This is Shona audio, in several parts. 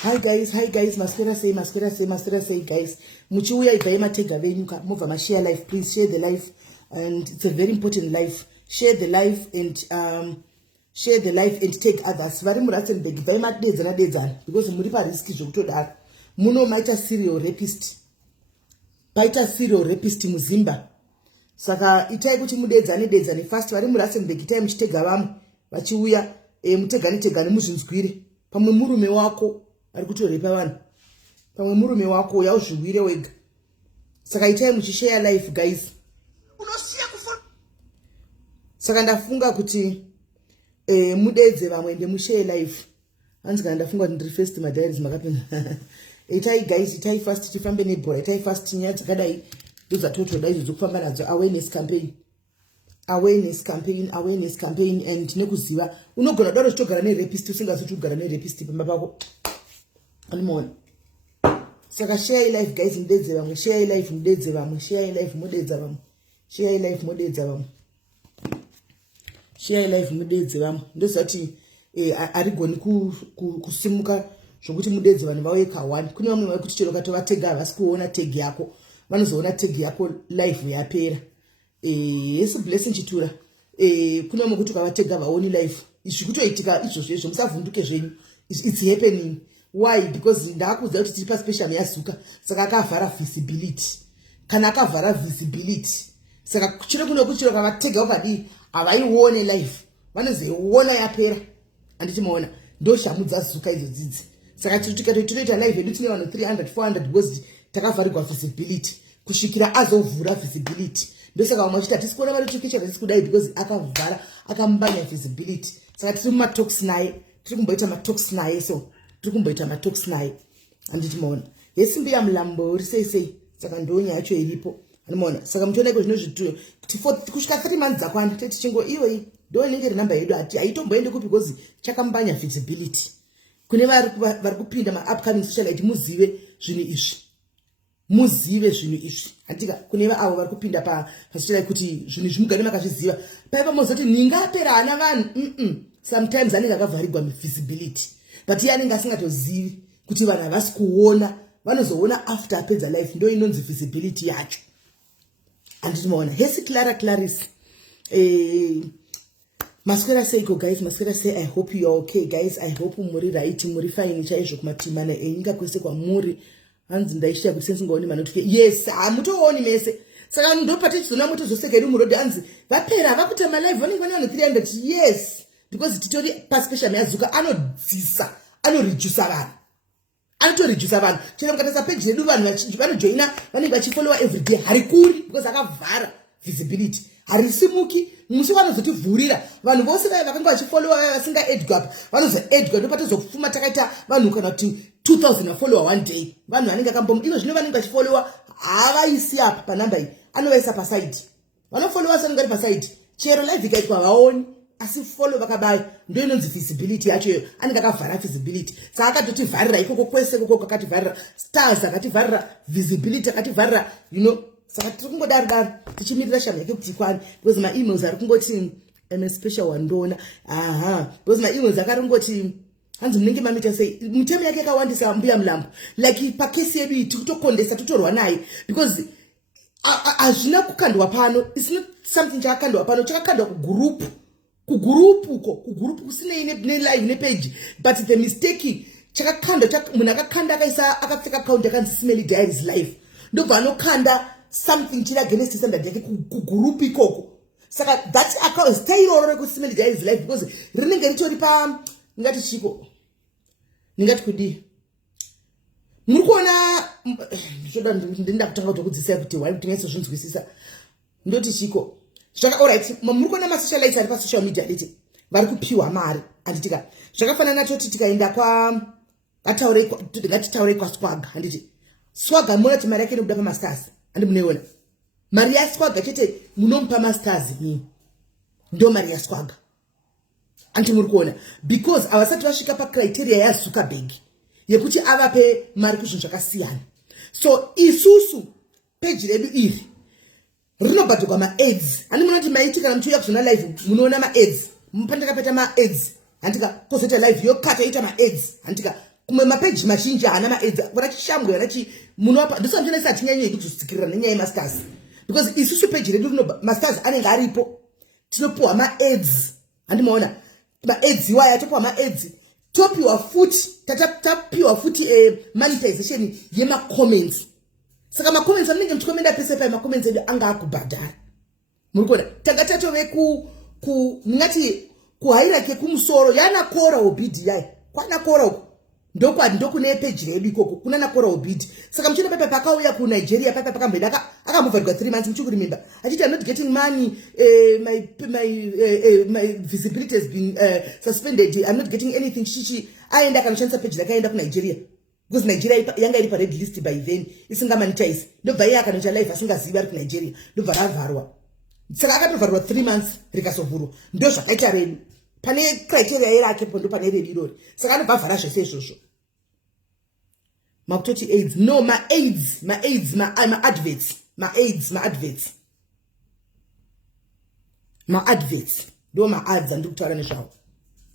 Hi guys, Masquera say guys. Muchiuya ibhai matega venyuka, move ma share life, please share the life, and it's a very important life. Share the life and take others. Vari muRustenburg ibhai madedzana because muri pa risk zvokutodaro. Muno maita serial rapist. Paita serial rapist muzimba. Saka itai kuti mudedzane first vari muRustenburg itai muchitega vamwe vachiuya mutegane muzvinzwire. Pamwe murume wako ari kutorepa vanhu, pamwe murume wako yauzviwire wega. Saka itai muchishare life guys. Saka ndafunga kuti mudedze vamwe ende mushare life. Hanzi kana ndafunga kuti ndiri first madiaries makapinda. Itai guys, itai fast tifambe nebhora, itai fast nyaya dzakadai ndozatotoda izvo dzokufamba nadzo. Awareness campaign and nekuziva unogona daro chitogara nerapist usingazoti kugara nerapist pamba pako. Unoona. Saka share life guys, mudedze vamwe, share life mudedze vamwe, share life mudedza vamwe, share life mudedza vamwe, share life mudedze vamwe. Ndozati arigoni kusimuka zvokuti mudedze vanhu vauye kawani. Kune vamwe vakuti chero katovatega havasi kuona tag yako, vanozoona tag yako life yapera. Yesu blessing chitura. Kuna vamwe kuti kavatega vaoni life. Izvi kutoitika izvozvo musavhunduke zvenyu. It's happening. Why? Because ndakuudza kuti tiri paspecial yazuka, saka akavhara visibility. Kana akavhara visibility, saka chiro kuno kuchiro kavatega ukadii havaione life, vanozoiona yapera. Anditimaona ndo shamu dzazuka idzo dzidzi. Saka tikatoita live yedu tine vanhu 300 400 because takavharirwa visibility kusvikira azovhura visibility. Ndosaka vamwe vachiti hatisikuona varitukicha vasikudai because akavhara akambanya visibility. Saka tiri mumatalks naye, tiri kumboita matalks naye, so tiri kumboita matalks naye. Anditimaona yesimbi yamulambo risei. Saka ndonyaya yacho iripo. Andimoona. Saka mutooneko zvinozvituyo kuti kusvika 3 months dzakwana teti chingo iwe ndonenge namba yedu haitomboende kupi because chakambanya visibility. Kune vari kupinda ma-upcoming socialite muzive zvinhu izvi. Handika kune avo vari kupinda pasocialite kuti zvinhu izvi mugare makazviziva. Paiva mozoti ningapera hana vanhu. Sometimes anenge akavharirwa visibility. But iye anenge asingatozivi kuti vanhu havasi kuona, vanozoona after apedza life, ndo inonzi visibility yacho. Anditimaona hesi Clarice. Masquera say go guys, Masquera say I hope you are okay guys. I hope muri right, muri fine chaizvo kumatimana enyika kwese kwa muri. Hanzi ndaishia kuti sensingaoni manotuke. Yes, hamutooni mese. Saka ndopati chizona moto zvoseka rumurodi hanzi vapera vakutama live vanenge vane vanhu 300. Yes, because titori paspecial yazuka anodzisa, anoreduce vanhu. Anotoreduce vanhu. Chero mukatasa page yedu vanhu vanojoina vanenge vachifollowa every day. Harikuri because akavhara visibility. Harisimuki musi vanozotivhurira vanhu vose vaya vakanga vachifollowa vaya vasinga edgap vanozoedgap ndopatozofuma takaita vanhu kana kuti 2000 follower one day. Vanhu vanenge akambomu ino zvino vanenge vachifollowa havaisi apa panamba iyi, anovaisa paside. Vanofollowa sanenge vari paside. Chero live ikaitwa vaoni asi follow vakabayi ndo inonzi visibility yacho iyo. Anenge akavhara visibility. Saka akatotivharira ikoko kwese koko akativharira stars, akativharira visibility, akativharira saka tiri kungodaro tichimirira shamu yake kuti ikwane because ma-emails ari kungoti special wandona. Because ma-emails akaringoti hanzi munenge mamita sei mitemo yake yakawandisa mbuya mulambo like pakesi yedu iti kutokondesa totorwa naye because hazvina kukandwa pano. It's not something chakakandwa pano, chakakandwa kugurupu kusinei nelive nepage, but the mistake chakakandwa munhu akakanda akaisa akapfeka account yakanzi Smelly Diaries live ndobva anokanda something chiri against standard yake kugurupu ikoko. Saka that account stay iroro ku Smelly Diaries live because rinenge ritori pa ngati chiko ningati kudi muri kuona zvoda ndinda kutanga kutokudzisa kuti why kutingesa zvinzwisisa ndoti chiko zvaka alright. Muri kuona ma socialite ari pa social media leti vari kupiwa mari. Anditika zvakafanana nacho tikaenda ngatitaure kwaSwaga handiti Swaga muna kuti mari yake inobuda pamasters handi munoiona mari yaSwaga chete munomupa masters ndo mari yaSwaga anti muri kuona because avasati vasvika pacriteria yaZuckerberg yekuti avape mari kuzvinhu zvakasiyana. So isusu page redu iri rinobhadhirwa ma-ads handi munoti maiti kana muchiuya kuzona live munoona ma-ads pandakapeta ma-ads handika kozoita live yokata ita ma-ads handika kumwe mapeji mazhinji haana ma-ads vanachishambwe vanachi munoapa ndosandinoisa tinyanyei kuzotsikirira nenyaya yemasters because isusu page redu masters anenge aripo tinopiwa ma-ads handi maona ma-ads iwaya topiwa ma-ads topiwa futi tapiwa futi monetization yema-comments saka ma-comments anenge mchikomenda pese pai ma-comments edu anga akubhadhara muri kuona tanga tatove mungati kuhierarchy kumusoro yana kora obidi yai kwana kora uko ndokune page redu ikoko kuna na kora obidi saka mchino pepe pakauya ku Nigeria pepe pakambeda akamuvharwa 3 months mchiko remember achiti I'm not getting money my visibility has been suspended I'm not getting anything chichi aenda kanoshandisa page yakaenda ku Nigeria because Nigeria yanga iri pa red list by then isinga monetize ndobva iye akanoita live asingazivi ari ku Nigeria ndobva ravharwa saka akatovharwa 3 months rikasovhurwa ndo zvakaita redu pane criteria yerake ndo pane redu irori saka anobva vhara zvese izvozvo makutoti aids no ma-adverts ndo ma-ads andiri kutaura nezvavo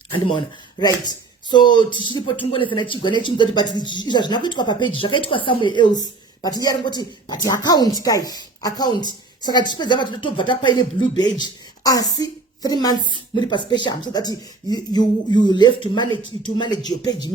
handimaona right. So tichiripo tingonefana chigwana chimugoti but izva zvina kuitwa papage zvakaitwa somewhere else but iye aringoti but account kai account saka tichipedza kuti tobva tapaine blue badge asi 3 months muri pa special so that you left to manage your page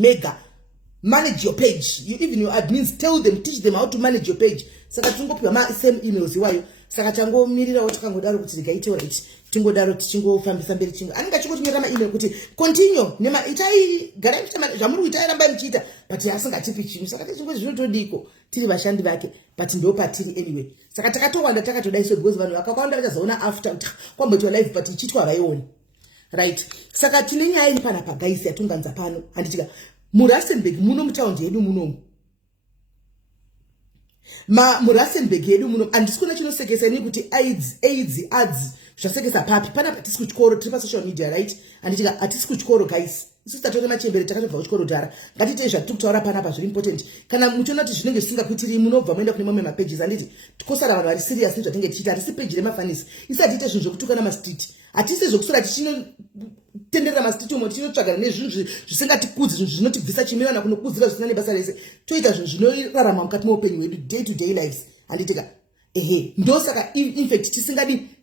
manage your page even your admins teach them how to manage your page saka tingopiwa ma same emails iwayo saka tangomirirawo takangodaro kuti rigaite right tingodaro tichingofambisa mberi chingo anenge chikunyorera ma-email kuti continue nema itai garai kuita zvamuri kuita ramba nichiita but asingatipi chinhu saka tichingo zvinotodiko tiri vashandi vake but ndo patiri anyway saka takatowanda takatodaiso because vanhu vakawanda vachazoona after kwamboitwa live but ichitwa vaioni right. Saka tine nyaya iri panapa guys yatunganza pano handitika muRustenburg muno mutaundi yedu munomu muRustenburg yedu muno andisi kuona chinosekesa nekuti ads zvasekesa papi panapa tisi kuchikoro tiri pasocial media right handitika hatisi kuchikoro guys isusu tatora machembere takatobva kuchikoro dhara ngatiitei zvatiri kutaura panapa zviri important kana muchiona kuti zvinenge zvisingakuitiri munobva moenda kune mamwe mapages handiti tikosara vanhu vari serious nezvatinge tichiita hatisi page remafanisi isati tiite zvinhu zvokutukana mastiti hatisi zvokusora tichinotenderera mastiti umo tinotsvagana nezvinhu zvisingatikudzi zvinhu zvinotibvisa chimirana kunokudzira zvisina nebasa rese toita zvinhu zvinorarama mukati meupenyu hwedu day to day lives handitika ndosaka infact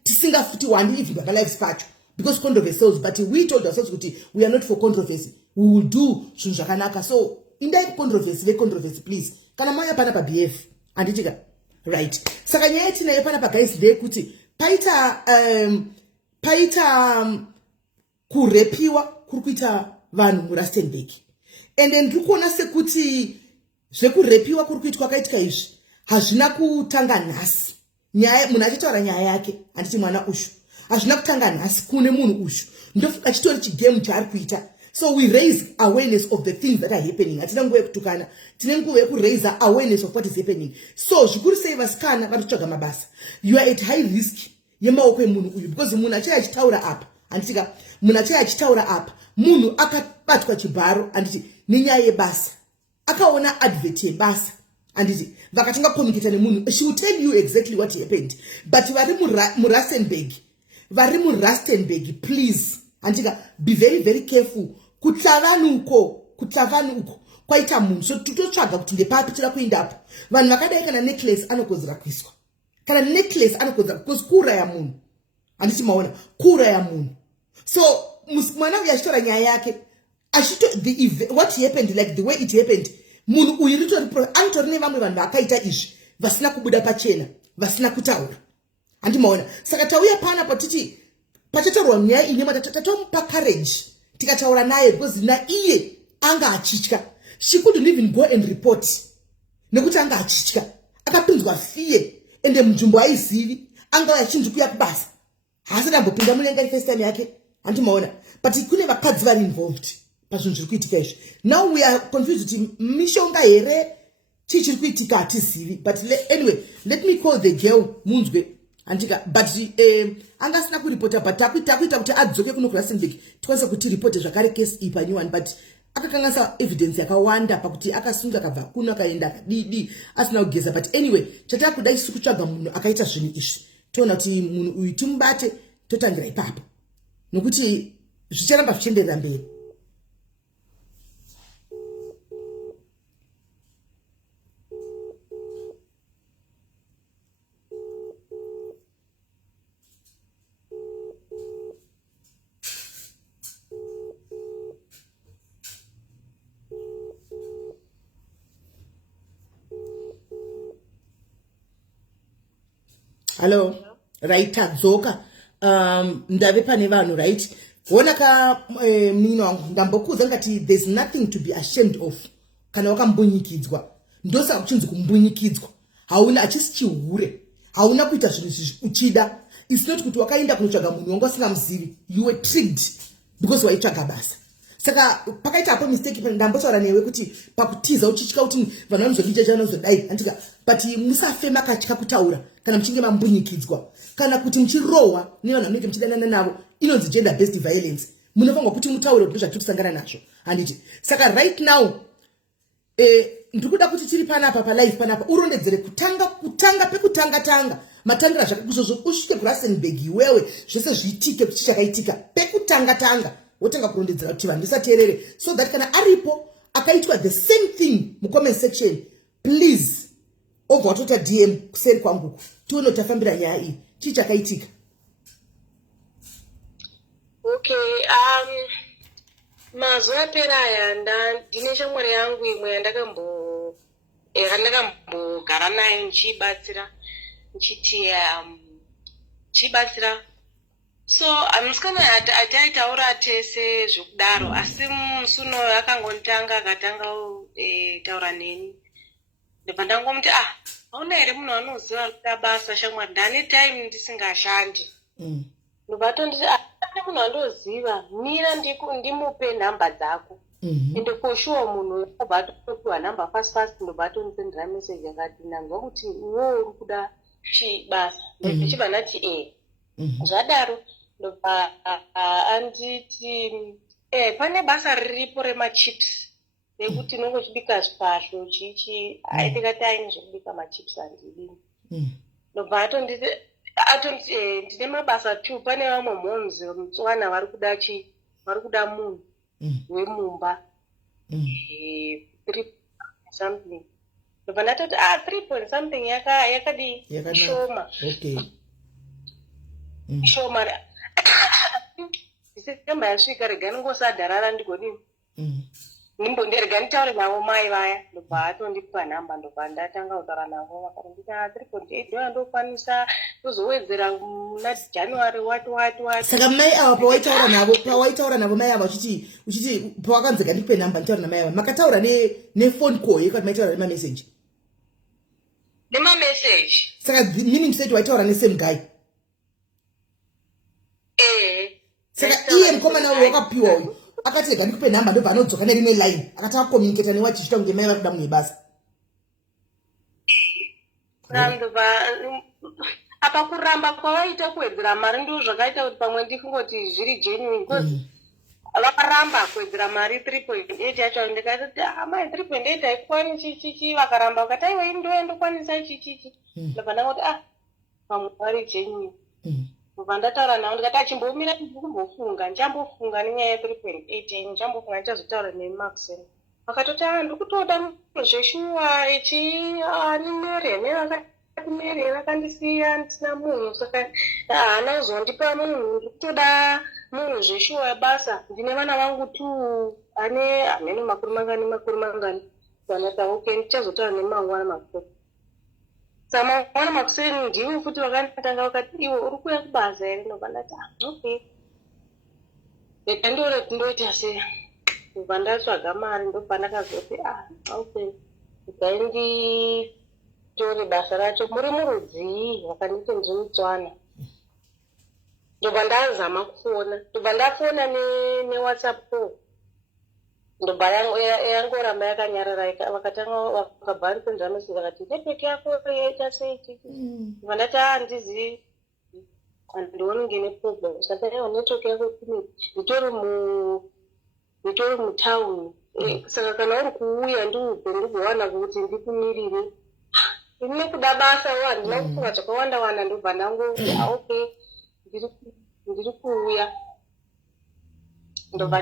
tisingafuti wandi even pakalives pacho because controversy sells but we told ourselves kuti we are not for controversy we will do zvinhu zvakanaka so indai controversy please kana mauya pana pa BF handitika right. Saka nyaya tinayo panapa guys ndeyekuti paita kurepiwa kuri kuita vanhu muRustenburg and ndiri kuona sekuti zvekurepiwa kuri kuitwa kaitika izvi hazvina kutanga nhasi nyaya munhu achitaura nyaya yake handiti mwana ushu hazvina kutanga nhasi kune munhu ushu ndofunga chitori chigame chaari kuita so we raise awareness of the things that are happening hatina nguva yekutukana tine nguva yekuraise awareness of what is happening so zvikuru sei vasikana vari kutsvaga mabasa you are at high risk yemaoko emunhu uyu because munhu achai achitaura apa handitika munhu achai achitaura apa munhu akabatwa chibharo handiti nenyaya yebasa akaona advert yebasa handiti vakatanga communicate nemunhu she will tell you exactly what happened but vari muRustenburg please handika be very very careful kuThlabane uko kwaita munhu so totsvaga kuti ndepapi tira kuendapo vanhu vakadai kana necklace anokodzera kuiswa kana necklace anokodzera because kura ya munhu handiti maona kura ya munhu so mwana uyu achitora nyaya yake what happened like the way it happened munhu uyu anotori nevamwe vanhu vakaita izvi vasina kubuda pachena vasina kutaura handimaona saka tauya pana patiti pachataurwa nyaya ine matatomupa courage tikataura naye because naiye anga achitya she couldn't even go and report nekuti anga achitya akapinzwa fear ende munzvimbo aizivi anga achinzi kuya kubasa haasi ndambopinda mulenga first time yake handimaona but kune vakadzi vari involved pazvinhu zviri kuitika izvi. Now we are confused kuti mishonga here chii chiri kuitika hatizivi. But anyway, let me call the girl Munzvimbo andika, but angasina kuripota, but takuita kuti adzoke kuno kuRustenburg tikwanisa kuti ripote zvakare case iyi panyuwani, but akakanganisa evidence yakawanda pakuti akasunga akabva kuno akaenda akadidi asina kugeza. But anyway, chatakuda isu kutsvaga munhu akaita zvinhu izvi, toona kuti munhu uyu timubate totangira ipapo, nokuti zvicharamba zvichienderera mberi. Hello, right, tadzoka. Ndave pane vanhu, right? Wona ka mino wangu ndambokuudza ngati there's nothing to be ashamed of. Kana wakambunyikidzwa. Ndosa kuchinzi kumbunyikidzwa. Hauna achisi chihure. Hauna kuita zvinhu uchida. It's not kuti wakaenda kunotsvaga munhu wanga usingamuzivi. You were tricked because waitsvaga basa. Saka pakaita hapo mistake ndambotaura newe kuti pakutiza uchitya kuti vanhu vanozodija vanozodai andika, but musafe makatya kutaura kana muchinge mambunyikidzwa kana kuti muchirohwa nevanhu vanenge muchidanana navo, inonzi gender based violence. Munofanirwa kuti mutaure kuti zvatiri kusangana nazvo handiti. Saka right now ndikuda kuti tiri panapa palive panapa urondedzere kutanga pekutanga matangira zvakakuzvozvo usvike kuRustenburg iwewe zvese zviitike kuti chakaitika pekutanga wotanga kurondedzera kuti vanhu ndisateerere, so that kana aripo akaitwa the same thing mucomment section, please obva watota DM kuseri kwangu tione kuti tafambira nyaya iyi chii chakaitika. Okay, mazuva apera aya ndine shamwari yangu imwe yandakambogara nayo nchibatsira so musikana ataitaura tese zvokudaro, asi musuno akangotanga akatanga taura neni, ndobva ndangomuti hauna here munhu anoziva kuda basa shamwari, ndane time ndisingashandi. Ndobva tonditi ane munhu andoziva, mira ndimupe nhamba dzako, ende for sure munhu obva topiwa nhamba fast ndobva tondisendera message yakati ndanzwa kuti iwewo uri kuda chibasa, ndichibva ndati zvadaro. Ndobva anditi pane basa riripo remachips rekuti nongochibika zvipasho chichi, aitikati aine zvekubika machips handidini. Ndobva atonditi ndine mabasa 2, pane vamwe mhomzi mutswana vari kuda munhu wemumba 3 something. Ndobva ndatoti 3 point something yakadi shoma. Okay. Shoma December yasvika, rega ndingosadharara ndigodini nderega nditaure navo mai vaya. Ndobva atondipa nhamba, ndobva ndatanga kutaura navo vakarondita 3.8 ndo andokwanisa kuzowedzera muna January what. Saka mai ava pawaitaura navo mai ava uchiti pawakanzega ndipe nhamba nditaura namai ava, makataura nefone call yekati maitaura nemamessage? Nemamessage. Saka meaning seti waitaura nesame guy? Saka iye mukomana uyu wakapiwa uyu akati rega ndikupe nhamba ndobva anodzoka nerimwe line akati akomuniketa newachichita kunge mai vari kuda mumwe basa. Apa kuramba kwavaita kuwedzera mari ndo zvakaita kuti pamwe ndikungoti zviri genuine, because vakaramba kuwedzera mari 3.8 yacho. Ndikati amai 3.8 haikwani chichichi, vakaramba vakati aiwa indokwanisa chichichi. Ndobva ndangoti pamwe vari genuine. Ndobva ndataura navo ndikati achimbomira ndikumbofunga, ndichambofunga nenyaya ye 3.8 ndichambofunga ndichazotaura nemaxen. Vakatoti ndikutoda zveshuwa ichi nimere vakandisiya ndisina munhu, saka haana kuzondipa munhu, ndikutoda munhu zveshuwa basa, ndine vana vangu 2 ane amene makuru mangani. Vanota okay, ndichazotaura nemangwana makuru. Sama mwana makuseni ndiwe futi vakanditanga vakati iwe uri kuya kubasa here? Ndobva ndati okay, ndandore tindoita sei. Ndobva ndatsvaga mari, ndobva ndakazoti okay, ikai nditore basa racho. Muri murudzii? Vakanditi ndiri mutswana. Ndobva ndazama kufona, ndobva ndafona newhatsapp call. ndobva yangoramba yakanyarara vakatanga vakabva ndipindura meseji vakati network yako yaita sei vandati handizivi handioni ngine problem saka network yako nditori mutauni saka kana uri kuuya ndigowana kuti ndikumirire ini nekuda basa handina kufunga zvakawanda wanda ndobva ndangoti okay ndiri kuuya ndobva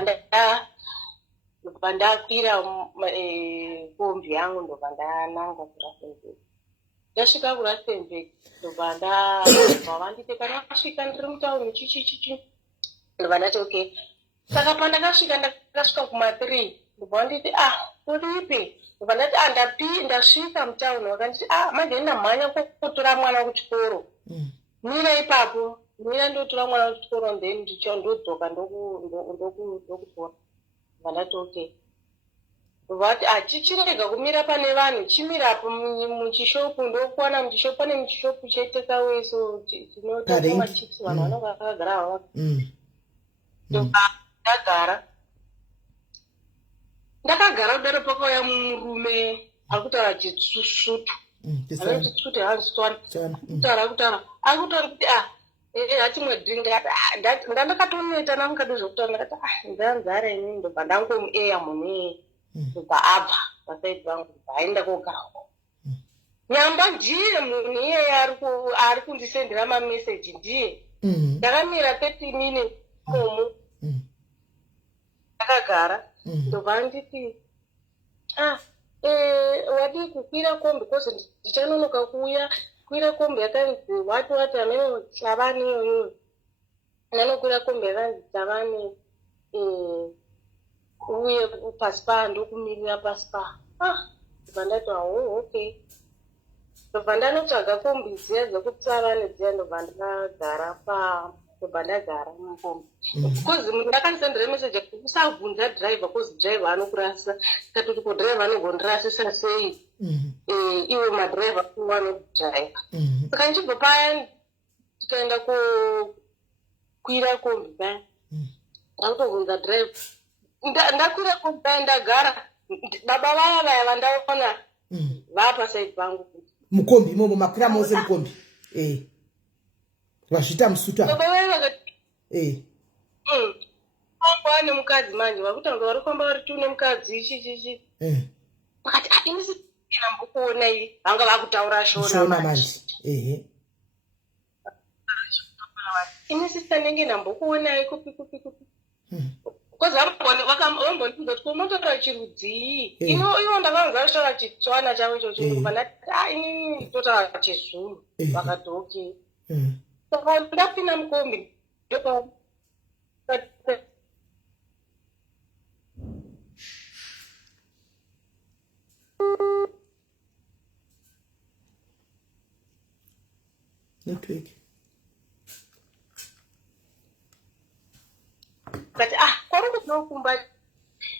ndakwira kombi yangu ndobva ndananga kuRustenburg. Ndasvika kuRustenburg ndobva ndabva vanditi kana wasvika ndiri mutauni chichi ndobva ndati okay. Saka pandakasvika ndakasvika kuma3 ndobva nditi uripi ndobva ndati ndasvika mutauni vakanditi manje ndamhanya kutora mwana kuchikoro mira ipapo mira ndotora mwana kuchikoro then ndodzoka ndokutora vandati okay vati chichirega kumira pane vanhu chimirapo muchishopu ndokuwana muchishopu pane muchishopu chetekaway so tinotoa machips vanhu vanenge vakagara hava ndakagara kudaro pakauya murume ari kutaura chitsutu anoti tsutu hanzitwani kutaura kuti hatimwe drink ndandakatonoita namukadi zvokutaura ndakati ndanzara ini ndobva ndangomueya munhu ndobva abva vasaidi vangu aenda kogarako nyamba ndiye munhu iyeye ari kundisendera mameseji ndiye ndakamira 30 minutes komu ndakagara ndobva nditi wadi kukwira kombi kozi ndichanonoka kuuya kwira kombi yakanzi wati amene chavani iyoyo nanokwira kombi yakanzi chavani uye paspa ndokumirira paspa ndobva ndati okay ndobva ndanotsvaga kombi dziya dzekutsavane dziya ndobva ndagara mukombi kozi ndakandisendera meseji kuti usabvunza dhiraivha kozi dhiraivha anokurasisa katoti ko dhiraivha anogondirasisa sei iwe madhiraivha kuwanodhiraivha saka ndichibva paya tikaenda kokwira kombi paya ndakutobvunza dhiraivha ndakwira kombi paya ndagara baba vaya vandaona vapasaidi pangu mukombi imomo makwira mose mukombi vazvita musuta baba vaya vakati ane mukadzi manje vakutanga vari kwamba vari tune mukadzi ichichichi vakati inisi ndambokuona iri vanga vakutaura shona manje inisi stanenge ndambokuonai kupi kozi vambondibvunza kuti komotora chirudzii ivo ndakanza shora chitswana chavo ichocho vanati inini totaura chizulu vakati okay saka ndapinda mukombi network but kwari kunokumba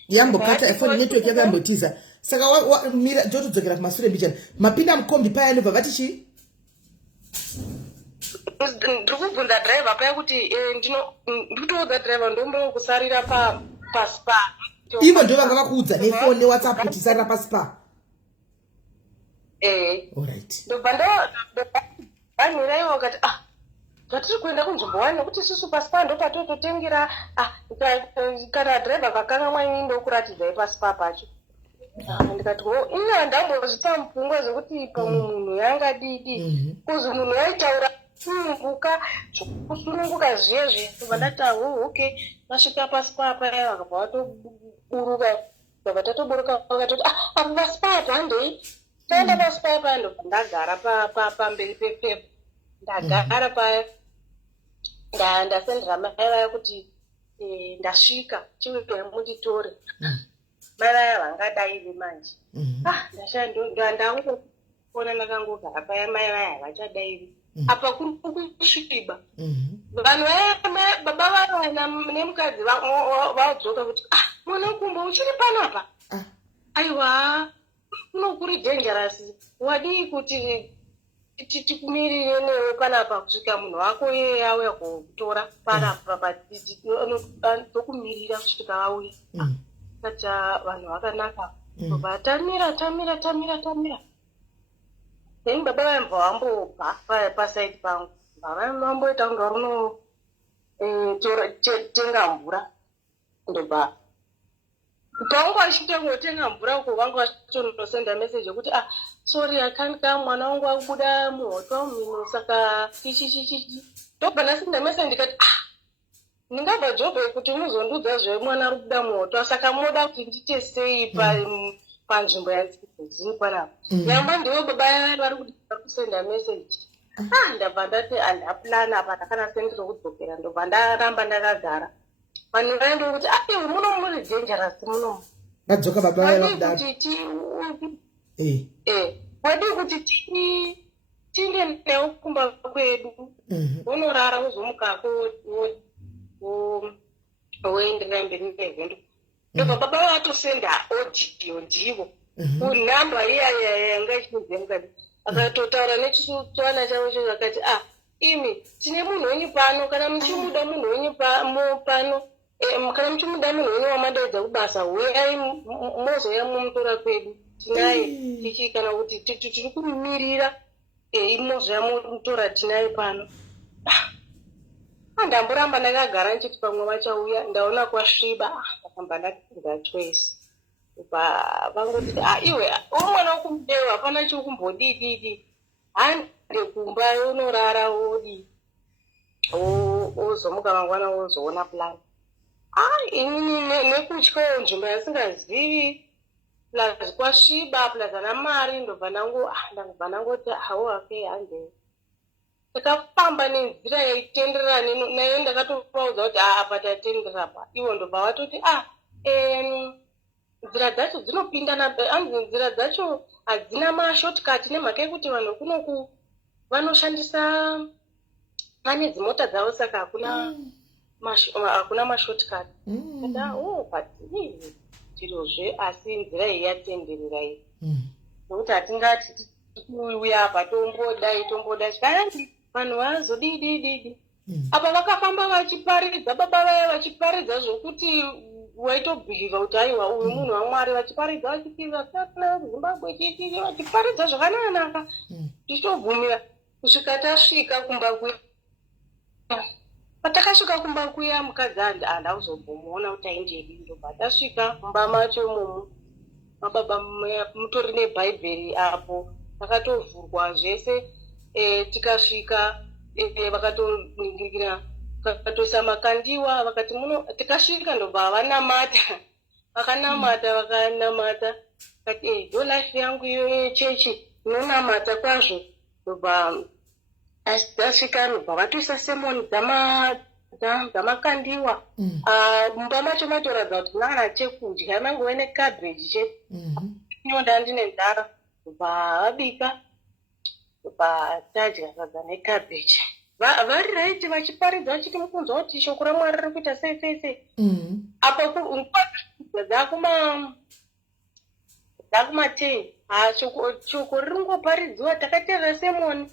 yambokata ifoni network yako yambotiza saka mira ndotodzokera kumashure mbichana mapinda mukombi paya ndobva vati chii ndiri kubvunza dhiraivha paya kuti ndikutoudza dhiraivha ndombokusarira paspa ivo ndo vanga vakuudza nefoni newhatsapp kuti sarira paspa alright ndobva ndomira vakati patiri kuenda kunzvimbo wani nokuti isusu paspa ndopatototengera kana dhiraivha kakanga mwaini ndokuratidzai paspa pacho ndikati ina ndambozvitsa mupfungwa zvekuti pamwe munhu yangadidi kuzi munhu aitaura sununguka zvokusununguka zviye ndobva ndati okay vasvika paspa paya vakabva vatoburuka ndobva tatoburuka vakatoti apa paspa apa handei taenda paspa paya ndobva ndagara pamberi pepepa ndagara paya ndasendera mai vaya kuti ndasvika chiuya munditore mai vaya vangadaivi manje ndangoona ndakangogara paya mai vaya havachadaivi apa kuri kusviba vanhu vaya baba vaya nemukadzi vadzoka kuti mwanakumba uchiri panapa aiwa unokuri dangerous wadii kuti tikumirire newe panapa kusvika munhu wako iye auya kutora panapa tokumirira kusvika auya kati vanhu vakanaka ndobva tamira then baba vambva vambobva pasaidi pangu vamboita kunga runo tenga mvura ndobva pangu achitengotenga mvura uko vangu vachitonosenda message yekuti sorry akanika mwana wangu akubuda muhoto mumino saka chichichichichi ndobva ndasenda message ndikati ndingabva jobhe kuti muzondudza zvemwana ari kubuda muhoto saka moda kuti ndiite sei panzvimbo yadzidzii panapa nyamba ndivo baba vari kudira kusenda message ndabva ndati handapulana apa ndakanasendiro kudzokera ndobva ndaramba ndakagara vanhu vaendo kuti iwe muno muri dangerous muno vadzoka baba vakudaro wadi kuti tinde newo kumba kwedu unorara uzomukako woenderera mberi nevhendo ndobva baba vatosenda audio ndivo kunhamba iyayanga ichinodzemukati akatotaura nechitwana chavo cho akati imi tine munhu wenyu pano kana muchimuda munhu wenyu pano kana muchimuda munhu wenyu wamadaidza kubasa uyai mozoya mumutora kwedu tinaye tichi kana kuti tiri kumumirira mozoya mumutora tinaye pano ndamboramba ndakagara nchiti pamwe vachauya ndaona kwasviba ndakamba ndatinga choice vangoti iwe umwana wokumudewa hapana chikumbodididi hande kumba unorara wodi ozomuka mangwana wozoona plan inini nekutyawo nzvimbo yasingazivi plus kwasviba plus ana mari ndobva ndangoti okay hange takafamba nenzira yaitenderera nayo ndakatovaudza kuti apa tatenderera pa iwo ndobva watoti nzira dzacho dzinopindana anzi nzira dzacho hadzina mashortcut nemhaka yekuti vanhu kunoku vanoshandisa vane dzimota dzavo saka hakuna mashortcut but zvirozve asi nzira iyi yatenderera iyi nokuti hatingati tiuya apa tomboda chikanyangi vanhu vazodidididi apa vakafamba vachiparidza baba vaya vachiparidza zvokuti waitobhiliva kuti aiwa uyu munhu wamwari vachiparidza vachipira zimbabwe chichii vachiparidza zvakanaka tichitobvumira kusvika tasvika kumba kuya patakasvika kumba kuya mukadzi handauzobomuona kuti aindedi ndobva tasvika kumba macho imomo mababa mutori nebhaibheri apo vakatovhurwa zvese tikasvika vakatoningirira vakatoisa makandiwa vakati muno tikasvika ndobva vakanamata vakati yo life yangu iyo yechechi inonamata kwazvo ndobva tasvika ndobva vatoisa semoni dzamakandiwa mumba macho matoradza kuti nana chekudya mangove nekabheji chete nyonda ndine nzara ndobva vabika ndobva tadya sadza nekabheji vari raiti vachiparidza vachiti mukunzwa kuti shoko ramwari riri kuita sei apa dzakumatei shoko riri ngoparidziwa takateerera semoni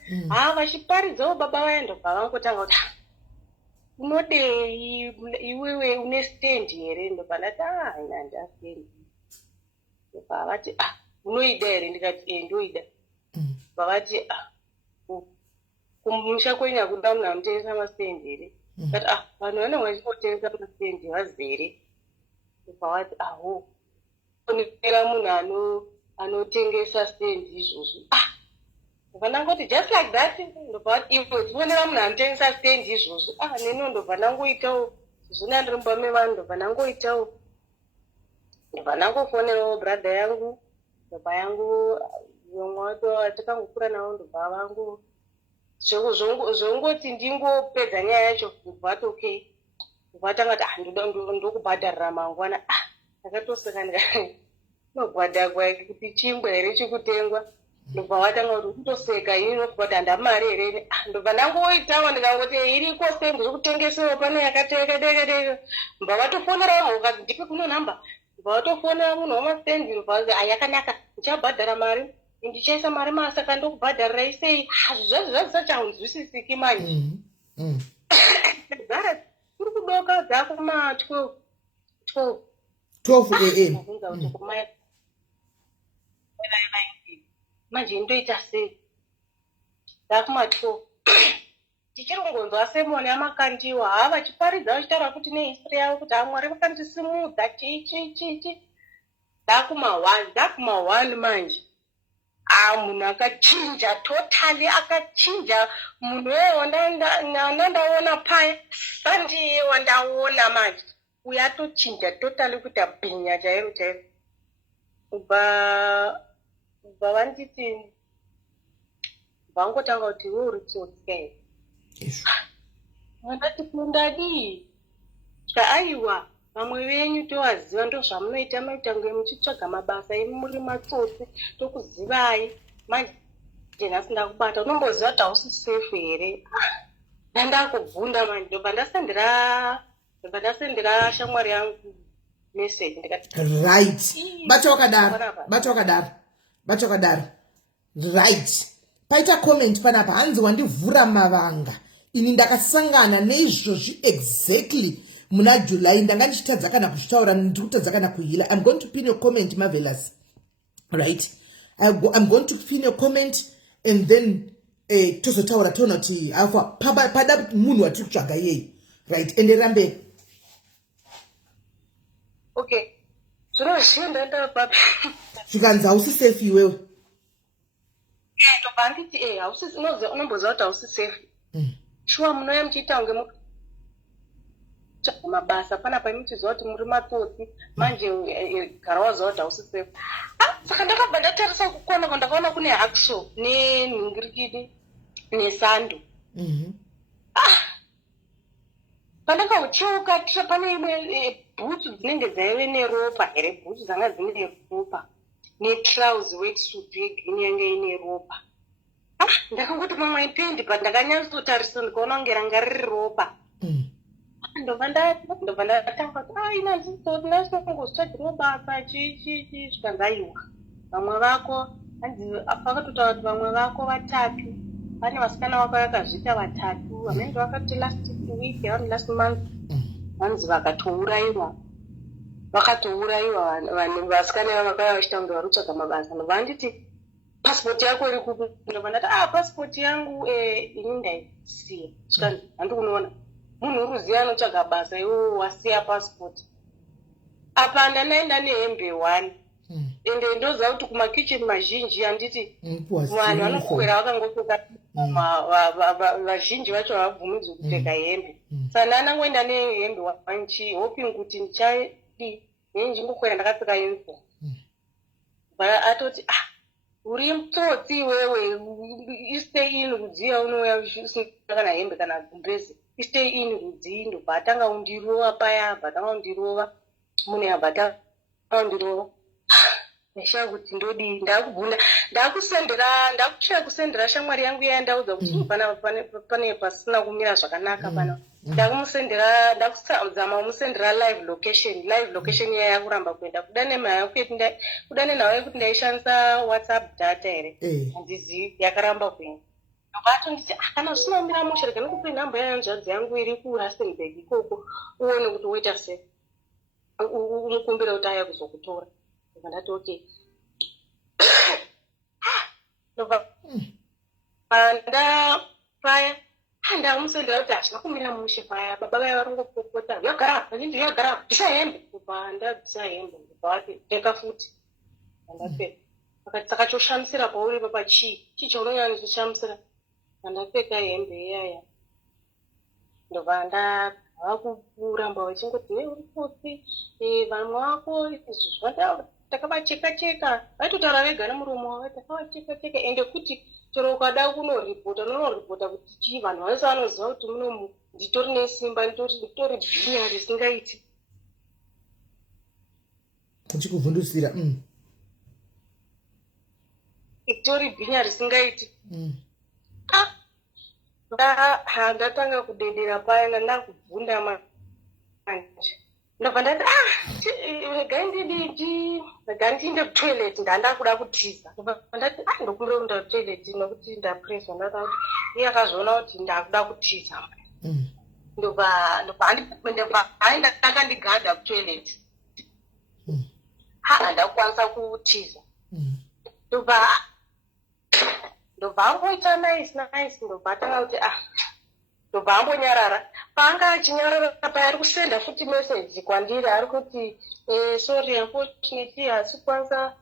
vachiparidzawo baba vaya ndobva vangotanga kuti unodei iwewe une stendi here ndobva ndati handastendi ndobva vati unoida here ndikati ndoida vavati kumusha kwenyu hakuna munhu anotengesa mastendi here kati vanhu vanenge vachingotengesa mastendi vazere ndobva vati onera munhu anotengesa stendi izvozvo ndobva ndangoti just like that ndobva vati iwe tionera munhu anotengesa stendi izvozvo neno ndobva ndangoitawo zvina ndiri mumba mevanhu ndobva ndangoitawo ndobva ndangofonerawo bradha yangu ndobva yangu yomwe wato atikangokura navo ndobva vangu zvongoti ndingopedza nyaya yacho ndobva vati okay ndobva vatanga kuti ndokubhadharira mangwana ndakatoseka ndinobhadharwa kuti chingwa here chikutengwa ndobva vatanga kuti kutoseka ini nokubhadha handamari here ndobva ndangoitawo ndikangoti iriko stendi zvekutengesewo pano yakadeka mbva vatofonerawo mukati ndipe kuno nhamba mbva vatofonera munhu wamastendi ndobva yakanaka ndichabhadhara mari ndichaisa mari masaka ndokubhadharirai sei zvazvisati haunzwisisiki manje zara kuri kudoka dzakuma 12 12 a.m. Ndabvunza kuti kumai manje ndoita sei ndakuma12 tichiri kungonzwa semoni yamakandiwa vachiparidza vachitaura kuti nehistory yavo kuti hamwari vakandisimudza chichi ndakuma1 manje munhu akachinja totally akachinja munhu wandandaona paya sandiye wandaona manje uyatochinja totally kuti abhinya chairo ubva vanditi vangotanga kuti we uri tsotsi vandati kundadii aiwa vamwe venyu tovaziva ndo zvamunoita maitange muchitsvaga mabasa emuri matsotsi tokuzivai manje nhasi ndakubata unomboziva kuti hausi safe here ndandakubvunda manje ndobva ndasendera shamwari yangu message ndikati right bata wakadaro right paita comment panapa hanzi wandivhura mavanga ini ndakasangana neizvozvi exactly muna July ndanga ndichitadza kana kuzvitaura ndikutadza kana kuhila. I'm going to pin your comment marvelous, right? I'm going to pin your comment and then tozotaura tona kuti afa pada munhu watiri kutsvaga yei, right? And rambe okay zvinozvienda papi zvikanzi hausi safe iwewe tobva nditi hausi unomboziva kuti hausi safe shuwa munoya muchiita kunge mabasa panapa imuchiziva kuti muri matsotsi manje gara waziva kuti hausi safe. Saka ndakabva ndatarisa kukona ndakaona kune hackshaw nenhingirikidi nesando. Pandakaucheuka pane imwe bhutsu dzinenge dzaive neropa here, bhutsu dzanga dzine ropa netrauzi worksuit yegreen yange ine ropa. Ndakangoti mamwe ipendi pandakanyatsotarisa ndikaona kunge ranga riri ropa. Ndobva ndatanga kuti inazitongosvadzirwa basa chichi zvikanzaiwa vamwe vako pakatotaura kuti vamwe vako 3 pane vasikana vako vakazvita 3 vamene vakati last week around last month vanzi vakatouraiwa vanhu vasikana vakauya vachita kunge vari kutsvaga mabasa ndobva nditi passport yako iri kupi ndobva ndati passport yangu ini ndaisiya svikani handikunoona munhu uruziva anotsvaga basa iwe wasiya passport apa ndanaenda nehembe 1 ende ndoziva kuti kumakitchen mazhinji handiti vanhu vanokwera vakangopfeka vazhinji vacho havabvumidzwi kupfeka hembe saka ndanangoenda nehembe 1 hoping kuti ndichadi ndingokwera ndakapfeka uniform atoti uri mutsotsi iwewe istay in rudziya unouya usina kana hembe kana gumbezi istay in rudzi ndobva atanga undirova paya bvatanga undirova munhu yabva undirova ndashaa kuti ndodii ndakubvunda ndakutsvaka kusendera shamwari yangu iya ndaudza kuti pane pasina kumira zvakanaka pana ndakuzama kumusendera live location iya yakuramba kuenda kuda nenhau yekuti ndaishandisa whatsapp data here handizivi yakaramba kuenda vato nditi kana zvinomira mushe rega nekupe nhamba yanzvadzi yangu iri kuRustenburg ikoko uone kuti woita sei umukumbira kuti aya kuzokutora ndati okay paya ndamusendera kuti hazvina kumira mushe paya baba vaya varongopopota yagara yagara bvisa hembe kubva ndabvisa hembe ndobva ati teka futi andapfeka akati saka choshamisira pauri papa chii chaunonyanya kushamisira andapfeka hembe iyaya ndobva ndavakuramba vachingoti uripotsi vanhu vako izvi takavacheka vaitotaura vega nemuromo wavo takavacheka ende kuti chero ukada kunoripota unonoripota kuti chii vanhu vese vanoziva kuti munomu nditori nesimba nditori bhinya risingaiti uchikuvhundusira itori bhinya risingaiti ndatanga kudedera paya ndakubvunda manje ndobva ndati ndiinde kutoilet ndandakuda kutiza ndobva ndati ndokumbira kuenda kutoilet nokuti ndapresa ndata kuti iye akazviona kuti ndakuda kutiza ndobva ndakandikanda kutoilet handakukwanisa kutiza. Ndobva angoita nice ndobva atanga kuti ndobva ambonyarara. Paanga achinyarara paya ari kusenda futi message kwandiri ari kuti sorry unfortunately hasikwanisa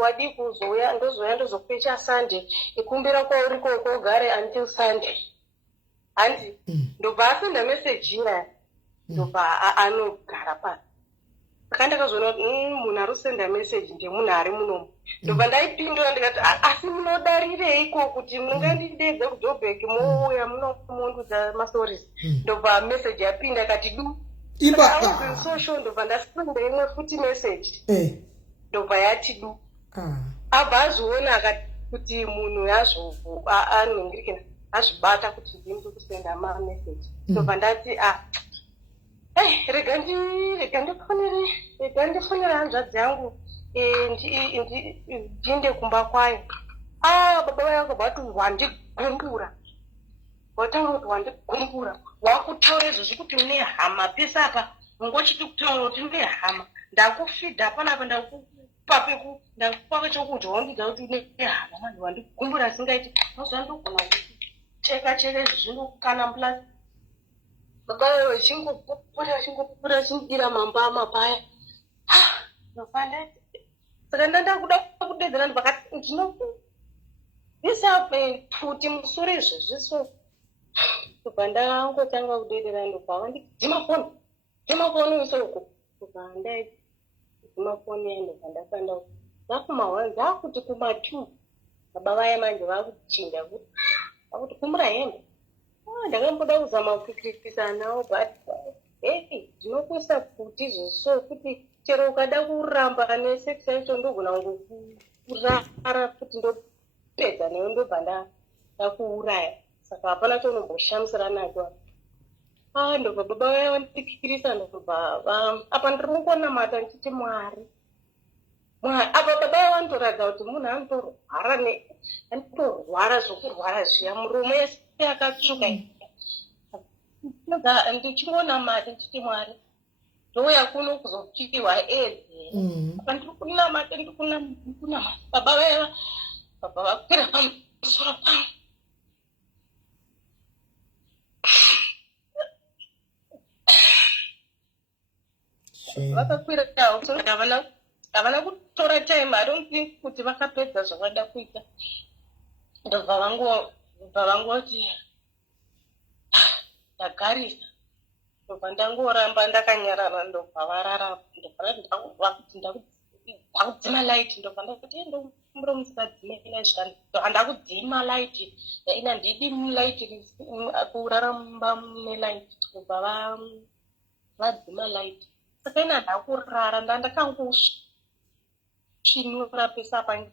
wadi kuzouya ndozokupecha Sunday ikumbira kwauri koko ugare until Sunday. Handi ndobva asenda message iya ndobva anogara pasi. Saka ndakazoona kuti munhu ari kusenda message ndemunhu ari munomu. Ndobva ndaipindura ndikati asi munodarireiko kuti mungandidedza kuJoburg mouya munomondudza mastories. Ndobva message yapinda akati du social. Ndobva ndasenda imwe futi message ndobva yati du. Abva azoona akati kuti munhu anongirikana azvibata kuti ndiri kusenda message. Ndobva ndati rega ndifonere hanzvadzi yangu ndiende kumba kwayo. Baba vangu vati wandigundura. Watanga kuti wandigundura. Wakutaura izvozvi kuti une hama pese apa. Ungochiti kutaura kuti une hama. Ndakufidha panapa ndakupa chokudya wandidza kuti une hama. Vanhu wandigundura singaiti. Mazuva ndogona kucheka zvinokana plus. Baba vachingopupura vachindira mamba amapaya. Ndopanda saka ndandakuda kudedzera ndipakati ndisa futi musure izvozviso. Ndobva ndangotanga kudedera ndobva vandidzima foni isoko. Ndobva ndaidzima foni yayo ndobva ndakanda ndakuma1 ndakuti kuma2 baba vaya manje vakuchinja kuti kumura hembe. Ndakamboda kuzama kukwikisa nawo but ndinokuisa futi izvozviso kuti chero ukada kuramba nesex yacho ndogona kurara kuti ndopedza newe ndobva ndakuuraya. Saka hapana chaunomboshamisira nacho. Ndobva baba vaya vandikirisa ndobva apa ndiri kungonamata ndichiti Mwari. Apa baba vaya vandoratidza kuti munhu anotorwara zvokurwara zviya muromo yese yakatsvuka. Ndichingonamata ndichiti Mwari ndouya kuno kuzopiwa AIDS. Ndiri kunamata baba vaya vakwira pamusoro pangu. Vakakwira havana kutora time. I don't think kuti vakapedza zvavada kuita. Ndobva vangoti ndagarisa. Ndobva ndangoramba ndakanyarara ndobva varara. Ndakudzima light. Ndobva ndakuti ndomuromukadzime light. Ndakudzima light. Ina ndidi light kuraramba nelight. Ndobva vadzima light. Saka ina ndakurara ndandakangosvinura pese apa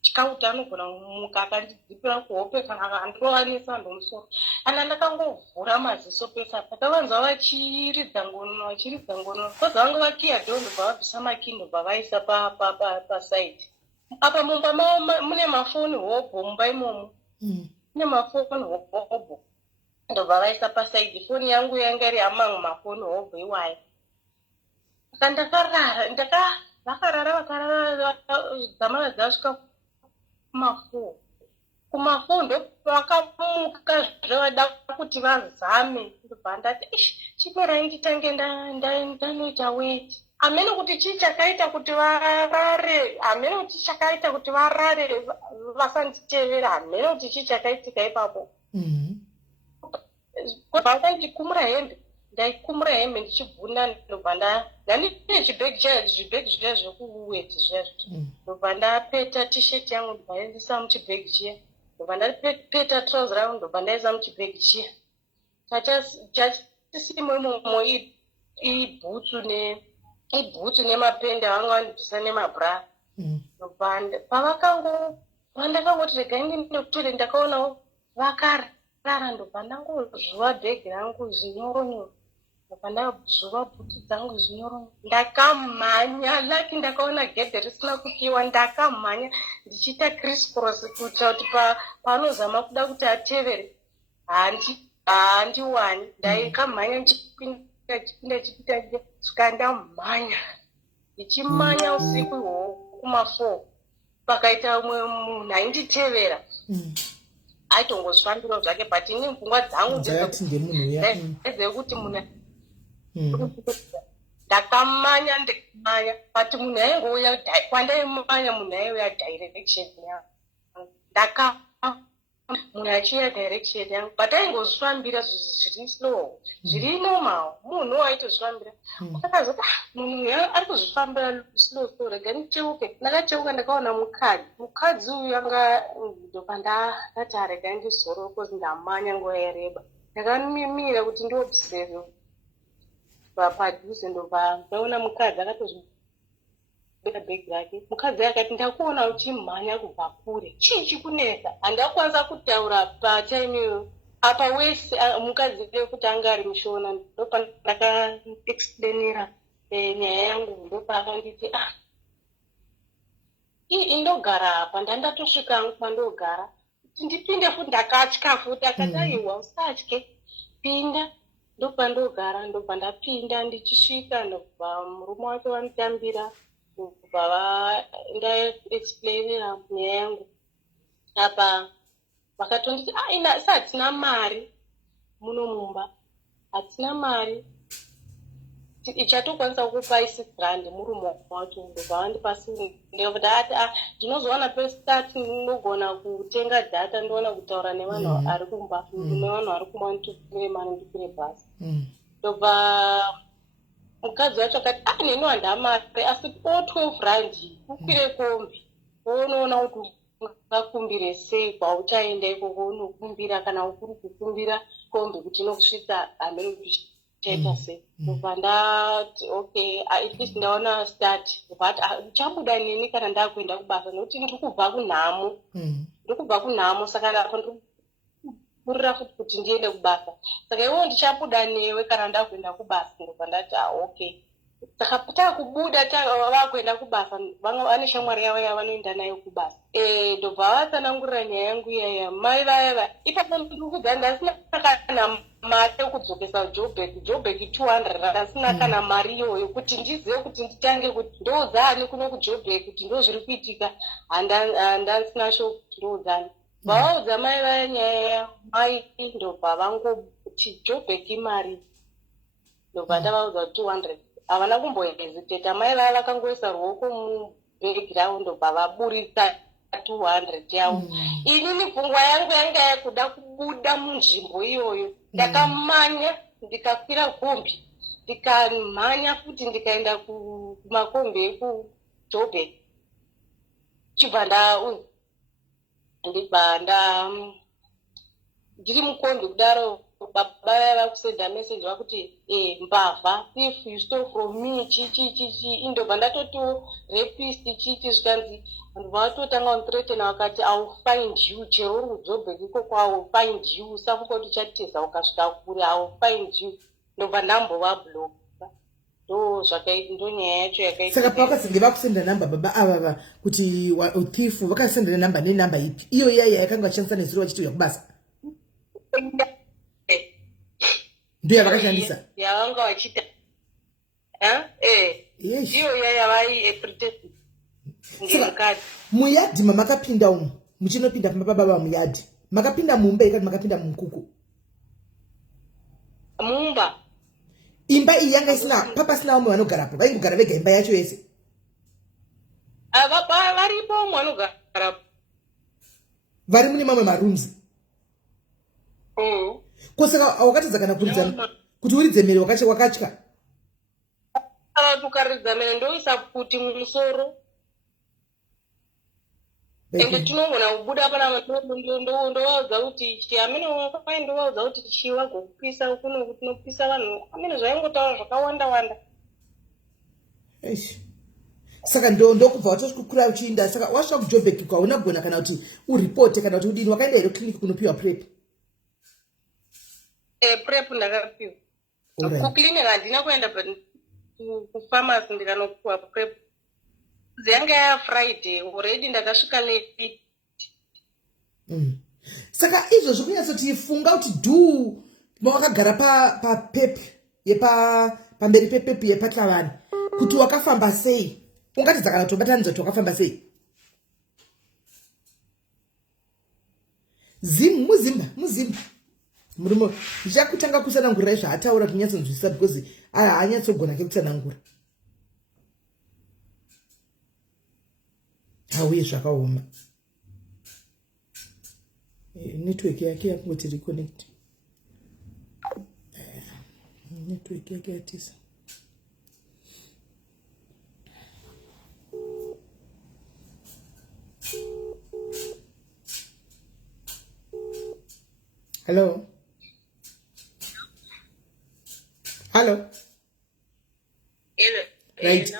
chikauti anogona kumuka akandidzipira kuhope kana akandrovanisa ndomusoro. Ana ndakangovhura maziso pese apa. Ndavanzwa vachiridza ngono. Koza vangu vakiya dhoo ndobva vabvisa makii ndobva vaisa pasaidi. Apa mumba mavo mune mafoni hobho. Mumba imomo mune mafoni hobho. Ndobva vaisa pasaidi. Foni yangu yanga iri among mafoni hobho iwayo. Saka ndakarara. Vakarara dzamara dzasvika kumafo ndopavakamuka zvavada kuti vazame. Ndobva ndati chiperai nditange ndanoita weti. Hamene kuti chii chakaita kuti varare. Hamene kuti chakaita kuti varare vasanditevera. Hamene kuti chii chakaitika ipapo. Vandikumura hembe. Ndaikumura hembe ndichibvunda. Ndobva ndandine zvibhegi zviya zvekuweti zvazvo. Ndobva ndapeta tisheti yangu ndobva ndaisa muchibhegi chiya. Ndobva ndapeta trouser yangu ndobva ndaisa muchibhegi chiya. Chachisimo imomo ibhutsu nemapende avanga vandibvisa nemabhra. Ndobva pandakangoti regai ndinekutoilet ndakaonawo vakarara. Ndobva ndangozvuva bhegi rangu zvinyoronyoro. Ndobva ndazvuva bhutsu dzangu zvinyoronyoro. Ndakamhanya laki ndakaona gedhe risina kukiwa. Ndakamhanya ndichiita criss cross kuitira kuti paanozama kuda kuti atevere handiwani. Ndaikamhanya ndichipinda kusvika ndamhanya. ndichimanya usiku kuma4 pakaita umwe munhu ainditevera aitongozvifambira zvake but ini pfungwa dzangu ndedzekuti munhu ndakamanya but munhu aingouya kwandaimanya munhu aiuya direction yangu munhu achiuya direction yangu but aingozvifambira zviri slow zviri normal munhu waitozvifambira akazoti munhu ari kuzvifambira slow rega ndicheuke ndakacheuka ndakaona mukadzi uyu anga ndopa ndakati arega ndizoro kozi ndamanya nguva yareba ndakamimira kuti ndiobserve padhuze ndopa ndaona mukadzi akatozvibeka bhegi rake mukadzi akati ndakuona uchimhanya kubva kure chii chikunetsa handakwanisa kutaura patime apa wese mukadzi kuti anga ari mushona ndopa ndakaexplainira nyaya yangu ndopa akanditi indogara apa ndandatosvika kwandogara kuti ndipinde futi ndakatya futi akati aiwa usatye pinda ndopa ndogara ndopa ndapinda ndichisvika ndobva murume wake vanditambira ndobva ndaexplainira nyaya yangu apa vakatonditi sa hatina mari muno mumba hatina mari ichatokwanisa kukupa 6 rand murume wacho ndobva vandipasi ndati ndinozowana pestart ndinogona kutenga data ndoona kutaura nevanhu ari kumba nevanhu ari kumba nditupire mari ndipire bhasi ndobva mukadzi wacho akati neni handamari asi 12 rand ukwire kombi unoona kuti ungakumbire sei kwauchaenda ikoko unokumbira kana ukuri kukumbira kombi kuti inokusvitsa hamene chaita sei ndobva ndati okay at least ndaona start but uchabuda neni kana ndakuenda kubasa nokuti ndikubva kunhamo saka napo ndikupurira futi kuti ndiende kubasa saka iwo ndichabuda newe kana ndakuenda kubasa ndobva ndati okay saka takubuda vakuenda kubasa vane shamwari yavo yavanoenda nayo kubasa ndobva vatsanangurira nyaya yangu iyaya mai vaya ipapo ndikudza ndasina kana mari yekudzokesa jobek 200 asina kana mari iyoyo kuti ndizive kuti nditange kuti ndouzani kuno kujobek kuti ndo zviri kuitika handasina sho kuti ndouzani vaudza mai vaya nyaya mai ndobva vangoti jobek imari ndobva ndavaudza 200 havana kumbohesiteta mai vaya vakangoisa ruoko mubhegi ravo ndobva vaburitsa 200 yavo inini pfungwa yangu yanga yakuda kubuda munzvimbo iyoyo ndakamanya ndikakwira kombi ndikamhanya futi ndikaenda kumakombi ekujobek chibva ndiri mukombi kudaro baba vava kusenda message vakuti mbavha if you stole from me chichi indobva ndatotiwo rapist chichi zvikanzi vanhu vatotanga kundiretena vakati I will find you chero uri kujobek ikoko I will find you usafunga kuti uchateza ukasvika kure I will find you ndobva ndambovabloka ndo nyaya yacho yakaita saka pavakazenge vakusenda namba baba avava kuti uthifu vakasendera namba nenamba ipi iyo yaya yakanga vachishandisa nezuro vachiti yakubasa ndiyo yavakashandisa yavanga vachita ndiyo yaya vai muyadhi mamakapinda umu muchinopinda pamba baba muyadhi makapinda mumba ikati makapinda mumukuku mumba imba iyi yanga isina papasina vamwe vanogarapo vaingogara vega imba yacho yese varipo vamwe vanogarapo vari mune mamwe marooms kosaka wakatadza kana kuridza kuti uridze mhere wakatya tukaridza mhere ndoisa kuti mumusoro ende tinogona kubuda pana ndovaudza kuti chiamene ndovaudza kuti chivagokupisa kuno kutinopisa vanhu amene zvaingotaura zvakawanda saka ndokubva watosvikukura uchiinda saka wasvika kujobek kwauna gona kana kuti uripote kana kuti udini wakaenda here kliniki kunopiwa prep prep ndakapiwa kuklinika handina kuenda kufamasi ndikanopiwa prep yanga yafriday already ndakasvika late saka izvozvo kunyatsoti funga kuti wakagara papepi pamberi pepepi yepaKuThlabane kuti wakafamba sei. Ungati dzakana tobatanidzwa kuti wakafamba sei. Muzimba. Murumo, ndichakutanga kusanangura zvaataura kunyatsonzwisisa because haanyatsogona kekusanangura. Hauye zvakaoma. Network yake yakungoti reconnect. Network yake yatisa. Hello. Hello. Right.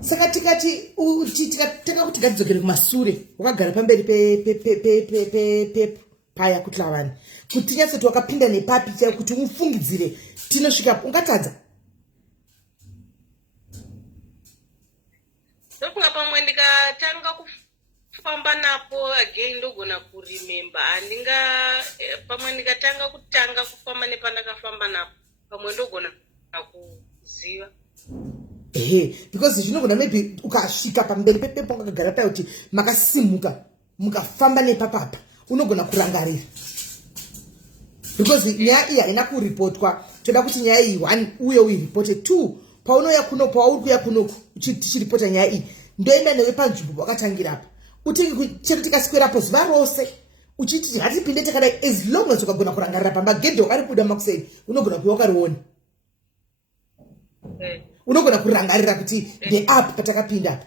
Saka tikati tikataka kuti gadzokere kumasure wakagara pamberi pe paya kuThlabane kuti nyase wakapinda nepapi chaiyo kuti umufungidzire tinosvika ungatadza. Ndokunga pamwe ndikatanga kufamba napo again ndogona kuremember andinga pamwe ndikatanga kufamba nepandakafamba napo pamwe ndogona kuziva. Because zvinogona maybe ukasvika pamberi pepepo ungagara payo kuti makasimuka mukafamba nepapapa unogona kurangarira. Because nyaya iyi haina kuripotwa, toda kuti nyaya iyi 1 uye uiripote, 2 paunouya kuno pauri kuya kunoku tichiripota nyaya iyi ndoenda newe panzvimbo wakatangira apa utingi chero tikaswerapo zuva rose uchiti hatipinde takadai as long as ukagona kurangarira pamagedhe wakari kuda makuseni unogona kuva wakariona. Unogona kurangarira kuti the up patakapinda apa.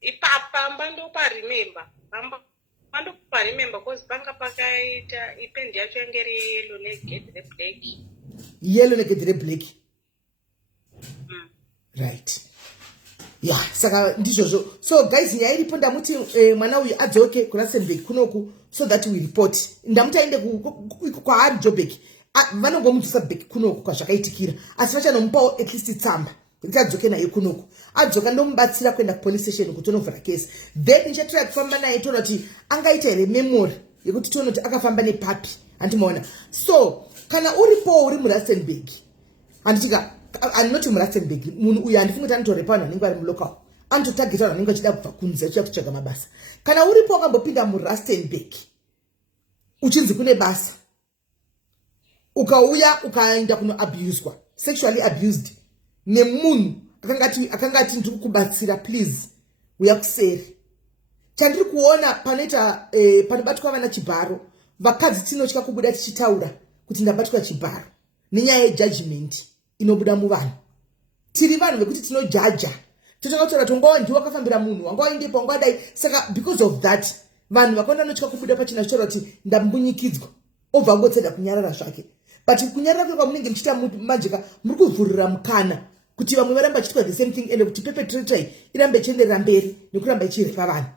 Ipapa mando remember because panga pakaita ipendi yacho yangeri yellow negedhe reblack. Yellow negedhe reblack. Right. Yeah, saka ndizvozvo. So guys, nyaya iripo ndamuti mwana uyu adzoke kuRustenburg kunoku so that we report. Ndamuti aende kwaari Joburg. Vanongomudzisa back kunoku kwazvakaitikira. Asi vachanomupawo at least tsamba. Kuti adzoke naye kunoku. Adzoka ndomubatsira kuenda kupolice station kuti tonovhura case. Then nichatira kufamba naye toona kuti angaita here memory yekuti toona kuti akafamba nepapi. Andimaona. So kana uripo uri muRustenburg. Anditika anoti muRustenburg munhu uyu handifungi kuti anotorepa vanhu vanenge vari mulocal. Anototageta vanhu vanenge vachida kubva kunze vachiuya kutsvaga mabasa. Kana uripo wakambopinda muRustenburg uchinzi kune basa ukauya ukaenda kuno abused, sexually abused nemunhu akangati ndiri kukubatsira please uya kuseri. Chandiri kuona panoita panobatwa vana chibharo vakadzi tinotya kubuda tichitaura kuti ndabatwa chibharo nenyaya yejudgment inobuda muvanhu. Tiri vanhu vekuti tinojaja totanga kutaura kuti wangawa ndiwe wakafambira munhu wangawaendepo wangadai. Saka because of that vanhu vakaona notya kubuda pachina chitaura kuti ndambunyikidzwa obva ngotseda kunyarara zvake. But kunyarara kwe kwamunenge muchita majeka muri kuvhurira mukana kuti vamwe varamba chitwa the same thing ende kuti perpetrator irambe ichienderera mberi nekuramba ichirepa vanhu.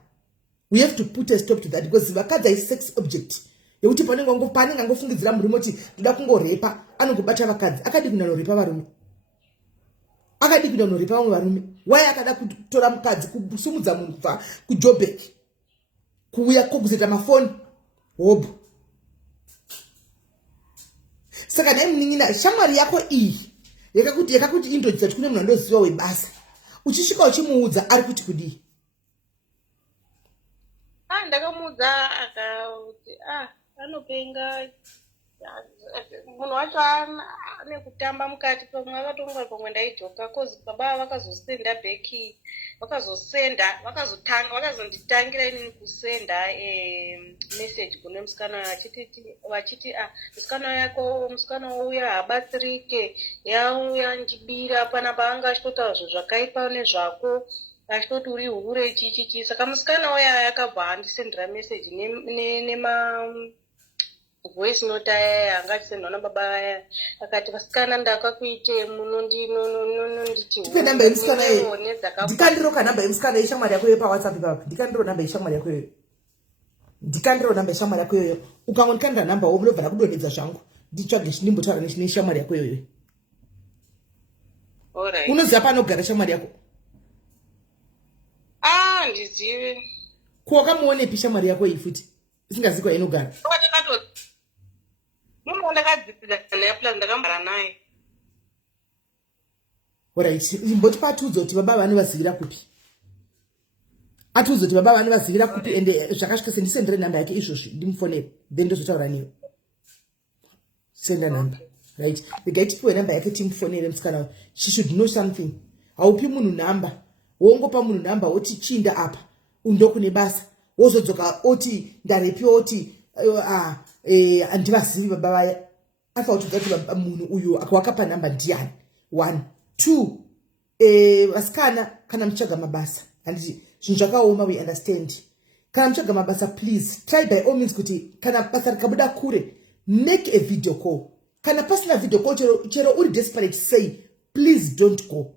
We have to put a stop to that because vakadzi is sex object. Yekuti panenge angofungidzira murume kuti ndoda kungorepa anongobata vakadzi. Akadi kunanorepa varume. Akadi kunanorepa vamwe varume. Why akada kutora mukadzi kusumudza munhu kubva kuJoburg kuuya kokuzoita mafoni hobu. Saka naye munin'ina shamwari yako iyi yakakuti indodzisa kuti kune munhu andoziva webasa uchisvika uchimuudza ari kuti kudii. Ndakamuudza akati anopenga munhu wacho ane kutamba mukati pamwe akatonga pamwe ndaijoka cause baba vakazosenda bheki vakazonditangira inini kusenda message kune musikana vachiti musikana uya habatsirike yauya njibira panapa anga achitotaura zvinhu zvakaipa nezvako achitoti uri hure chichichi. Saka musikana uya yakabva andisendera message nema voice note aya anga achisendwa nababa aya akati vasikana ndakakuite munondichi namba yemusikana iye ndikandiroka namba yemusikana yeshamwari yako pawhatsapp ipapo ndikandiro namba yeshamwari yako iyoyo ndikandiro namba yeshamwari yako iyoyo ukangondikandira namba wo munobva nakudonhedza zvangu nditsvage ndimbotaura neshamwari yako iyoyo. Unoziva panogara shamwari yako? Ndizive. Kwakamuonepi shamwari yako iyi futi isingazivi kwainogara? Munhu ndakadzipira naye plus ndakambara naye. Alright, mboti patudzo kuti baba vane vazivira kupi. Atudzo kuti baba vane vazivira kupi ende zvakasvika sendisendere namba yake izvozvi ndimufonere then ndozotaura newe. Send a number. Right? The guy tipiwe namba yake timufonere musikana. She should know something. Haupi munhu namba. Wongopa munhu namba oti chinda apa. Undokune basa. Wozodzoka oti ndarepiwa oti andivazivi baba vaya. Afa kuti ngati munhu uyu akawakapa namba ndiani. 1 2 vasikana kana muchaga mabasa. Handiti zvinhu zvakaoma, we understand. Kana muchaga mabasa, please try by all means kuti kana basa rikabuda kure, make a video call. Kana pasina video call chero uri desperate, say please don't go.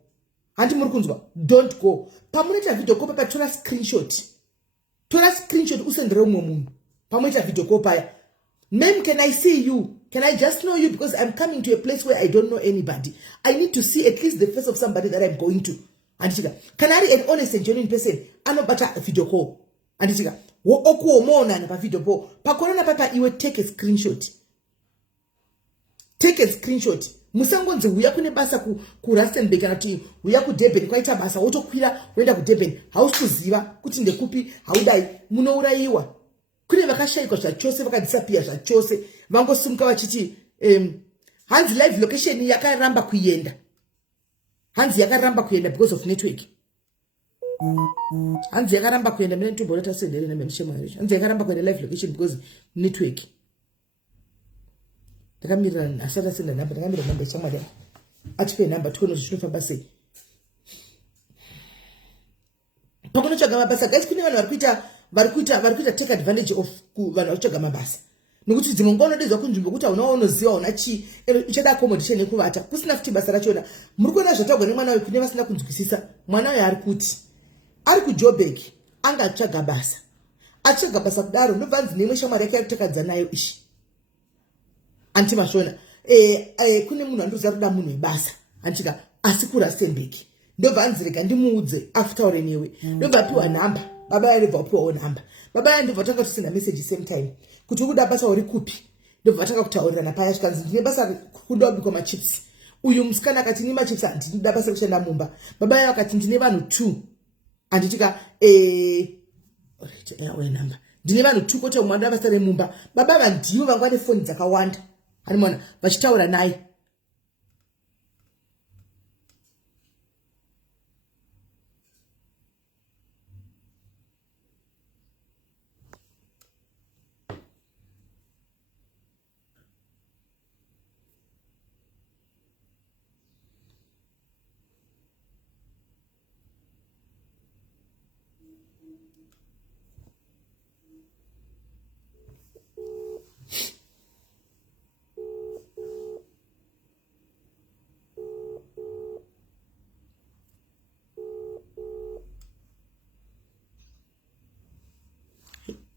Handi muri kunzwa, don't go. Pamunoita video call papa tora screenshot. Tora screenshot usendere umwe munhu. Pamunoita video call paya. Ma'am, can I see you? Can I just know you? Because I'm coming to a place where I don't know anybody. I need to see at least the face of somebody that I'm going to. And can I be an honest and genuine person? I know better a video call. And okuomona na pa video call. Pakorana papa iwe take a screenshot. Take a screenshot. Musangonze uya kune basa ku Rustenburg kana kuti uya ku Durban kwaita basa wotokwira uenda ku Durban. Hausuziva kuti ndekupi haudai munouraiwa. Kune vakashayikwa zvachose vakadisappear zvachose vangosimuka vachiti hanzi live location yakaramba kuenda. Hanzi yakaramba kuenda because of network. Hanzi yakaramba kuenda mene ntomborota sendere nememshema yacho. Hanzi yakaramba kuenda live location because network. Ndakamirira asata senda namba, ndakamirira namba yachamwari. Atipe namba tikono zvinofamba sei. Pakunotsvaga mabasa guys, kune vanhu varikuita take advantage of vanhu vakutsvaga mabasa. Nokuti dzimwe nguva unodedzwa kunzvimbo kuti unoziva una chi ichada accommodation nekuvata kusina futi basa rachona. Muri kuona zvataurwa nemwana wayo kune vasina kunzwisisa. Mwana wayo ari kuti ari kuJoburg anga atsvaga basa. Atsvaga basa kudaro ndobva nzi nemwe shamwari yake yatakadza nayo ishi. Anti mashona kune munhu andoziva kuda munhu webasa. Antika asi kuRustenburg. Ndobva nzi rega ndimuudze aftaure newe. Ndobva apiwa namba. Baba yaribva apiwawo namba. Baba yandobva tanga kusenda message same time. Kuti ukuda basa uri kupi. Ndobva tanga kutaurirana paya zvikanzi ndine basa kuda kubikwa machips. Uyu musikana akati ndine machips ndinoda basa kushanda mumba. Baba yake akati ndine vanhu 2. Anditika we namba. Ndine vanhu 2 kuti umwe basa remumba. Baba vandiwo vanga vane phone dzakawanda. Hani mwana vachitaura naye.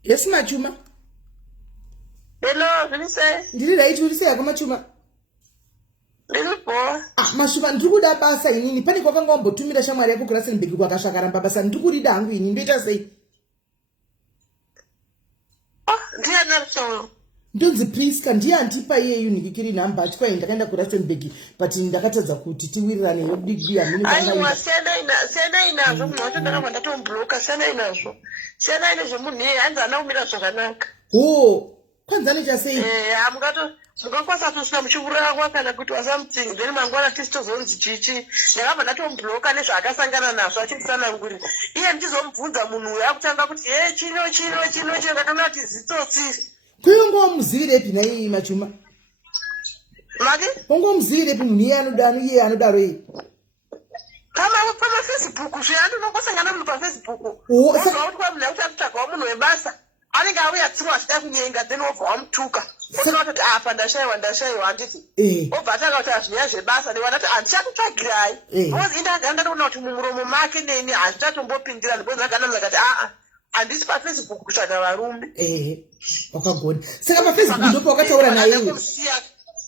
Yes, Machuma. Hello, Vinise. Ndiri right uri sei Machuma? Ndiri poa. Machuma ndiri kuda basa inini. Pane kwakanga wambotumira shamwari yako kuRustenburg kwakasvaka ramba basa ndiri kurida hangu ini ndoita sei? Ndiani aricho? Ndonzi Priska ndiye andipa iyeyu nikikiri namba achikwayi ndakaenda kuRustenburg but ndakatadza kuti tiwirirane yodidi amini kanga. Aiwa sena inazvo munhu wacho ndakabva ndatombloka sena inazvo. Sena ine zvemunhu iye hanzi anaumira zvakanaka. Kwanza nechasei? Mukakwanisa kusvika muchiuraywa kana kuti wasamutsingi then mangwana tisitozonzi chichi. Ndakabva ndatombloka nezvaakasangana nazvo achinditsanangurira. Iye ndichizomubvunza munhu uyo akutanga kuti chino ndakatoona kuti zitsotsi. Kuyongo wamuzivirepi naiyi Machuma? Maki? Kongo muzivirepi munhu iye anodaro iye? Facebook zviyani unongosangana munhu paFacebook. Wozva kuti kwamunhu yakutsvagawo munhu webasa. Anenge auya tsiwa achida kunyenga then wobva wamutuka. Wotova kuti apa ndashayiwa handiti. Wobva atanga kuti hazvinya zvebasa ndiwana kuti handichakutsvagirai. Because indagara ndatoona kuti mumuromo make neni handichatombopindira because ndaganamza kuti handisi paFacebook kutsvaga varume. Wakagona. Saka paFacebook ndipo wakataura naye.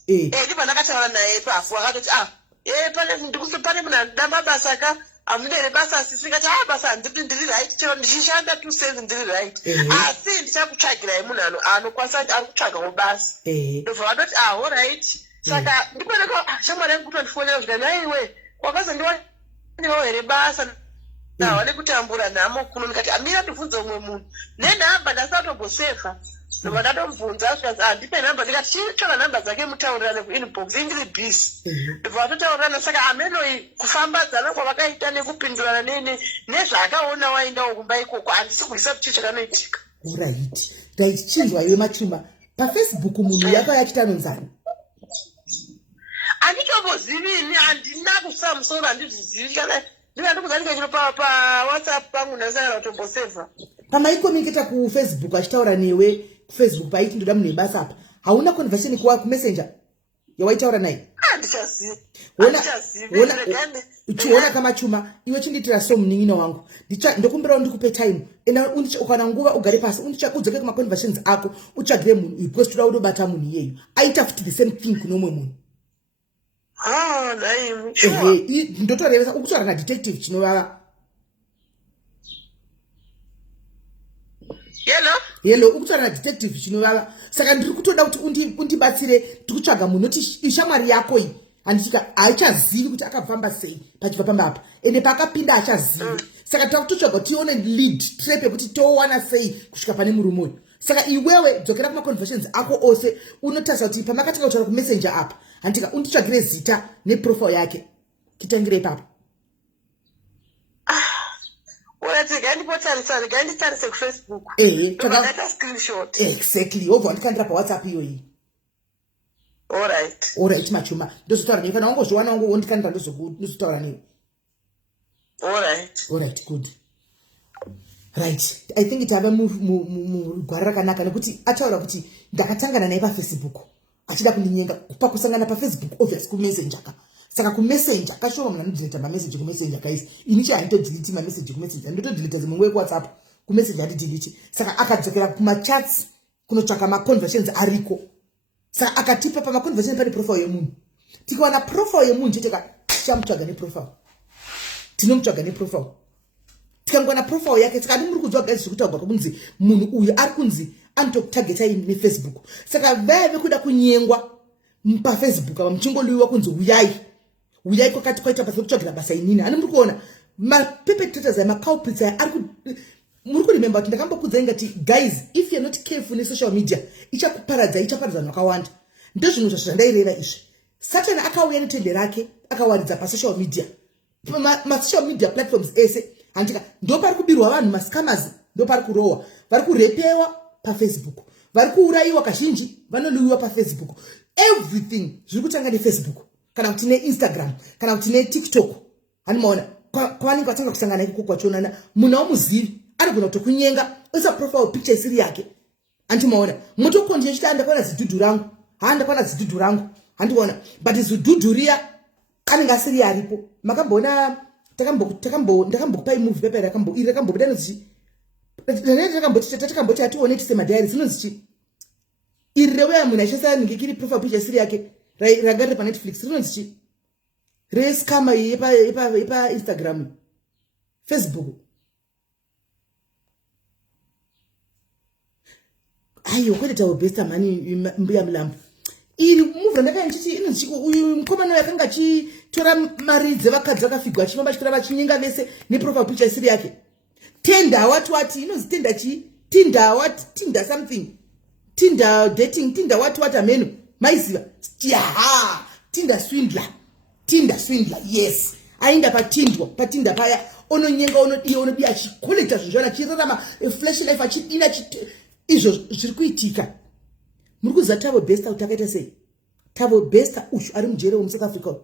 Ndibva ndakataura naye ipapo akatoti pane munhu anoda mabasa ka amudere basa sisingati basa handiti ndiri right chero ndichishanda 2 cents ndiri right asi ndichakutsvagirai munhu anokwanisa kuti ari kutsvagawo basa. Ndobva vatoti all right. Saka ndiponeko shamwari yangu kutondifonera zvikati naiwe wakazondiwanewo here basa nawane kutambura nhamo kuno ndikati amira ndibvunze umwe munhu nenhamba ndasatogosefa ndobva ndatomubvunza asvikazi handipe nhamba ndikati chitora nhamba dzake mutaurirane kuinbox indiri bhisi ndobva vatotaurirana saka amenoi kufambadzana kwavakaita nekupindurana nezvaakaona waendawo kumba ikoko handisi kurisa kuti chakanoitika. right chinzwa iwe Machuma pafacebook munhu yakauya chitanonzana handitombozivi handina kusamusoro handizvizivi kana ndikandikuzanika chino pawhatsapp pangu ndasangana kutombosevha pamaikomuniketa kufacebook achitaura newe kufacebook paiti ndoda munhu webasa apa hauna conversation kumessenger yawaitaura naye uchiona kaMachuma iwe chindiitira so munin'ina wangu ndokumbirawo ndikupe time ukana nguva ugare pasi udzoke kumaconversations ako utsvagire munhu uyu because toda udobata munhu iyeyu aita futi the same thing kuno umwe munhu ndotorevesa ukutaura nadetective chinovava hello ukutaura nadetective chinovava saka ndiri kutoda kuti undibatsire tikutsvaga munhu noti ishamwari yako iyi handisvika haichazivi kuti akafamba sei pachifamba apa ende paakapinda hachazivi saka takutotsvaga kuti tione lead trap yekuti towana sei kusvika pane murume uyu saka iwewe dzokera kumaconversations ako ose unotarisa kuti pamakatanga kutaura kumessenger apa handika unditsvagire zita neprofile yake titangire ipapo nganditarise kufacebook screenshot exactly wobva wandikandira pawhatsapp iyoyi alright Machuma ndozotaura newe kana wangozviwana wangu wondikandira ndozotaura newe alright good right I think tave mugwara rakanaka nekuti ataura kuti ndakatangana naye pafacebook achida kundinyenga pakusangana pafacebook obvious kumessenger ka saka kumessenger kashoma munhu anodeleta mamessage kumessenger guys inichi handitodelete mamessage kumessenger ndotodeleta zimwe whatsapp kumessenger handidelete saka akadzokera kumachats kunotsvaka maconversations ariko saka akatipa pamaconversation pane profile yemunhu tikawana profile yemunhu chete tichamutsvaga neprofile tinomutsvaga neprofile tikangowana profile yake saka ndimuri kudzwa guys zvekutaurwa kunzi munhu uyu ari kunzi anotokutageta nefacebook saka veve kuda kunyengwa pafacebook ava muchingoliwiwa kunzi uyai kwakati kwaita basa kutsvagira basa inini hani muri kuona maperpetrators aya maculprits aya ari muri kurememba kuti ndakambokudzai ngati guys if you're not careful nesocial media ichakuparadza ichaparadza vanhu vakawanda ndozvinhu zvazvandaireva izvi Satan akauya netende rake akawaridza pasocial media masocial media platforms ese handika ndo pari kubirwa vanhu mascammers ndo pari kurohwa vari kurepewa pafacebook vari kuurayiwa kazhinji vanoliwiwa pafacebook everything zviri kutanga nefacebook kana kuti neinstagram kana kuti netiktok hanimaona kwavanenge vatanga kusangana ikoko kwachionana munhu wamuzivi anogona kutokunyenga oisa profile picture isiri yake handimaona motokonje chiti andakwana zidhudhu rangu handakwana zidhudhu rangu handiona but zidhudhu riya anenge asiri aripo makambona ndakambokupai movie paper iri rakambobuda nozichi takamboti atione semadhayari zinonzi chi iri reuya munhu achisa ninge kiri profile picture isiri yake ragarire paNetflix rinonzi chi rescama yepa Instagram Facebook ayo kwete taubesta mani mbuya mulambo iri muvha ndakaenchichi inonzi uyu mukomana yakanga achitora mari dzevakadzi vakafigwa achifamba chikora vachinyenga vese neprofile picture isiri yake tenda wati inonzi tenda chi tinda something tinda dating tinda what ameno maiziva tinda swindler yes ainda patinda paya ononyenga onodiya achikolekta zvinhu zvana achirarama flash life achidina izvo zviri kuitika muri kuziva Tavo Besta kuti akaita sei Tavo Besta uyu ari mujere wemuSouth Africa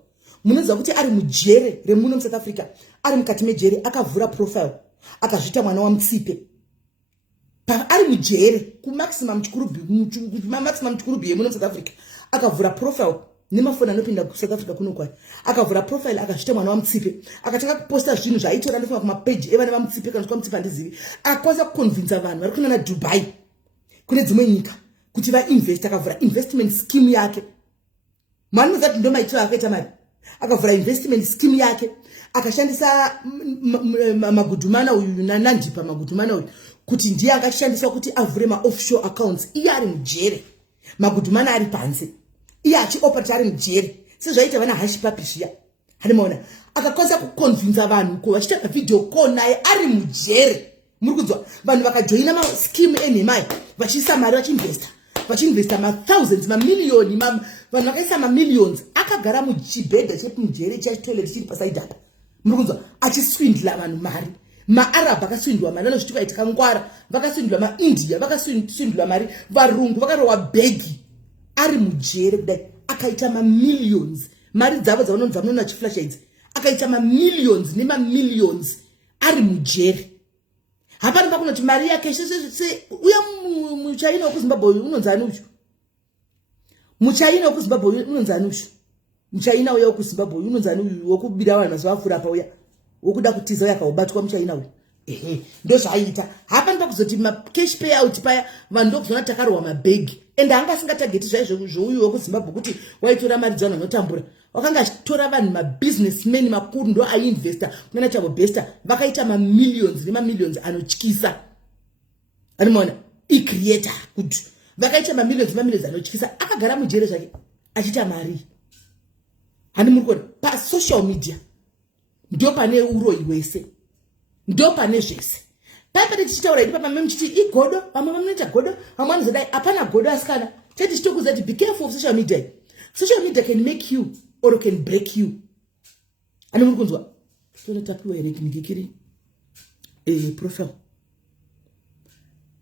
munoziva kuti ari mujere remuno muSouth Africa ari mukati mejere akavhura profile akazvita mwana wamutsipe ari mujere kumaximum chikurubi yemuno muSouth Africa akavhura profile nemafoni anopinda kuSouth Africa kuno kwai akavhura profile akazvita mwana wamutsipe akatanga kuposta zvinhu zvaitora ndofunga kumapage evana vamutsipe kana kuti mutsipe handizivi akakwanisa kuconvinza vanhu vari kunana Dubai kune dzimwe nyika kuti vainvest akavhura investment scheme yake mani muzati ndo maitiro akaita mari akavhura investment scheme yake akashandisa magudhumana uyu nanandipa magudhumana uyu kuti ndiye akashandiswa kuti avhure maoffshore accounts iye ari mujere magudhumana ari panze iye achioperate ari mujere sezvaita vana hashi papi zviya Hanimona akakwanisa kuconvince vanhu ko vachita video call naye ari mujere. Muri kunzwa vanhu vakajoina ma scheme enhemai vachisa mari vachinvesta ma thousands ma million vanhu vakaisa ma millions akagara muchibhedha chepumujere chatoilet chiri paside apa. Muri kunzwa achiswindla vanhu mari. Ma-Arab vakaswindwa mari vanozvituka itika ngwara vakaswindwa ma-India vakaswindwa mari varungu vakarowa bhegi ari mujere kudai akaita ma-millions mari dzavo dzavanonona chiflasha idzi akaita ma-millions nema-millions ari mujere. Hapana pakunoti mari yake uya muchaina wekuzimbabwe unonzani uchu muchaina wekuzimbabwe unonzani uchu muchaina uya wekuzimbabwe unonzani uyu wokubira vanhu mazuva apfuura apa uya wokuda kutiza uya akaobatwa muchaina uyu ndo zvaaita. Hapana pakuzoti cash payout paya vanhu ndokuzona takarohwa mabhegi ende anga asingatageti zvaizvo zvouyu wekuzimbabwe kuti waitora mari dzavanhu vanotambura wakanga achitora vanhu mabusinessmen makuru ndo ainvesta kunana chavo besta vakaita mamillions nemamillions anotyisa. Animona icreator kuti vakaita mamillions anotyisa akagara mujere zvake achita mari. Hani muri kuona pa social media ndo pane uroyi wese ndo pane zvese. Paipa tichitaura idi papa meme chiti igodo vamwe vanoita godo vamwe vanozodai hapana godo asikana chati tichitokuza kuti be careful of social media. Social media can make you or can break you. Ani muri kunzwa tonotapiwa here ndikiri profile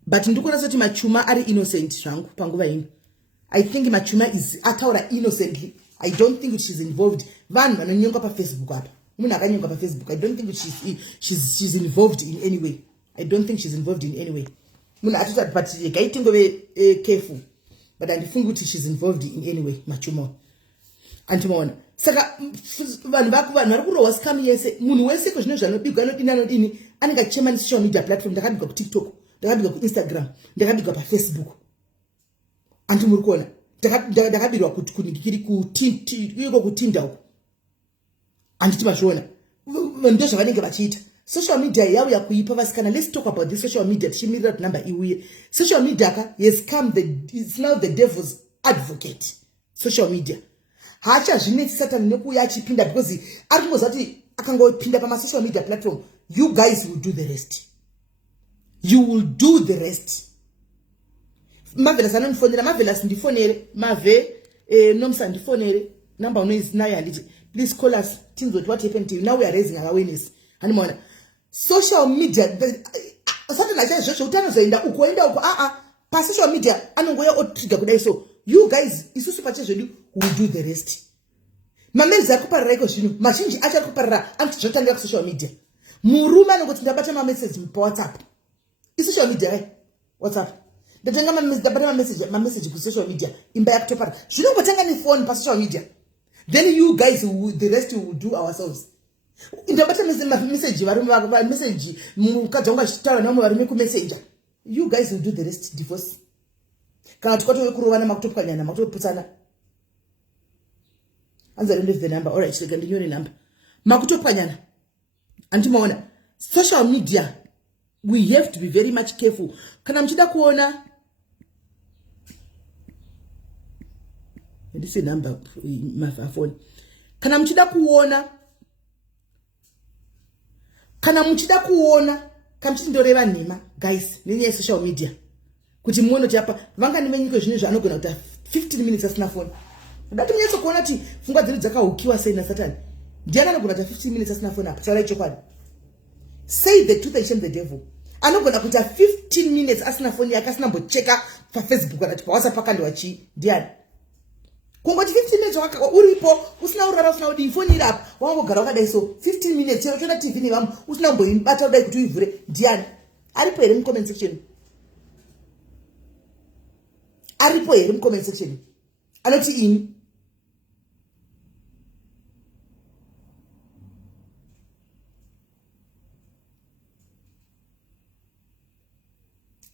but ndikuona soti machuma ari innocent zvangu panguva ino. I think machuma is ataura innocently. I don't think she's involved. Vanhu vanonyonga pa Facebook apa munhu akanyonga pa Facebook I don't think she's involved in any way. I don't think she's involved in any way. Munhu atoti but gaitingove careful but andifungi kuti she's involved in any way machuma antimaona. Saka vanhu vari kurohwa scam yese munhu wese ko zvino zvanobigwa anodini anenge achema social media platform. Ndakabigwa kuTikTok ndakabigwa kuInstagram ndakabigwa paFacebook anti muri kuona ndakabirwa kuti kunikiri kuTinder uko anditi mazviona ndo zvavanenge vachiita. Social media yavo yakuipa vasikana. Let's talk about this social media tichimirira kuti number iuye. Social media has come it's now the devil's advocate. Social media hacha zvinetsi Satan nekuya achipinda because ari kungoza kuti akangopinda pama social media platform you guys will do the rest. You will do the rest. Marvelous anonifonera Marvelous ndifonere mave nomsa ndifonere number unoizinayo handiti please call us things what happened to you. Now we are raising our awareness. Hanimona social media Satan achaizvo zveutanozoenda ukoenda uko pa social media anongoya otrigger kudai. So you guys isusu pachezvedu will do the rest. Mamezi ari kuparira iko zvino mazhinji acho ari kuparira anoti zvotangira kusocial media. Murume anongoti ndabata mamessage paWhatsApp isocial media WhatsApp ndatenga ndabata mamessage kusocial media imba yakutoparira zvinongotanga nefone pasocial media then you guys the rest will do ourselves. Ndabata message varume message mukadzi wangu achitaura namwe varume kumessenger you guys will do the rest. Divorce kana tikwato kurovana makutopwanyana makutoputsana anza leave the number. All right, cheka ndinyore number makutopwanyana antimaona. Social media we have to be very much careful. Kana mchida kuona ndise number my phone kana mchida kuona kamchiti ndoreva nhema guys nenyaya social media kuti muone kuti apa vangani venyiko zvino zvanogona kuti 15 minutes asina phone. Ndati munyatso kuona kuti pfungwa dzedu dzakahukiwa sei naSatan. Ndiani anogona kuti 15 minutes asina phone apa taura chokwadi. Say the truth and shame the devil. Anogona kuti 15 minutes asina phone yake asina mbocheka pa Facebook kana pa WhatsApp akandiwa chi ndiani. Kungoti 15 minutes waka uripo usina urara usina udi phone iri apa wangogara wakadai so 15 minutes chero chona TV ni vamu usina mboibata kudai kuti uivhure ndiani. Aripo here mu comment section. Aripo here mu comment section. Anoti ini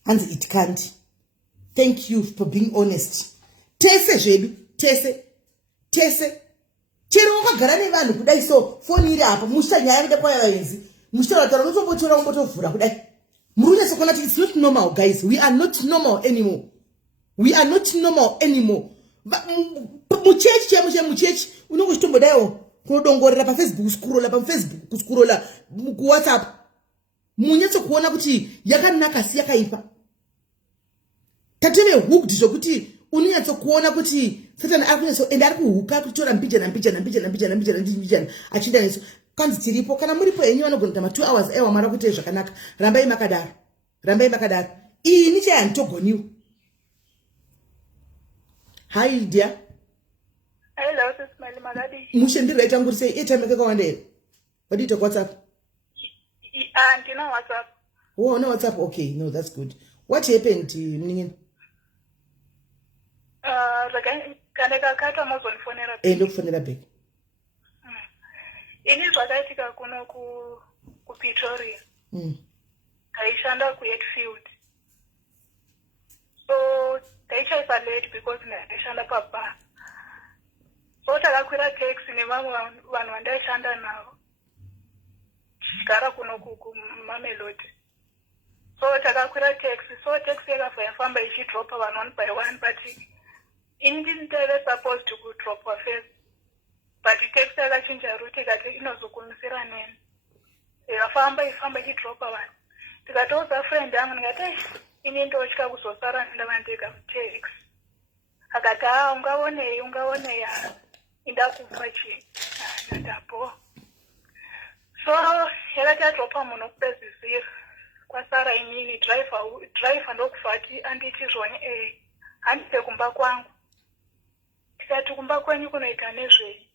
and it can't. Thank you for being honest. Tese zvedu tese chero wakagara nevanhu kudai so phone iri apa mushanyaya kuda kwaya vaenzi mushtaura unotombotora umbotovhura kudai murume sokona it's not normal guys. We are not normal anymore. We are not normal anymore. Muchechi unongochitombodaiwo kunodongorera paFacebook, scrolla paFacebook, scrolla kuWhatsApp. Munyatso kuona kuti yakanaka si yakaipa. Tateve hooked zvokuti unonyatso kuona kuti Satan akunyatso ende ari kuhuka kutora mbijana achinda neso. Kanzi tiripo kana muripo henyu vanogona kuita 2 hours ewa mara kuti zvakanaka. Rambai makadaro. Iyi ni chayanditogoniwa. Hi dear. Hello, SIS MELLY Magadi. Mushendira itangu sei airtime yakawanda here. What do you talk WhatsApp? No WhatsApp. Oh, no WhatsApp. Okay, no, that's good. What happened to you? Kaneka kata mozonifonera. Ndokufonera back. Ini zvakaitika kuno ku Pretoria. Kaishanda ku Hatfield. So taichaisa late because ndaishanda pabha. So takakwira taxi nevamwe vanhu vandaishanda navo. Chigara kuno kuMamelodi. So takakwira taxi. So taxi yakafamba ichidropa vanhu one by one, but indintere supposed to drop first. But taxi yakachinja route ikati inozokumisira neni. Ikafamba ichidropa vanhu. Tikatouza friend yangu ndikati ini ndotya kuzosara ndavandega mutaxi. Akati ungaonei indakufa chii. Ndatapo. So yakati adropa munhu kupedzisira. Kwasara inini driver ndokufati anditi zvoni handise kumba kwangu. Tikati kumba kwenyu kunoita nezvei.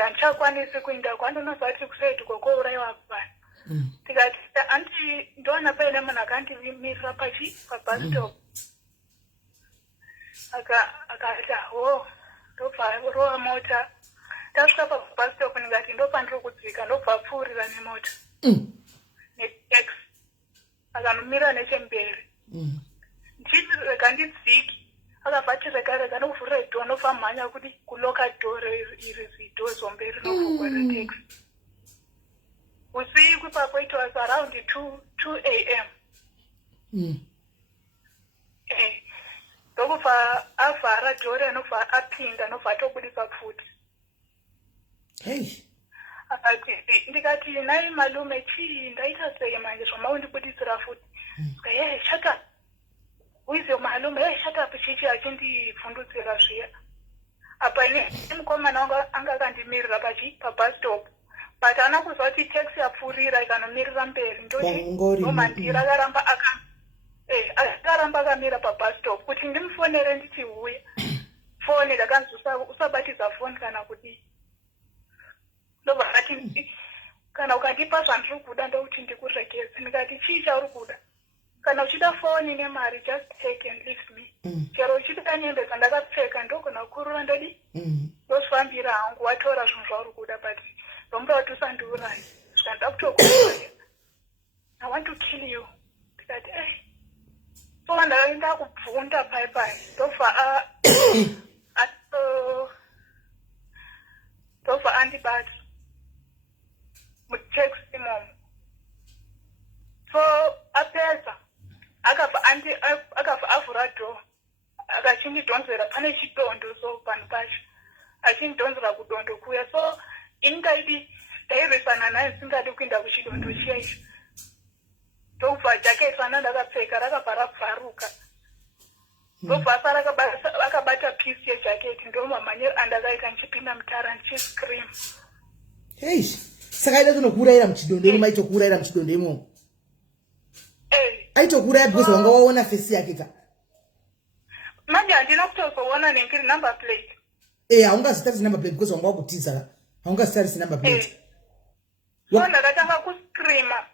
Handichakwanisi kuenda kwandinozati kuseti kokouraiwa vanhu. Tikati andi ndoona paine munhu akandimirira pabus stop. Akati ndobva rova mota. Tasvika pabus stop ndikati ndopandiri kudzika ndobva apfuurira nemota. Netaxi. Akanomira nechemberi. Nditi rega ndidziki. Akabva rega ndokuvhurira idhoo ndobva mhanya kuti kuloka dhoo iri zidhoo zomberi novhurwa retaxi. Usiku ipapo it was around 2 a.m. Ndokubva avhara dhoo anobva apinda ndobva atobudisa futi. Akati ndikati nai malume chii ndaita sei manje zvamaundibudisira futi. Shut up. Who is your malume? Shut up chichi achindivhundutsira zviya. Apa mukomana anga akandimirira pabus stop. But haana kuzwa kuti taxi yapfuurira ikanomirira mberi ndomandira akaramba akamira pabus stop kuti ndimufonere nditi uya. Foni ndakanzi usabatidza foni kana kuti ndobva ati kana ukandipa zvandiri kuda ndokuti ndikuregeze. Ndikati chii chauri kuda? Kana uchida foni nemari just take and leave me. Chero uchida nyembe dzandakapfeka ndogona kukurura ndodi ndozvifambira hangu watora zvinhu zvauri kuda, but ndomuda kuti usandiurayi. Zvikanza kutokuuraya. I want to kill you. Ndikati so ndakaenda kubvunda pai ndobva andibata mutaxi imomo. So apedza akabva avhura dhoo akachindidhonzera pane chidondo so panhu pacho achindidhonzera kudondo kuya. So ini ndairisana naye singadi kuenda kuchidondo chiya icho. Ndobva jaketi rana ndakapfeka rakabva rabvaruka. Ndobva asara akabata pisi yejaketi ndomamhanyero andakaita ndichipinda mutara ndichiscream. Saka aida kunokuurayira muchidondo imo maitokuurayira muchidondo imo. Aitokuuraya because wanga waona face yake ka. Manje handina kutozoona nengiri number plate. Haungazitarise number plate because wanga wakutiza. Haungazitarise number plate. So ndakatanga kuscreama.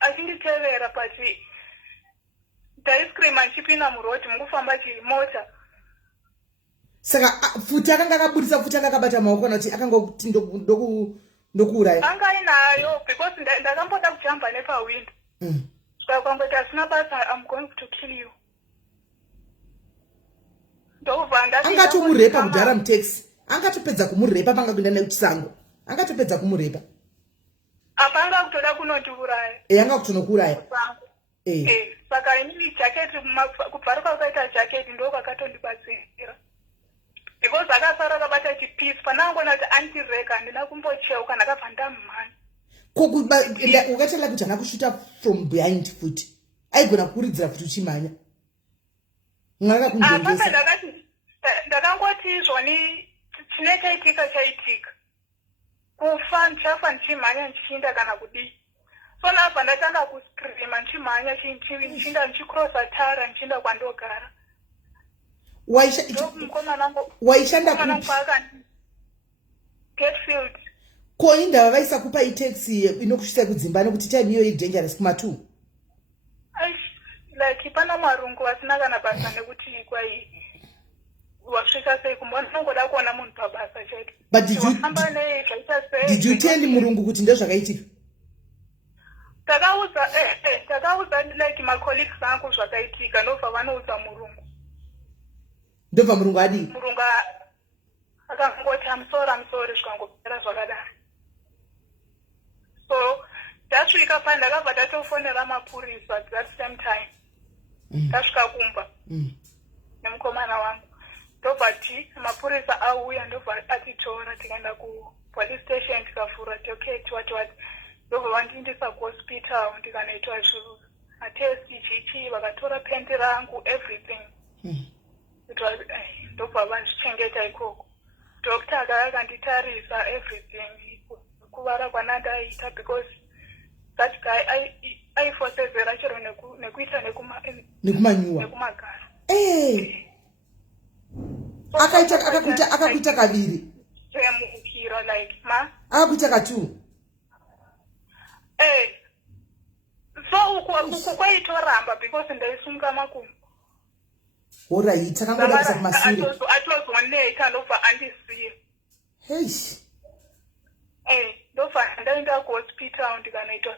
Achinditevera but ndaiscreama ndichipinda murodi mukufamba chimota. Saka futi akanga akabudisa futi akabata maoko kana kuti akanga kuti ndokuuraya. Anga inayo because ndakamboda kujamba nepawindow. Saka kwangoti asina basa, I'm going to kill you. Angatomurepa kudhara mutaxi. Angatopedza kumurepa panga kuenda naye kuchisango. Angatopedza kumurepa. Apanga kutoda kunondiuraya. Anga kutonokuuraya. Saka ini jaketi kubvaruka kwaita jaketi ndo kwakatondibatsira. Because akasara akabata chipi peace panangona kuti andirega handina kumbocheuka ndakabva ndamhanya ukatala kuti hana kushuta from behind futi aigona kukuridzira kuti uchimhanya mwaka kundongesa ndakangoti izvoni chine chaitika kufa ndichafa ndichimhanya ndichiinda kana kudii so nabva ndatanga kuscreama ndichimhanya ndichiinda ndichikrosa tara ndichiinda kwandogara waishanda Getfield. Ko indava vaisakupa itaxi inokusvitsa kudzimba nekuti time iyo idangerous kuma2 like pana marungu vasina kana basa nekuti kwai wasvika sei kumba ndinongoda kuona munhu pabasa chete. But did you tell murungu kuti ndezvakaitika? Takauza like my colleagues angu zvakaitika ndobva vanoudza murungu. Ndobva murungu adi? Murungu akangoti I'm sorry zvikangopera zvakadaro. So ndasvika pa ndakabva ndatofonera mapurisa at that same time. Ndasvika kumba nemukomana wangu ndobva mapurisa auya ndobva atitora tikaenda kupolice station tikavhura okay what ndobva vandiindisa kuhospital ndikanoitwa zvinhu matesti chichi vakatora pendi rangu everything ndobva vandichengeta ikoko. Doctor akanditarisa everything kuvara kwanandaita because that guy aifosezera chero nekuita nekumagara. Akakuita kaviri. Semukira like akakuita katu. So uku kwaitoramba because ndaisunga makumbo. Alright, takangoda kusa kumasiro. Atozoneka ndobva andisiye. Ndobva ndaenda kuhospital ndikanoitwa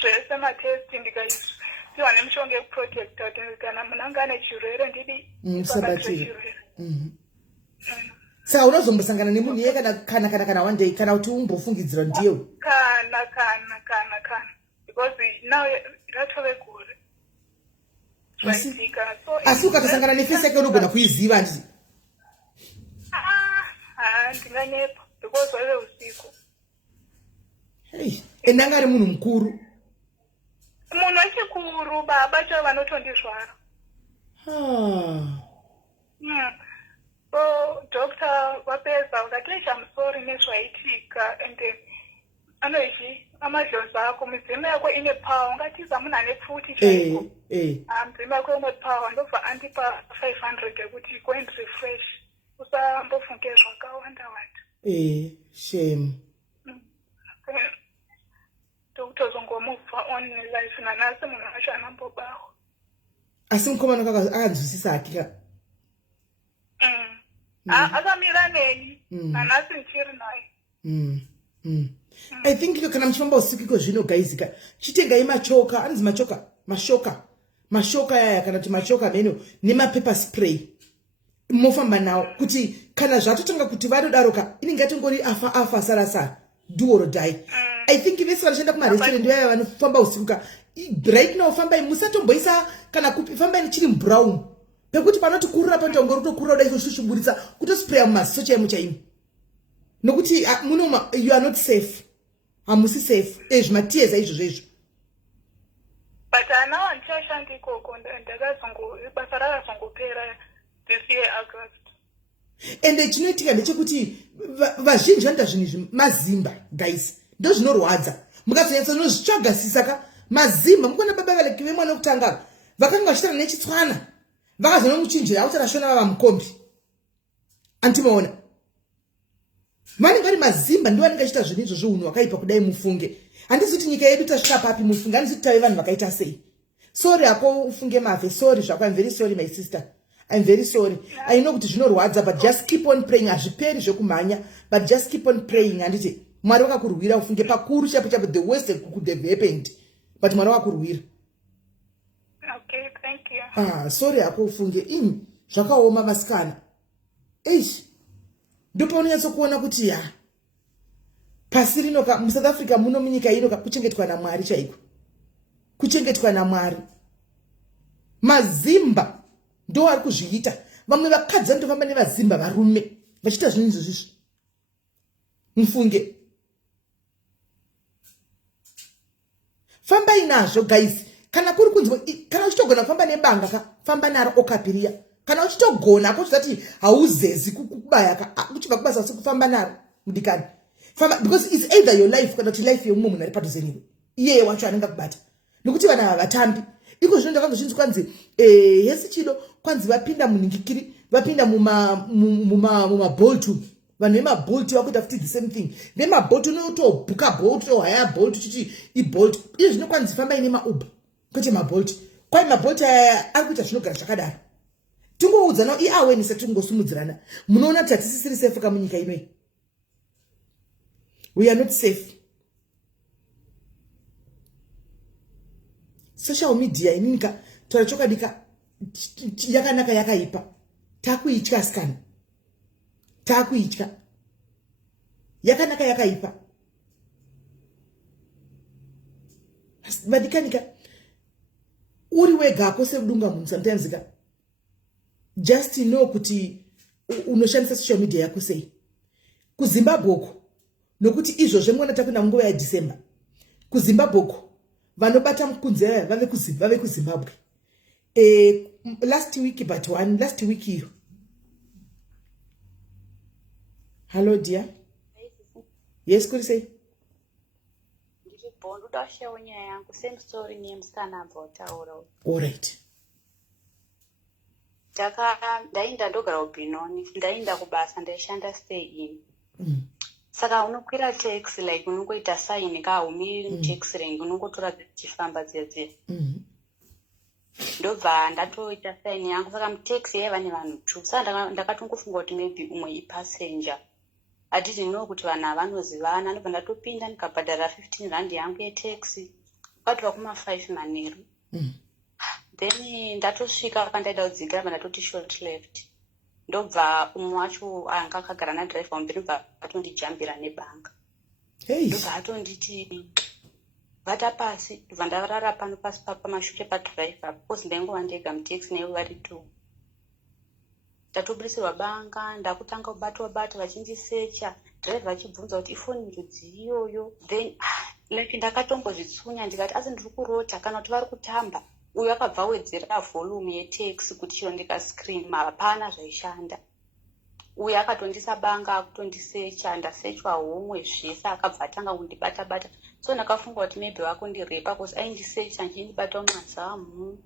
zvese matesti ndikaisiwa nemishonga yekuprotecta kuti kana munhu anga ane chirwere ndidi musabatire. Saka unozombosangana nemunhu iye kana one day kana kuti umbofungidzira ndiyo. Kana because now ratove kure. Asi ukatosangana nefesi yake unogona kuiziva ndii? Ndinganyepa because waive usiku. Endanga ari munhu mukuru. Munhu wechikuru baba chavo vanotondizvara. So doctor vapedza vakati I'm nezvaitika and anoichi amadlozi ako midzimu yako ine power ungatiza munhu ane pfuti chaiko. Midzimu yako ine power ndobva andipa 500 yekuti go and refresh usambofunge zvakawanda. Shame. Tokutozongomubva on life nanasi munhu wacho anambobawa. Asi mukomana akanzwisisa hakika. Akamira neni nanasi ndichiri naye. I think kana mchifamba usiku iko zvino guys chitengai machoka anzi mashoka yaya kana kuti machoka meno nemapepa spray mofamba nawo kuti kana zvatotanga kuti varodaroka inenge yatongori afa sarasa do or die. I think vese vanoshanda kumarestaurant yaya vanofamba usiku right now fambai musatomboisa kana fambai chiri brown pekuti panoti kurura patongori kutokurura dai kushushubuditsa kutospraya mumaziso chaimo chaimo nokuti you are not safe. Hamusi safe. Zvimatieza izvo. But now ndichashanda ikoko basa rakazongopera this year August. And chinoitika ndechekuti vazhinji vanoita zvinhu izvi mazimba guys ndo zvinorwadza mukazonyatsa nozvitsvagasisa mazimba mukona baba valekive mwana wekutanga vakanga vachitana nechitswana vakazonomuchinjira autarashona vava mukombi antimaona vanenge vari mazimba ndiwo anenge achita zvinhu izvozvo unhu wakaipa kudai mufunge. Handisi kuti nyika yedu tasvika papi mufunge, handisi kuti tave vanhu vakaita sei. Sorry ako ufunge mavhe, sorry zvako, I'm very sorry my sister. I'm very sorry. I know kuti zvinorwadza but just keep on praying. Hazviperi zvekumhanya but just keep on praying. Handiti Mwari wakakurwira ufunge pakuru chapo the worst could have happened. But Mwari wakakurwira. Okay, thank you. Sorry ako ufunge. Zvakaoma vasikana. Ndipo unonyatso kuona kuti pasi rino muSouth Africa muno munyika ino kuchengetwa naMwari chaiko. Kuchengetwa naMwari. Mazimba ndo ari kuzviita. Vamwe vakadzi vanotofamba nevazimba varume Vachita zvinhu izvozvi. Mufunge. Famba inazvo guys. Kana kuri kunzwa kana uchitogona kufamba nebanga famba naro okapiria. Kana uchitogona kuti hauzezi kubaya uchibva kubasa kufamba naro mudikani. Famba because it's either your life kana kuti life yomunhu munhu ari padhuze newe. Iye wacho anenge kubata. Nokuti vana havatambi. Iko zvino ndakazozvinzi kwanzi hesi chilo kwanzi vapinda munhingikiri vapinda muma bolt. Vanhu vemabolt vakuita futi the same thing. Vemabolt unotobuka bolt haya bolt chichi ibolt. Izvi zvinokwanzi famba ine mauber. Kwete mabolt. Kwai mabolt ari kuita zvinogara zvakadaro. Tingoudzana iawareness tingosumudzirana. Munoona kuti hatisisiri safe kamunyika inoi. We are not safe. Social media inika torachokadika yakanaka yakaipa. Takuitya scan. Takuitya. Yakanaka yakaipa. Madikanika uri wega kose kudunga munhu sometimes just know kuti unoshandisa social media yako sei. KuZimbabwe nokuti izvozvo mwana tapinda munguva yaDecember. KuZimbabwe vanobata mukunzi vave kuZimbabwe. Last week iyo. Hello dear. Yes, kuri sei? All right. Ndainda ndogara uBinoni, ndainda kubasa ndaishanda stay in. Saka unokwira taxi like unongoita sign kahumiri taxi rank unongotora chifamba dzedze. Ndobva ndatoita sign yangu saka mutaxi yaiva nevanhu 2. Saka ndakatongofunga kuti maybe umwe ipassenger. I didn't know kuti vanhu vanozivana. Ndobva ndatopinda ndikabhadhara 15 rand yangu yetaxi. Kwatova kuma 5 manheru. Then ndatosvika pandaida kudzikira ndatoti short left. Ndobva umwe wacho anga akagara nadriver wamberi ndobva atondijambira nebanga. Ndobva atonditi vata pasi. Ndobva ndarara pano pasi pamashure padriver because ndaingova ndega mutaxi naivo vari 2. Ndatoburisirwa banga ndakutanga kubata vachindisecha. Driver achibvunza kuti ifoni njodzi iyoyo. Then like ndakatombozvitsunya ndikati asi ndiri kurota kana kuti vari kutamba. Uyu akabva wedzera volume yetaxi kuti chiro ndikascream hapana zvaishanda. Uyu akatondisa banga akutondisecha ndasechwa homwe zvese akabva atanga kundibata. So ndakafunga kuti maybe vakundirepa because aindisecha achindibata umazamu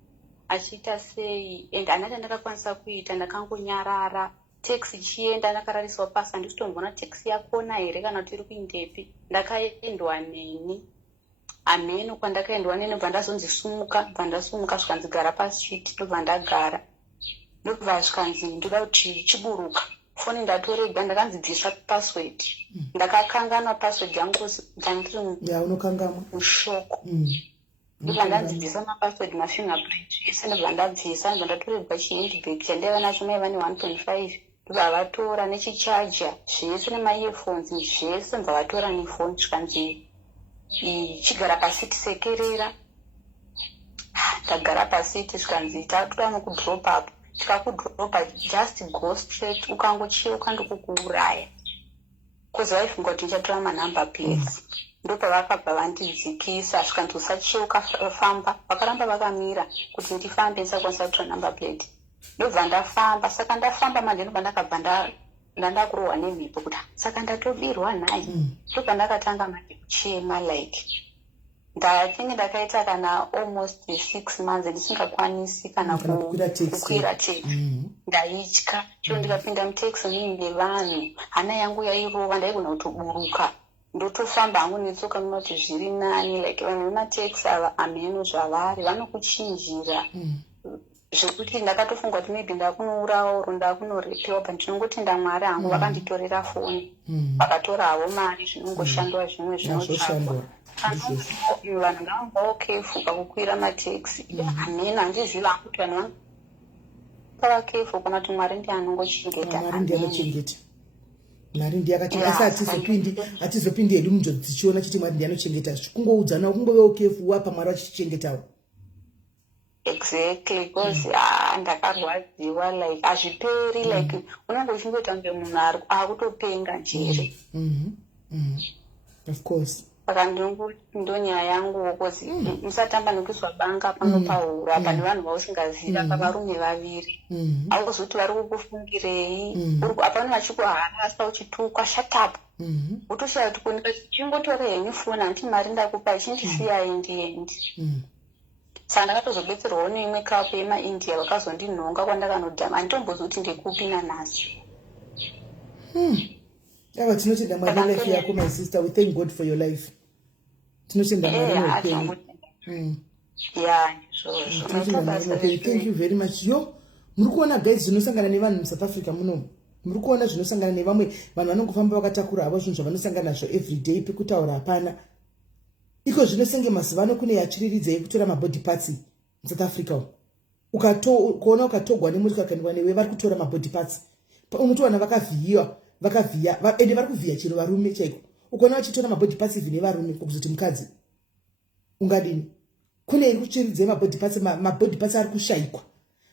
achiita sei and anati ndakakwanisa kuita ndakangonyarara. Taxi chienda ndakararisawo pasi handisitomboona taxi yakona here kana kuti iri kuindepi. Ndakaendwa neni. Ameno kwandakaendwa neni ndobva ndazonzisumuka zvikanzigara pastreet ndobva ndagara. Ndobva zvikanzi ndoda kuti chiburuka. Foni ndatorega ndakanzibvisa password. Ndakakanganwa password yangu ndandiri mushoko. Ndobva ndanzibvisa mapassword mafingerprint ese ndobva ndabvisa ndobva ndatorega chihandbag chandaiva nacho maiva ne 1.5. Ndobva vatora nechichaja zvese nemaearphones zvese ndobva vatora nefoni zvikanzi chigara pasiti sekerera. Tagara pasiti zvikanzi tatora nokudrop up. Tikakudropa just go straight ukangocheuka ndokukuuraya. Because vaifunga kuti ndichatora manumber plates. Ndopa vakabva vandidzikisa zvikanzi usacheuka famba. Vakaramba vakamira kuti ndifambe ndisakwanisa kutora number plate. Ndobva ndafamba. Saka ndafamba manje ndobva ndakabva ndandakurohwa nemhepo kuti saka ndatobirwa naye. Ndobva ndakatanga manje kuchema like ndatinge ndakaita kana almost 6 months ndisingakwanisi kana kukwira taxi. Ndaitya chiro ndikapinda mutaxi muine vanhu hana yangu yairova ndaigona kutoburuka ndotofamba hangu netsoka munoti zviri nani like vanhu vemataxi ava ameno zvavari vanokuchinjira zvekuti ndakatofunga kuti maybe ndakunourawa uro ndakunorepewa but ndinongoti ndamwari hangu vakanditorera foni vakatora havo mari zvinongoshandwa zvimwe zvinotsvakwa. Vanhu ngavangawo careful pakukwira mataxi. Ameno handiziva kuti vanhu vangava careful kana kuti mwari ndiye anongochengeta. Mwari ndiye akati asi hatizopindi hedu munjodzi tichiona chiti mwari ndiye anochengeta. Kungoudzana kungovewo careful wapa mwari vachichengetawo. exactly because ndakarwadziwa like hazviperi like unenge uchingoita kunge munhu akutopenga njere. Of course. Saka ndonyaya yangu because musatamba nekuiswa banga pano paura pane vanhu vausingaziva pavarume vaviri hauzoti vari kukufungirei apano vachikuharasa uchitukwa shatapu utoshaya kuti chingotore henyu foni handiti mari ndakupa chindisiyai ndiendi. Saka ndakatozobetserwawo neimwe kapu yemaindia vakazondinhonga kwandakanodhama handitombozoti kuti ndekupi nanhasi. Ava tinotenda Mwari life yako my sister, we thank God for your life. Tinotenda Mwari upenyu. Thank you very much. Yo, muri kuona guys zvinosangana nevanhu muSouth Africa muno. Muri kuona zvinosangana nevamwe vanhu vanongofamba vakatakura havo zvinhu zvavanosangana nazvo every day pekutaura hapana. Iko zvinosenge mazivano kune yachiriridza yekutora mabody parts muSouth Africa. Kuona ukatogwa nemuri ukaendwa newe vari kutora mabody parts. Unotowana vakavhiya ende vari kuvhiya chero varume chaiko. Ukaona vachitora mabody parts vine varume kuzoti mukadzi ungadini. Kune iri kuchiridza mabody parts ari kushayikwa.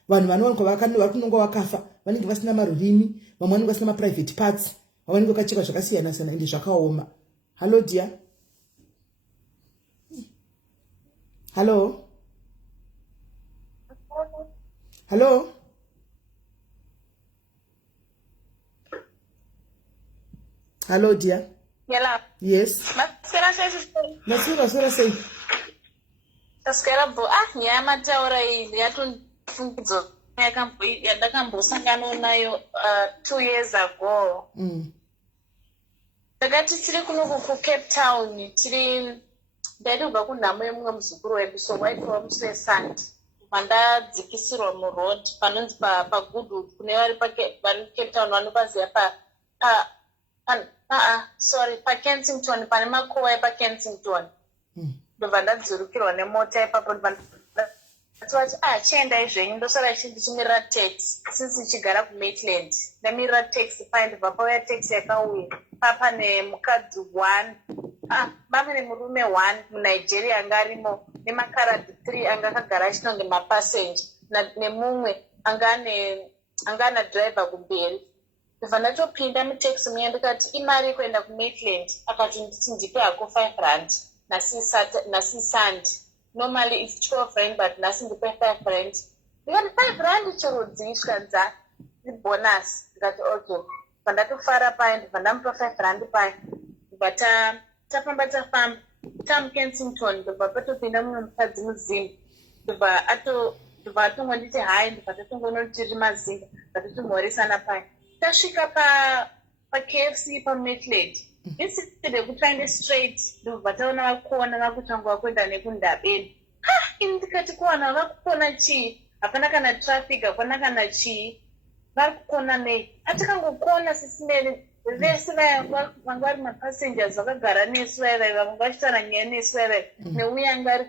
Vanhu vanowanikwa vari kunonga vakafa vanenge vasina marurimi, vamwe vanenge vasina private parts, vamwe vanenge vakachekwa zvakasiyana siyana ende zvakaoma. Hello dear. Hello. Hello. Hello dear. Yala. Yes. Masera sei. Taskera bo nyaya mataura iyi yatonfungidzo yandakambosangana nayo 2 years ago. Takati tiri kunoku kuCape Town ndaitobva kunhamo yemumwe muzukuru wedu so waitova musi wesandi mandadzikisirwa muroad panonzi pagoodwood kune vari Cape Town vanopaziva paKensington pane makowa epaKensington. Ndobva ndadzurukirwa nemota ipapo ndati chiendai zvenyu ndosara ndichimirira taxi since ichigara kuMaitland ndamirira taxi ndobva pauya taxi yakauya pane mukadzi 1 baba nemurume 1 muNigeria anga arimo nemakaradhi 3 anga akagara achinonge mapasenja nemumwe anga ana driver kumberi. Ndobva ndatopinda mutaxi muya ndikati imari yekuenda kuMaitland akati nditi ndipe hako 5 rand nasi sandi normally it's 12 rand but nasi ndipe 5 rand ndikati 5 rand chero dziishanza ibonus ndikati okay pandatofara paya ndobva ndamupa 5 rand paya ndobva tafamba tamuKensington ndobva patopinda mumwe mukadzi muzimba ndobva atongonditi hai ndobva tatongonotiri mazinga ndatotomhoresana paya tasvika paKFC paMaitland instead yekutrainde straight ndobva taona vakukona vakutanga vakuenda nekundabeni ndikati kuwana vakukona chii hapana kana traffic hapana kana chii vari kukona nei atakangokona sisinene vese vanga vari mapassengers vakagara nesu vaivai vamwe vachitaura nyaya nesu vaivai neuya anga ari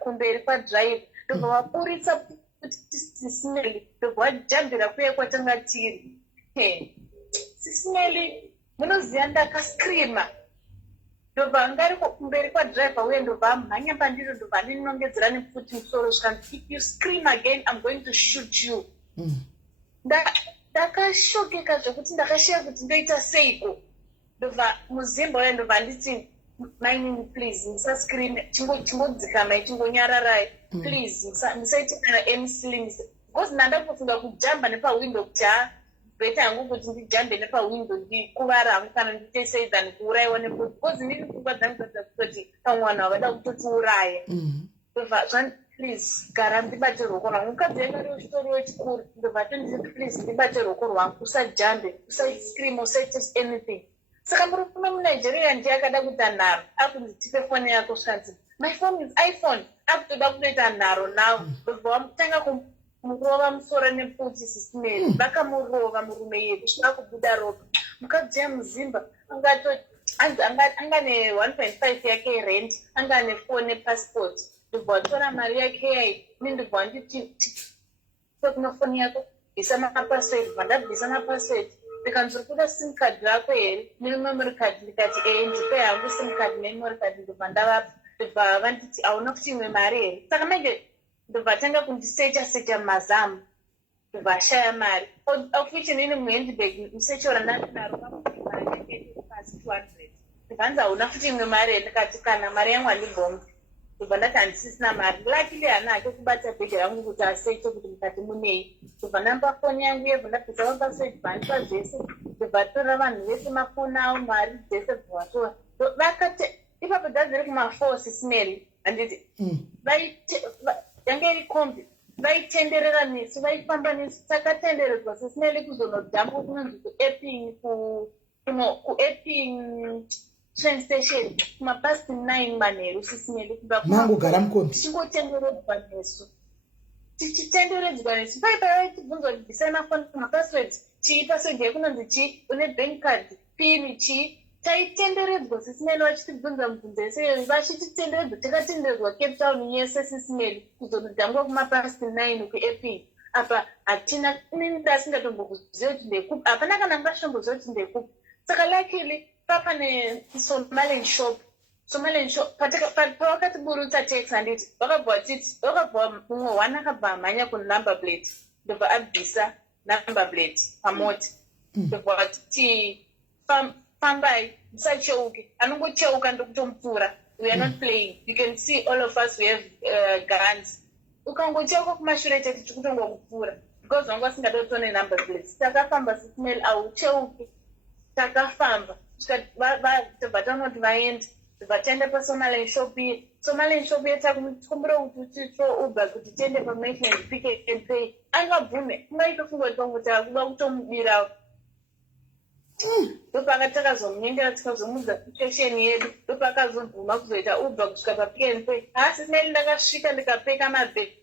kumberi kwadrive ndobva vaburitsa kuti sisineli ndobva vajambira kuye kwatanga tiri sisineli munoziva ndakaskrima ndobva ngari kumberi kwadriver uye ndobva amhanya pandiro ndobva andinongedzera nefuti musoro zvikanzi if you scream again I'm going to shoot you. Ndakashokeka zvekuti ndakashiya kuti ndoita seiko ndobva muzimba uye ndobva nditi mainini please musascream chingodzikamai chingonyararai please musaiti kana emuslim because ndandakufunga kujamba nepawindo kuti beta yangu kuti ndijambe nepawindo ndikuvara hangu kana ndiite sei than kuurayiwa nefuti because ndiri pfungwa dzangu kuti pamwana wavada kutotiuraya ndobva please gara ndibate ruoko rwangu mukadzi yenga riwo chitoriwo chikuru ndobva tonditi please ndibate ruoko rwangu usajambe usascream usaite anything. Saka murume muNigeria ndiye akada kuita nharo akunditipe foni yako shanzi my phone is iPhone akutoda kunoita nharo nawo ndobva wamutanga kumurova musoro nefuti sisineri vakamurova murume yedu svika kubuda ropa mukadzi yamuzimba anga ne 1.5 yake rent anga nefoni nepassport ndobva watora mari yake yai ndobva wanditi kuna foni yako bvisa mapassword vandabvisa mapassword ndikanzuri kuda sim card rako here nememory card ndikati ndipe hangu sim card nememory card ndobva ndavapa ndobva vanditi hauna kuti imwe mari here saka manje ndobva tanga kundisecha mazamu ndobva shaya mari ofichi nini muhandbag musecho randandinaro pasi 200 ndibvanza una futi imwe mari ndikati kana mari yangu handibvombi ndobva ndati handisisina mari lakili hana ake kubata bhegi rangu kuti aseche kuti mukati munei ndobva ndamba foni yangu yebva ndabvisa vapaswedi bhandipa zvese ndobva tora vanhu vese mafoni avo mari dzese bvatora vakate ipapo dzadziri kuma4 SIS MELLY handiti yange iri kombi vaitenderera nesu vaifamba nesu takatenderedzwa SIS MELLY kuzonodhambo kunonzi kuepping train station kumapasi 9 manheru SIS MELLY mangogara mukombi tichingotenderedzwa nesu tichitenderedzwa nesu vaitibvunzwa kuti bvisai mafoni mapassword chii password yekunonzi chii une bank card pini chii taitenderedzwa SIS MELLY vachitibvunza mibvunzo yese vachititenderedzwa takatenderedzwa Cape Town yese SIS MELLY kuzonodhangwa kumapasi 9 kuepping apa hatina ndasingatombokuziva kuti ndekupi hapana kana ngashomboziva kuti ndekupi saka luckily papane Somalian shop pavakatiburutsa tax handiti vakabva mumwe one akabva amhanya kunumber plate ndobva abvisa number plate pamota ndobva vatiti fambai musacheuke anongocheuka ndokutomupfuura we are not playing you can see all of us we have guns ukangocheuka kumashure chete tichikutongokupfuura because vangu vasingadotone number plates takafamba SIS MELLY aucheuke takafamba tobva taunoti vaende tobva taenda pasomalian shop iye takumbira kuti titro uber kuti tiende pamation pick and pay angabvume ungaitofunga kuti pangu takuda kutomubirawo ndopakatakazomnyengera tikazomudza situation yedu ndopakazobvuma kuzoita uber kusvika papick and pay SIS MELLY ndakasvika ndikapfeka mabhegi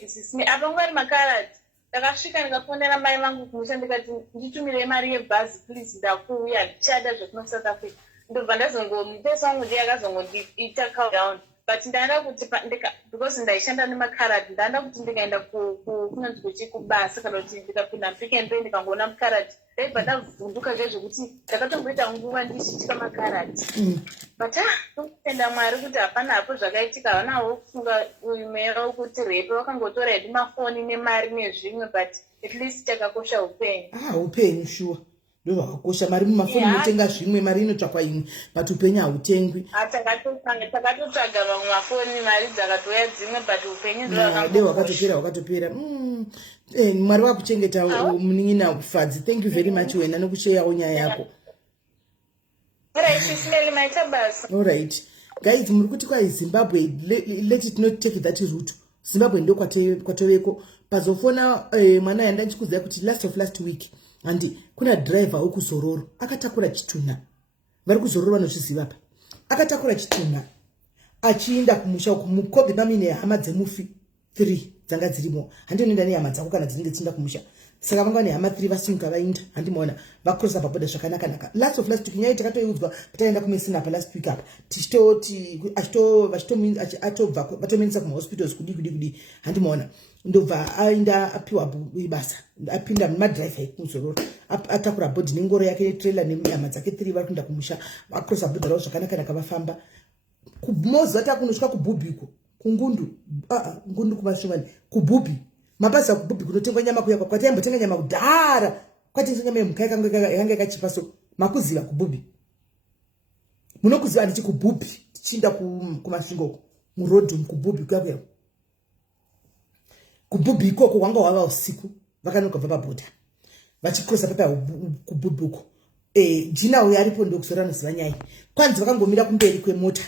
SIS MELLY apa ngari makaradi ndakasvika ndikafonera mai vangu kumusha ndikati nditumirei mari yebhazi please ndakuuya ndichada zvekuno South Africa ndobva ndazongomupesa wangu ndiye akazongondiita countdown but ndaenda kuti because ndaishanda nemakaradi ndaenda kuti ndikaenda kunonzi kuchi kubasa kana kuti ndikapinda mupick and pay ndikangoona mukaradi ndaibva ndavhunduka zvezvekuti ndakatomboita nguva ndishitika makaradi but tokutenda Mwari kuti hapana hapo zvakaitika havanawo kufunga umewo kuti repe vakangotora hedu mafoni nemari nezvimwe but at least takakosha upenyu upenyu shuwa ndo vakakosha mari mumafoni inotenga zvimwe mari inotsvakwa imwe but upenyu hautengwi takatotsvaga vamwe mafoni mari dzakatoya dzimwe but upenyu hwakatopera Mwari wakuchengeta munin'ina kufadzi. Thank you very much wena nokusheyawo nyaya yako. All right guys, muri kuti kwa Zimbabwe, let it not take that route. Zimbabwe ndo kwatoveko pazofona mwana yanda nchikuziva kuti last week andi kuna driver wekuzororo akatakura chitunha. Vari kuzororo vanozviziva apa. Akatakura chitunha achienda kumusha kumukobhi pamine hama dzemufi 3 dzanga dzirimo. Handinoenda nehama dzako kana dzinenge dzinda kumusha. Saka vanga nehama 3 vasunga vainda. Handimoona vakrosa paboda zvakanaka. Last week nyaya takatoiudzwa pataenda kumesina pa last week apa. Tichitoti atobva vatomenesa kuma hospitals kudi. Handimoona. Ndobva aenda apiwa basa. Apinda mumadrive ekuzororo. Atakura body nengoro yake trailer nehama dzake 3 vari kuenda kumusha. Vakrosa boda rawo zvakanaka vafamba. Kumoza takunosvika kubhubhiko. Kungundu ngundu kumashongani kubhubi mabasa kubhubi kunotengwa nyama kuyakwa kwatembotenga nyama kudhara kwatenga nyama yemhuka yakanga yakachipa so makuziva kubhubi munokuziva ndichi kubhubi tichinda kumasvingo murodhi kubhubi kuyakwa kubhubi ikoko wanga wava usiku vakanoka bva paboda vachikrosa papa kubhubi uko jina uyo aripo ndokuzora noziva nyaya kwanzi vakangomira kumberi kwemota.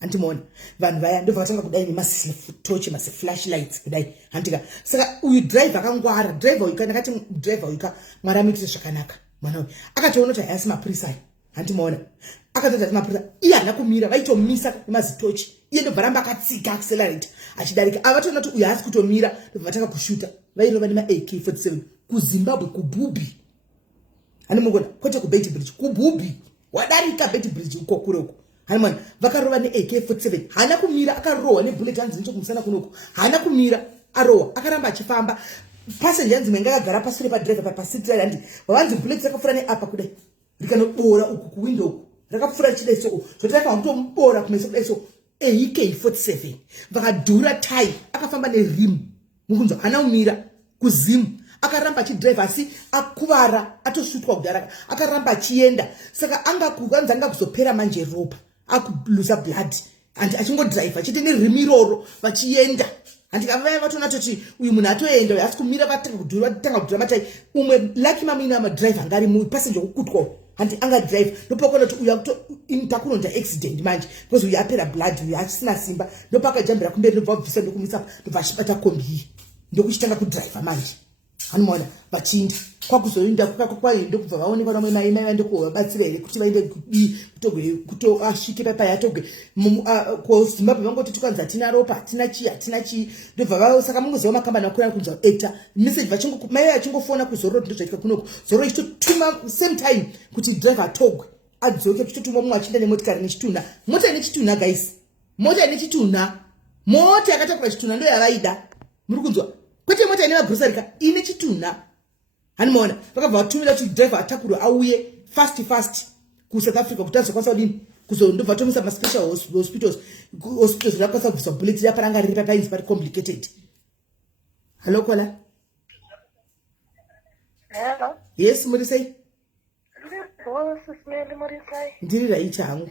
Handimoona vanhu vaya ndobva vatanga kudai nemasitochi masiflashlights kudai handika saka uyu driver akangwara driver uyu kana kati driver uyu mwaramikire zvakanaka mwana uyu akatoona kuti hayasi mapurisa handimoona akatoti ati mapurisa iye hana kumira vaitomisa nemazitochi iye ndobva ramba akatsika accelerate achidarika avatoona kuti uyu haasi kutomira ndobva vatanga kushuta vairova nema AK47 kuZimbabwe kubhubi handimogona kwete kubeit bridge kubhubi wadarika beit bridge uko kureko. Haimana vakarova ne-AK47 hana kumira akarowa nebullet hands nechekumusana kunoko hana kumira arowa akaramba achifamba passenger hands menga akagara pasure padriver pasitira handi vavanzi bullet dzakafura neapa kudai rikanobora uku kuwindow uku rakapfura chidai so zvotaka kutomubora kumeso kudai so AK47 vakadhura tai akafamba nerim mukunzwa ana umira kuzimu akaramba achidrive asi akuvara atosvutwa kudhara akaramba achienda saka angakukanza anga kuzopera manje ropa akuluza blood and achingodrive achiti nerimi iroro vachienda andikavaya vatona toti uyu munhu atoenda asi kumira vatanga kudhura matai umwe lucky mamina amadrive angari mupassenger wokutwa handi anga drive ndopakona kuti uya takuronda accident manje because uya apera blood uya asina simba ndopakajambira kumberi ndobva bvisa ndokumisa ndobva achibata kombi ndokuchitanga kudrive manje hanomona vachinda kwakuzoinda kwaenda kubva vaonekwa namwe mai vaende kuvabatsira here kuti vaende asvike paipai atogwe kuzimbabwe vangoti tikwanzi hatina ropa hatina chii ndobva saka mungoziva makambani akurana kunzwa eta message mai vachingofona kuzororo ndozvaitika kunoku zororo ichitotuma same time kuti driver atogwe adzoke kuchitotuma mumwe achienda nemotikari nechitunha mota nechitunha guys mota nechitunha mota yakatakura chitunha ndo yavaida muri kunzwa kwete mota ine magrosarika ine chitunha hanimona vakabva vatumira kuti driver atakurwa auye fast kuSouth Africa kuti azokwanisa kudini kuzondobva tomisa maspecial hospitals zvakwanisa kubviswa bullet yaparanga riri papainzi pari complicated. Hello kola. Hello. Yes muri sei? SIS MELLY muri sei? Ndiri raicha hangu.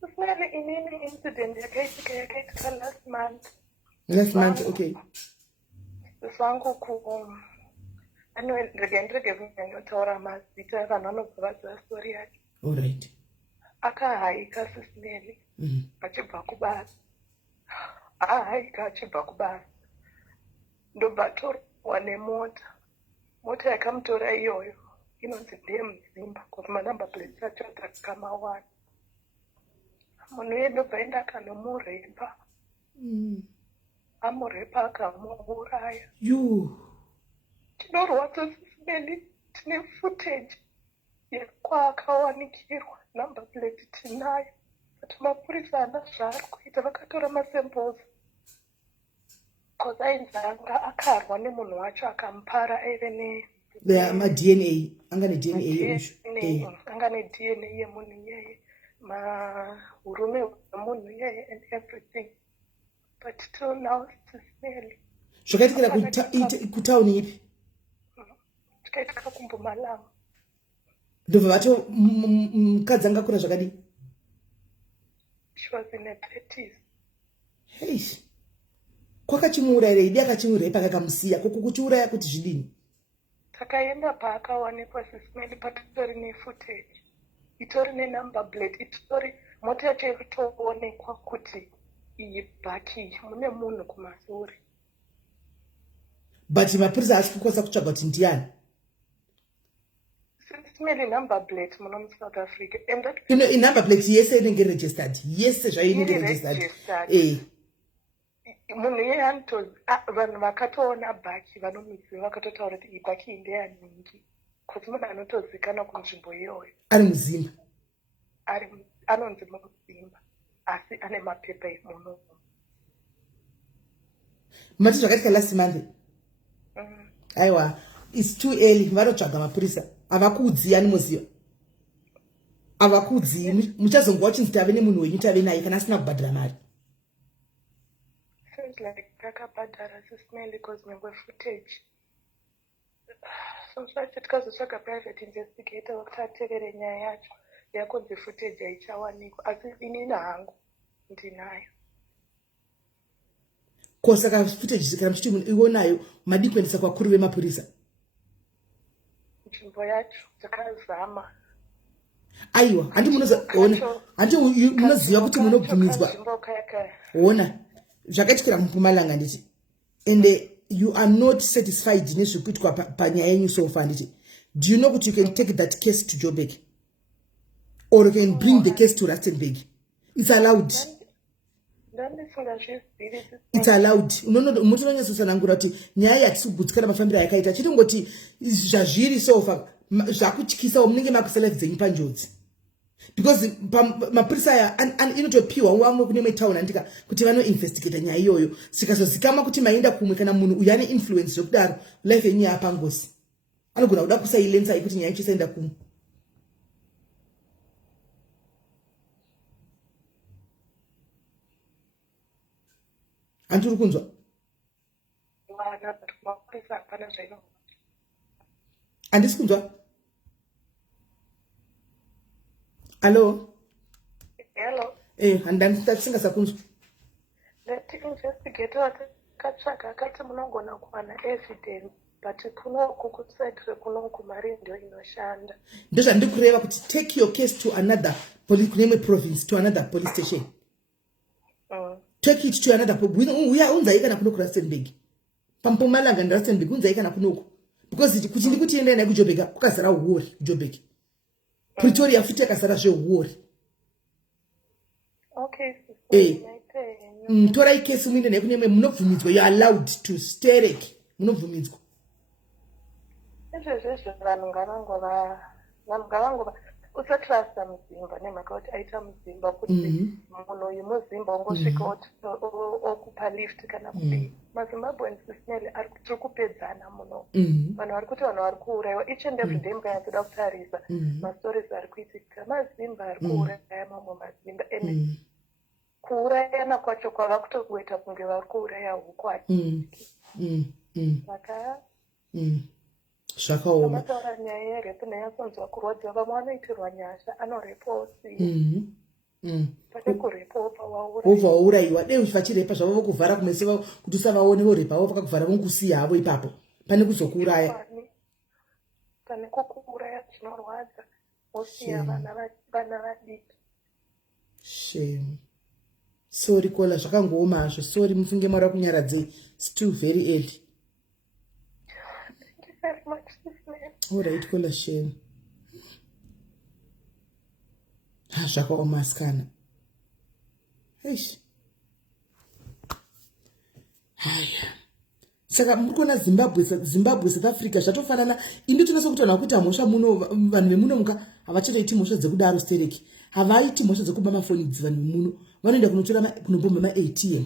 SIS MELLY inini incident yakaitika last month. Last month, okay. Sangu ndege kunyanyotaura mazita vanhu vanobva vaziva stori yake. Alright. Akahaika SIS MELLY achibva kubasa. Achibva kubasa. Ndobva atorwa nemota. Mota yakamutora iyoyo inonzi Munzvimbo kuti manamba plate acho dzakamawana. Munhu yendobva aenda akanomurepa. Amurepa akamuuraya. Tinorwadza SIS MELLY, tine footage yakwaakawanikirwa number plate tinayo. But mapurisa haana zvaari kuita, vakatora masamples. Because ainzi anga akarwa nemunhu wacho akamupara aive DNA anga ne anga ne-DNA yemunhu iyeye, mahurume hwemunhu iyeye and everything. But till now SIS MELLY. Zvakaitikira kutauni ipi? Zvakaitika kuMpumalanga. Ndobva vato mukadzi angakura zvakadii? She was in her 30s. Hey. Kwakachimuuraya idi akachimurepa kakamusiya kukuchiuraya kuti zvidini? Takaenda paakawanikwa SIS MELLY patori nefootage. Itori nenumber plate, itori mota yacho iritoonekwa kuti iyi bhaki mune munhu kumashure. But mapurisa asi kukwanisa kutsvaga kuti ndiani? SIS MELLY number plate muno muSouth Africa. Number plate yese inenge registered. Yese zvainenge registered. Munhu iye anotozi vanhu vakatoona bhaki vanomuziva vakatotaura kuti iyi bhaki ndeyaningi kuti munhu anotozikanwa kunzvimbo iyoyo. Ari muzimba. Anonzi Munzvimbo asi ane mapepa emunhu. Mati zvakaitika last month. Aiwa, it's too early. Vanotsvaga mapurisa. Havakudzi anomuziva. Havakudzi muchazongowa chinzi tave nemunhu wenyu tave naye kana asina kubhadhara mari. Seems like takabhadhara SIS MELLY because nyangwe footage. Somsacho tikazotsvaga private investigator wekuti atevere nyaya yacho yakunzi footage haichawanikwa asi inini hangu ndinayo. Kosaka footage kana muchiti iwonayo madi kuendesa kwakuru vemapurisa. Nzvimbo yacho takazama. Aiwa, handi munozoona, handi munoziva kuti munobvumidzwa. Ona, zvakaitikira muMpumalanga nditi. And you are not satisfied nezvekuitwa panyaya yenyu so far nditi. Do you know that you can take that case to Joburg? Or you can bring the case to Rustenburg? It's allowed. It's allowed. Mutinonyatsosanangura kuti nyaya yatisugutsikana mafambiro yakaita chitongoti zvazviri so far zvakutyisa munenge makusela dzenyu panjodzi. Because mapurisa aya inotopiwa wamwe kune metown andika kuti vano investigate nyaya iyoyo sikazozikama kuti maenda kumwe kana munhu uyu ane influence zvokudaro life yenyu yapangosi anogona kuda kusailensa kuti nyaya ichisaenda kumwe. Andiri kunzwa. Andisi kunzwa. Hello. Hello. Handani singasakunzwa. Leti investigator katsvaga akati munogona kuwana evidence but kunoku kusaitire kunoku mari ndio inoshanda. Ndozvandiri kureva kuti take your case to another kune province, to another police station. Take it to another unzai kana kuno kuRustenburg. Pampumalanga ndaRustenburg unzai kana kunoko. Because kuti ndikutienda naye kuJoburg kukazara uori kuJoburg. Pretoria futi akazara zveuori. Okay. Torai case muinde naye kune munobvumidzwa, you are allowed to sterek. Munobvumidzwa. Izvezvo vanhu ngavangova usatrasta muzimba nemhaka kuti aita muzimba kuti munhu uyu muzimba ungosvika okupa lift kana kudii. MaZimbabweans SIS-MELLY tiri kupedzana muno. Vanhu vari kuti vanhu vari kuurayiwa each and every day mukanyatsoda kutarisa mastories ari kuitika. Mazimba ari kuuraya mamwe mazimba and kuurayana kwacho kwava kutokuita kunge vari kuuraya huku saka zvakaoma. Amataura nyaya yerepu neyatsonzwa kurwadza vamwe vanoitirwa nyasha anoreposi pane kurepopa waurayiwa dei uchivachirepa zvavo vokuvhara kumeso kuti usavaone vorepa vavo vakakuvhara vokusiya havo ipapo pane kuzokuuraya. Pane kukuuraya zvinorwadza wosiya vana vadiki. Shame. Sorry kola zvakangooma hazvo. Sorry mufunge mari kunyaradzei. It's too very early. Thank you very much, SIS-MELLY. Alright kola shame. Zvakaoma asikana. Eish. Haya. Saka mukona Zimbabwe South Africa zvatofanana. Indi tonaso kutaura kuti hamosha muno vanhu vemuno muka havachatoiti mhosva dzekudaro stereki. Havaiti mhosva dzekuba mafoni vanhu vemuno. Vanoenda kunotora kunobomba ma-ATM.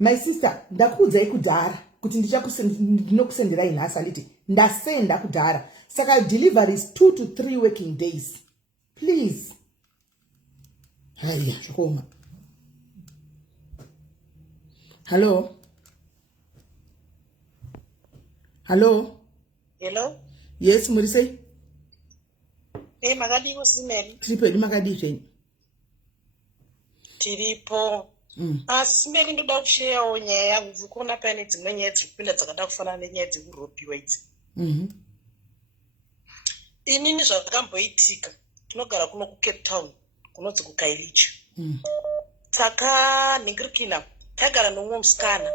My sister, ndakuudzai kudhara kuti ndinokusenderai nhasi handiti ndasenda kudhara. Saka delivery is 2 to 3 working days. Please. Haya, zvakaoma. Hello. Hello. Hello. Yes, Murisei. Makadii SIS-MELLY. Tiripo edi makadii zvenyu. Tiripo. SIS-MELLY ndoda kusheyawo nyaya yangu dzikuona paine dzimwe nyaya dziri kupinda dzakada kufanana nenyaya dzekuropiwa idzi. Inini zvakamboitika tinogara kuno kuCape Town kunonzi kuKailicha. Takanhingirikina tagara nomumwe musikana.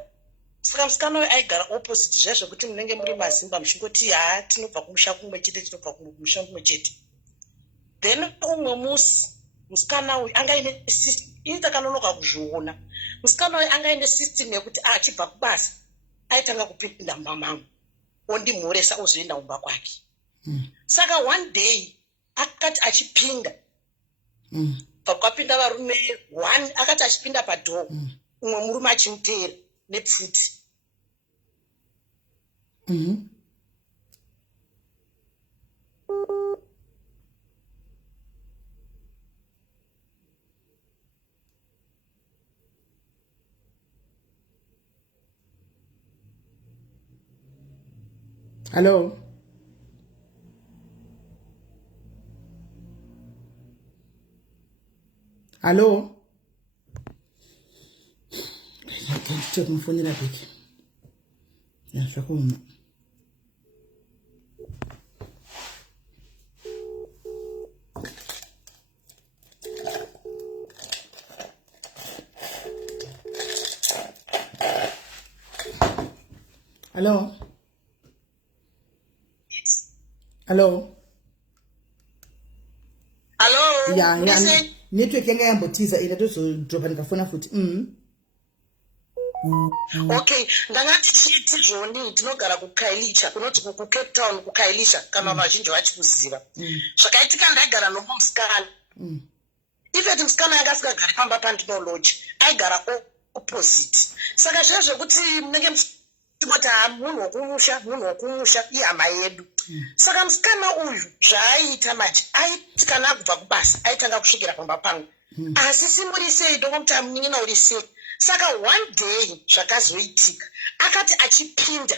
Saka musikana uyu aigara opposite zvaizvo kuti munenge muri mazimba muchingoti tinobva kumusha kumwe chete tinobva kumusha kumwe chete. Then umwe musi musikana uyu anga ine ini takanonoka kuzviona. Musikana uyu anga ine system yekuti achibva kubasa aitanga kupinda mumba mangu ondimhoresa ozoenda mumba kwake. Saka one day akati achipinda pakapinda varume 1 akati achipinda padhoo umwe murume achimuteera nepfuti. Hello. Hello. Nditoti mufonera bheki. Zvakaoma. Hello. Hello. Hello. Yeah. Network yanga yambotiza ina tozodropa ndikafona futi. Okay, ndangati chiti zvoni tinogara kuKailicha kunoti kuCape Town kuKailicha kana vazhinji vachikuziva. Zvakaitika ndagara nomusikana. Ifeti musikana yanga asikagari pamba pandino lodge, aigara opposite. Saka zvezvo kuti munenge Timota munhu wokumusha ihama yedu. Saka musikana uyu zvaaita manje aiti kana akubva kubasa aitanga kusvikira pamba pangu. Asi simurisei ndokuti amunyina urisei. Saka one day zvakazoitika akati achipinda.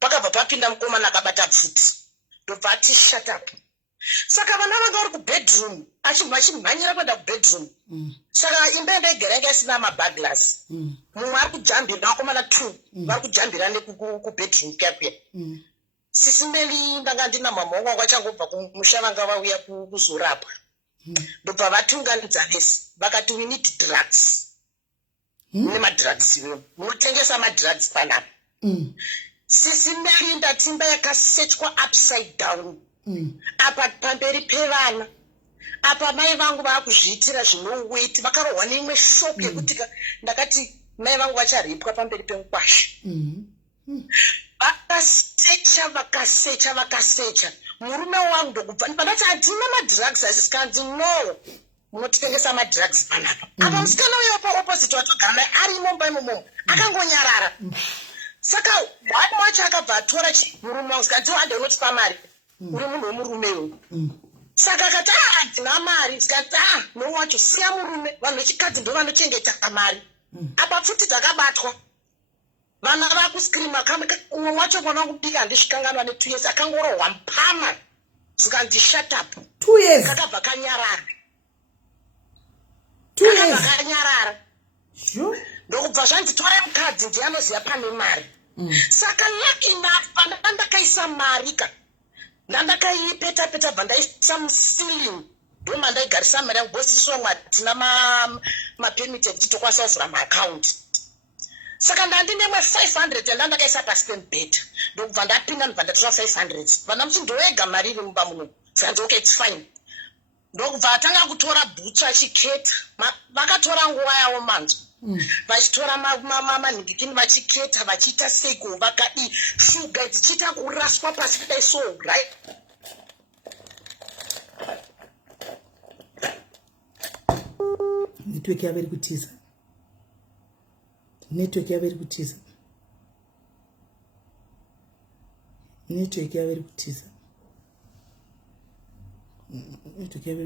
Pakabva papinda mukomana akabata pfuti. Ndobva ati shut up. Saka vana vanga vari kubedroom achimhanyira kuenda kubedroom. Saka imba yanga igara yanga isina mabaglas. Mumwe ari kujambira vakomana 2 vari kujambira nekubedroom kuya. SIS MELLY ndanga ndina mama wangu vachangobva kumusha vanga vauya kuzorapwa. Ndobva vatunganidza vese vakati we need drugs. Nemadrugs iwo munotengesa madrugs panapa. SIS MELLY ndatimba yakasechwa upside down. Apa pamberi pevana apa mai vangu vaakuzviitira zvinoweti vakarohwa neimwe shopu yekuti ndakati mai vangu vacharipwa pamberi pemukwasha. Vakasecha murume wangu ndokubva ndati handina madrugs asisikanzi no munotengesa madrugs panapa. Apa musikana uyo paopposite watogara naye ari imomba imomo akangonyarara. Saka wani wacho akabva atora murume wangu sikanzi handinotipa mari uri munhu wemurume uyu. Saka akati handina mari sikati nowacho siya murume vanhu vechikadzi ndo vanochengeta mari. Apa pfuti dzakabatwa vana vakuskrima umwe wacho mwana wokubika handisvikanganwa ne2 years akangorohwa mpama zikanzi shut up 2 years kakabva kanyarara 2 years kanyarara ndokubva zvanditora mukadzi ndianoziva pane mari. Saka lucky enough pandakaisa mari ndandakaipeta bva ndaisa musiling ndoma ndaigarisa mari yangu bosiswa mwatina mapemiti ekuti tokwanisa kuvhura maaccount. Saka ndandinemwe 500 ndandakaisa pastand bed ndokubva ndapinda ndobva ndatora 500 vana muti ndoega mari iri mumba muno. Saka okay it's fine. Ndokubva atanga kutora bhutsu achiketa vakatora nguva yavo manzo vachitora manhingikini vachiketa vachiita seko vakadi shuga dzichiita kuraswa pasi kudai so right. Network yavo iri kutiza. Network yavo iri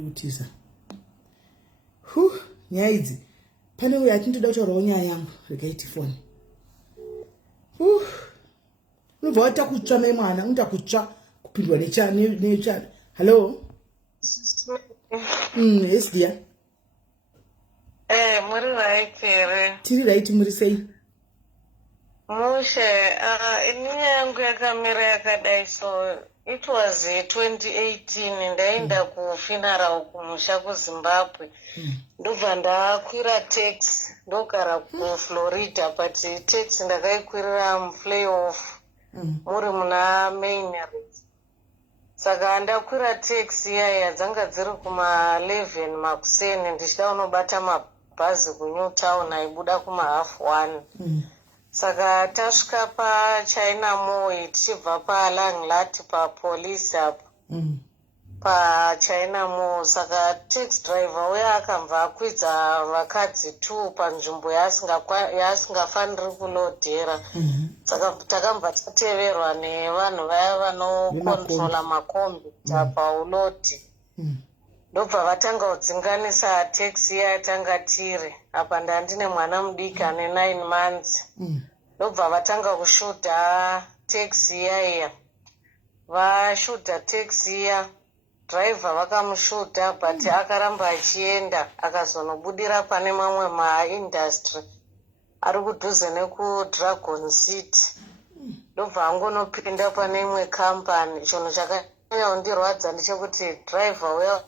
kutiza. Nyaya idzi pane uyo atindoda kutaurawo nyaya yangu regaiti foni. Unobva wata kutsva mai mwana unoda kutsva kupindwa necha. Hello. Yes dear. Muri right here. Tiri right muri sei? Mushe, inyaya yangu yakamira yakadai so it was 2018 ndaenda kufuneral kumusha kuZimbabwe. Ndobva ndakwira taxi ndogara kuFlorida but taxi ndakaikwirira muflayoff muri muna main road. Saka ndakwira taxi yaya dzanga dziri kuma 11 makuseni ndichida unobata mabhazi kuNewtown aibuda kuma 1:30. Saka tasvika paChina Mall tichibva paLanglat papolice apo paChina Mall. Saka taxi driver uya akamva akwidza vakadzi 2 panzvimbo yaasingafaniri kulodhera. Saka takambva tateverwa nevanhu vaya vanokontrola makombi paulodi. Ndobva vatanga kudzinganisa taxi yatanga tiri. Apa ndandine mwana mudiki ane 9 months. Ndobva vatanga kushuta taxi yaya. Vashuta taxi ya driver vakamushuta but akaramba achienda akazonobudira pane mamwe maindustry ari kudhuze nekuDragon City. Ndobva angonopinda pane imwe company. Chinhu chakanyanya kundirwadza ndechekuti driver uya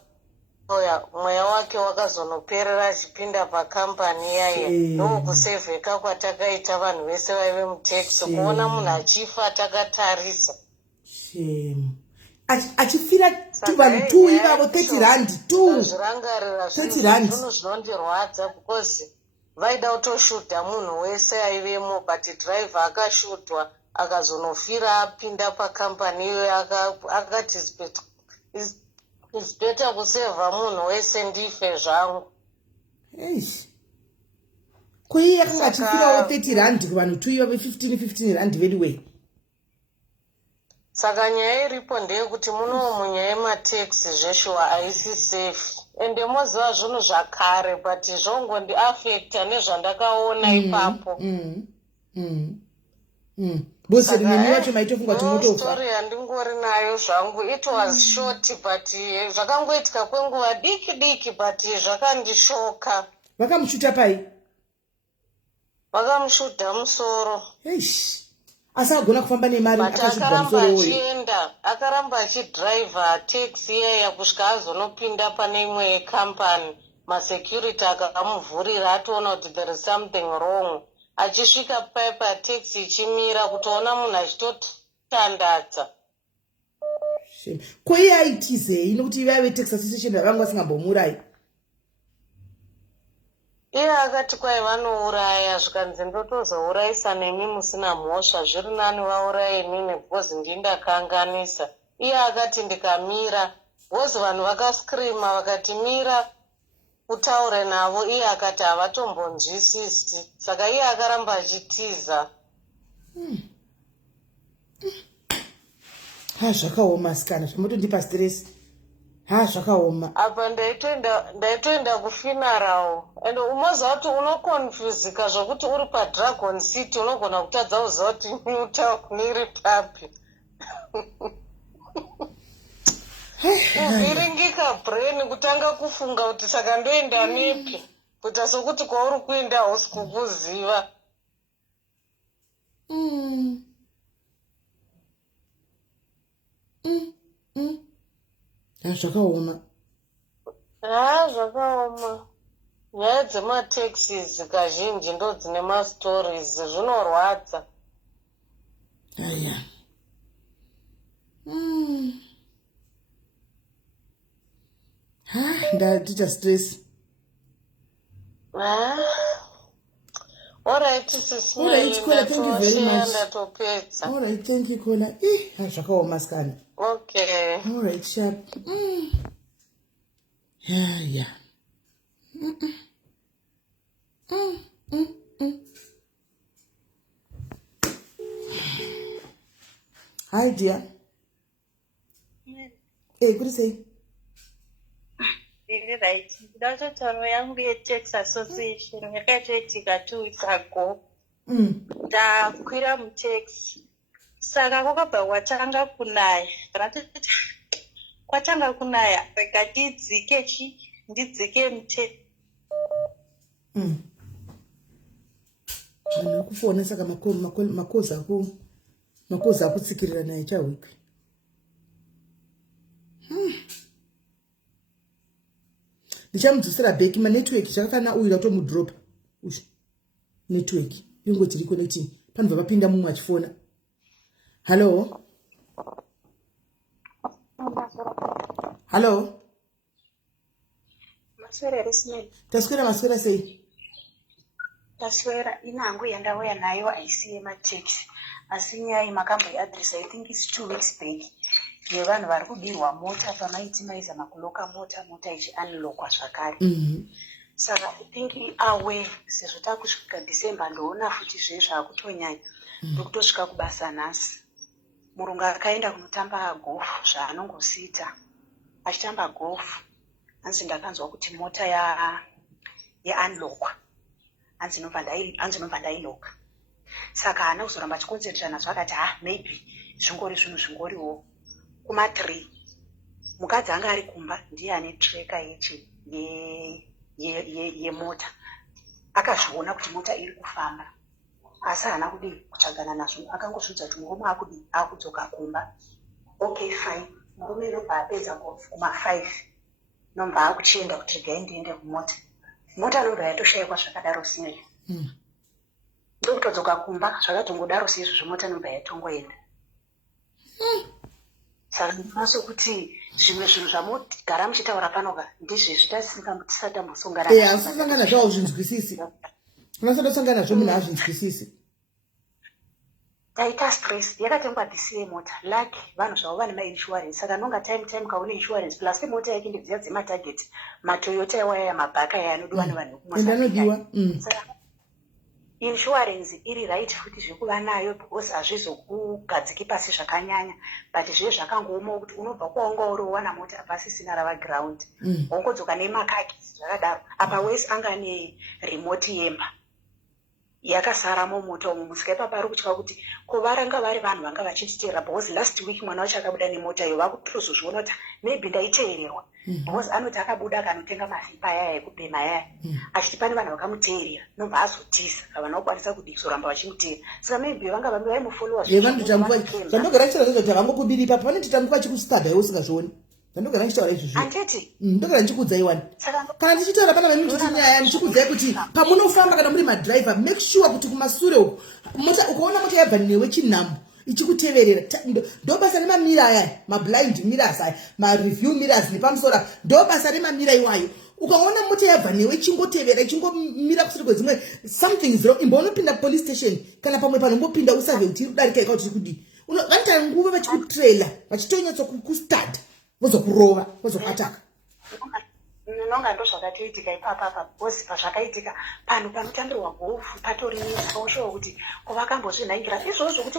mweya wake wakazonoperera achipinda pakambani yaya. Ndokusevheka kwatakaita vanhu vese vaive mutaxi kuona munhu achifa takatarisa. Achifira vanhu 2 ivavo 30 rand 2. Zvirangarira zvinhu zvinondirwadza because vaida kutoshuta munhu wese aivemo but driver akashutwa akazonofira apinda pakambani iyoyo akati it's better kusevha munhu wese ndife zvangu. Koi yakanga achifirawo 30 rand kuvanhu 2 iva 15 rand anyway. Saka nyaya iripo ndeyekuti muno munyaya yemateksi zveshuwa haisi safe. Ende moziva zvinhu zvakare but zvongondiafekta nezvandakaona ipapo. Bose rinemi wacho maitofunga kuti motofa. Story yandingori nayo zvangu it was short but zvakangoitika kwenguva diki but zvakandishoka. Vakamushuta pai? Vakamushuta musoro. Eish. Asagona kufamba nemari akashudwa musoro uyu. Akaramba achidhiraivha taxi iyaya kusvika azonopinda pane imwe yekampani. Masecurity akamuvhurira atoona kuti there is something wrong. Achisvika paipa taxi ichimira kutoona munhu achitotandadza. Ko iye aitizei nokuti vaive taxi association vavanga vasingambomurai? Iye akati kwai vanouraya zvikanzi ndotozourayisa nemi musina mhosva zviri nani vauraye nini because ndindakanganisa. Iye akati ndikamira because vanhu vakaskrima vakati mira utaure navo. Iye akati havatombonzwisisi. Saka iye akaramba achitiza. Zvakaoma sikana zvamotondipa stress. Zvakaoma. Apa ndaitoenda kufuneral and umoziva kuti unokonfuzika zvokuti uri paDragon City unogona kutadza kuziva kuti niri papi. Kuvhiringika brain kutanga kufunga kuti saka ndoenda nepi kuita sokuti kwauri kuenda hausi kukuziva. Zvakaoma. Zvakaoma. Nyaya dzemataxis kazhinji ndo dzine mastories zvinorwadza. Aya. Ndaita stress. Alright, sis. Alright, Kola, thank you very much. Alright, thank you, Kola. Zvakaoma sikana. Okay. Alright, sharp. Yeah. Hi, dear. Hey, good to say. Right. That's what I'm going to tax association. I can't take 2 weeks ago. Ndakwira mutaxi. Saka kwakabva watanga kunaya. Kwatanga kunaya ndidzike mutaxi. Vanhu kufona saka makoza akutsikirira naye chahwikwi. Ndichamudzosera bheki manetwork zvakafana uyu ratomudropa. Network ingoti reconnecting. Panobva papinda mumwe achifona. Hello. Hello. Maswera SIS. Taswera sei? Taswera inangu yandauya nayo haisi yemateksi asi nyaya makambo address I think it's 2 weeks back yevanhu vari kudirwa mota pamaiti maizama kuloka mota ichiunlockwa zvakare. Saka I think awe sezvo takusvika December ndoona futi zvezvaakutonyanya ndokutosvika kubasa nhasi. Murungu akaenda kunotamba golf zvaanongosita achitamba golf. Hanzi ndakanzwa kuti mota yaunlockwa. Hanzi nobva ndailoka. Saka haana kuzoramba achikonzentrata nazvo akati maybe zvingoriwo. Kuma3 mukadzi anga ari kumba ndiye ane tracker yemota. Akazviona kuti mota iri kufamba asi haana kudi kutsvagana nazvo. Akangozvidza kuti murume akudzoka kumba. Okay fine. Murume nobva apedza kuma5 nobva akuchienda kuti regai ndiende kumota. Mota nobva yatoshayikwa zvakadaro sei. Ndokutodzoka kumba zvakatongodaro seizvo zvemota nobva yatongoenda. Saka ndinoso kuti zvimwe zvinhu zvamogara muchitaura panoka ndizvezvi tisatambosongana. Asisangana zvawo zvinzwisisi. Unosangana zvo munhu azvinzwisisi. Taita stress yakatengwa DCA mota. Lucky vanhu zvavo vane mainsurance. Saka nonga time kaune insurance plus mota yake ndidziya dzematarget. MaToyota waya mabhaka yanodiwa nevanhu kumwe. Anodiwa. insurance iri right futi zvekuva nayo because hazvizokugadziki pasi zvakanyanya but zviye zvakangooma kuti unobva kwaunga uriwana mota pasisina rava ground wongodzoka nemakakisi zvakadaro apa wese anga neremote yemba yakasaramo mota umu musika pari kutya kuti kuvaranga vari vanhu vanga vachititeera because last week mwana wacho akabuda nemota iyo vakutozozviona kuti maybe ndaiteererwa because anoti akabuda akanotenga mafipa yaya ekubhema yaya achiti pane vanhu vakamuteerera nobva azotiza kavanokwanisa kudikizoramba vachimuteera saka maybe vanga vaimufollowa zvandogara chitaura kuti havangokubiri ipapo vanoti tambuka chikustada iwe usingazvioni ndogara ndichitaura izvozvo anditi ndogara ndichikuudzai wani kana ndichitaura pana vamituti nyaya ndichikuudzai kuti pamunofamba kana muri madriver make sure kuti kumasure uko ukaona mota yabva newe chinhambo ichikuteverera ndo basa remamira aya mablind mirrors aya mareview mirrors nepamusoro ndo basa remamira iwayo ukaona mota yabva newe chingotevera chingomira kusiri kwedzimwe something is wrong imbonopinda police station kana pamwe panombopinda usave kuti udarika ika kuti kudi vanoita nguva vachikutrailer vachitonyatsa kustad vozokurova vozokuataka nonga ndo zvakatoitika ipapapa because pazvakaitika panhu panotambirwa gofu patorinisoshowa kuti kuvakambozvinhaingira izvozvo kuti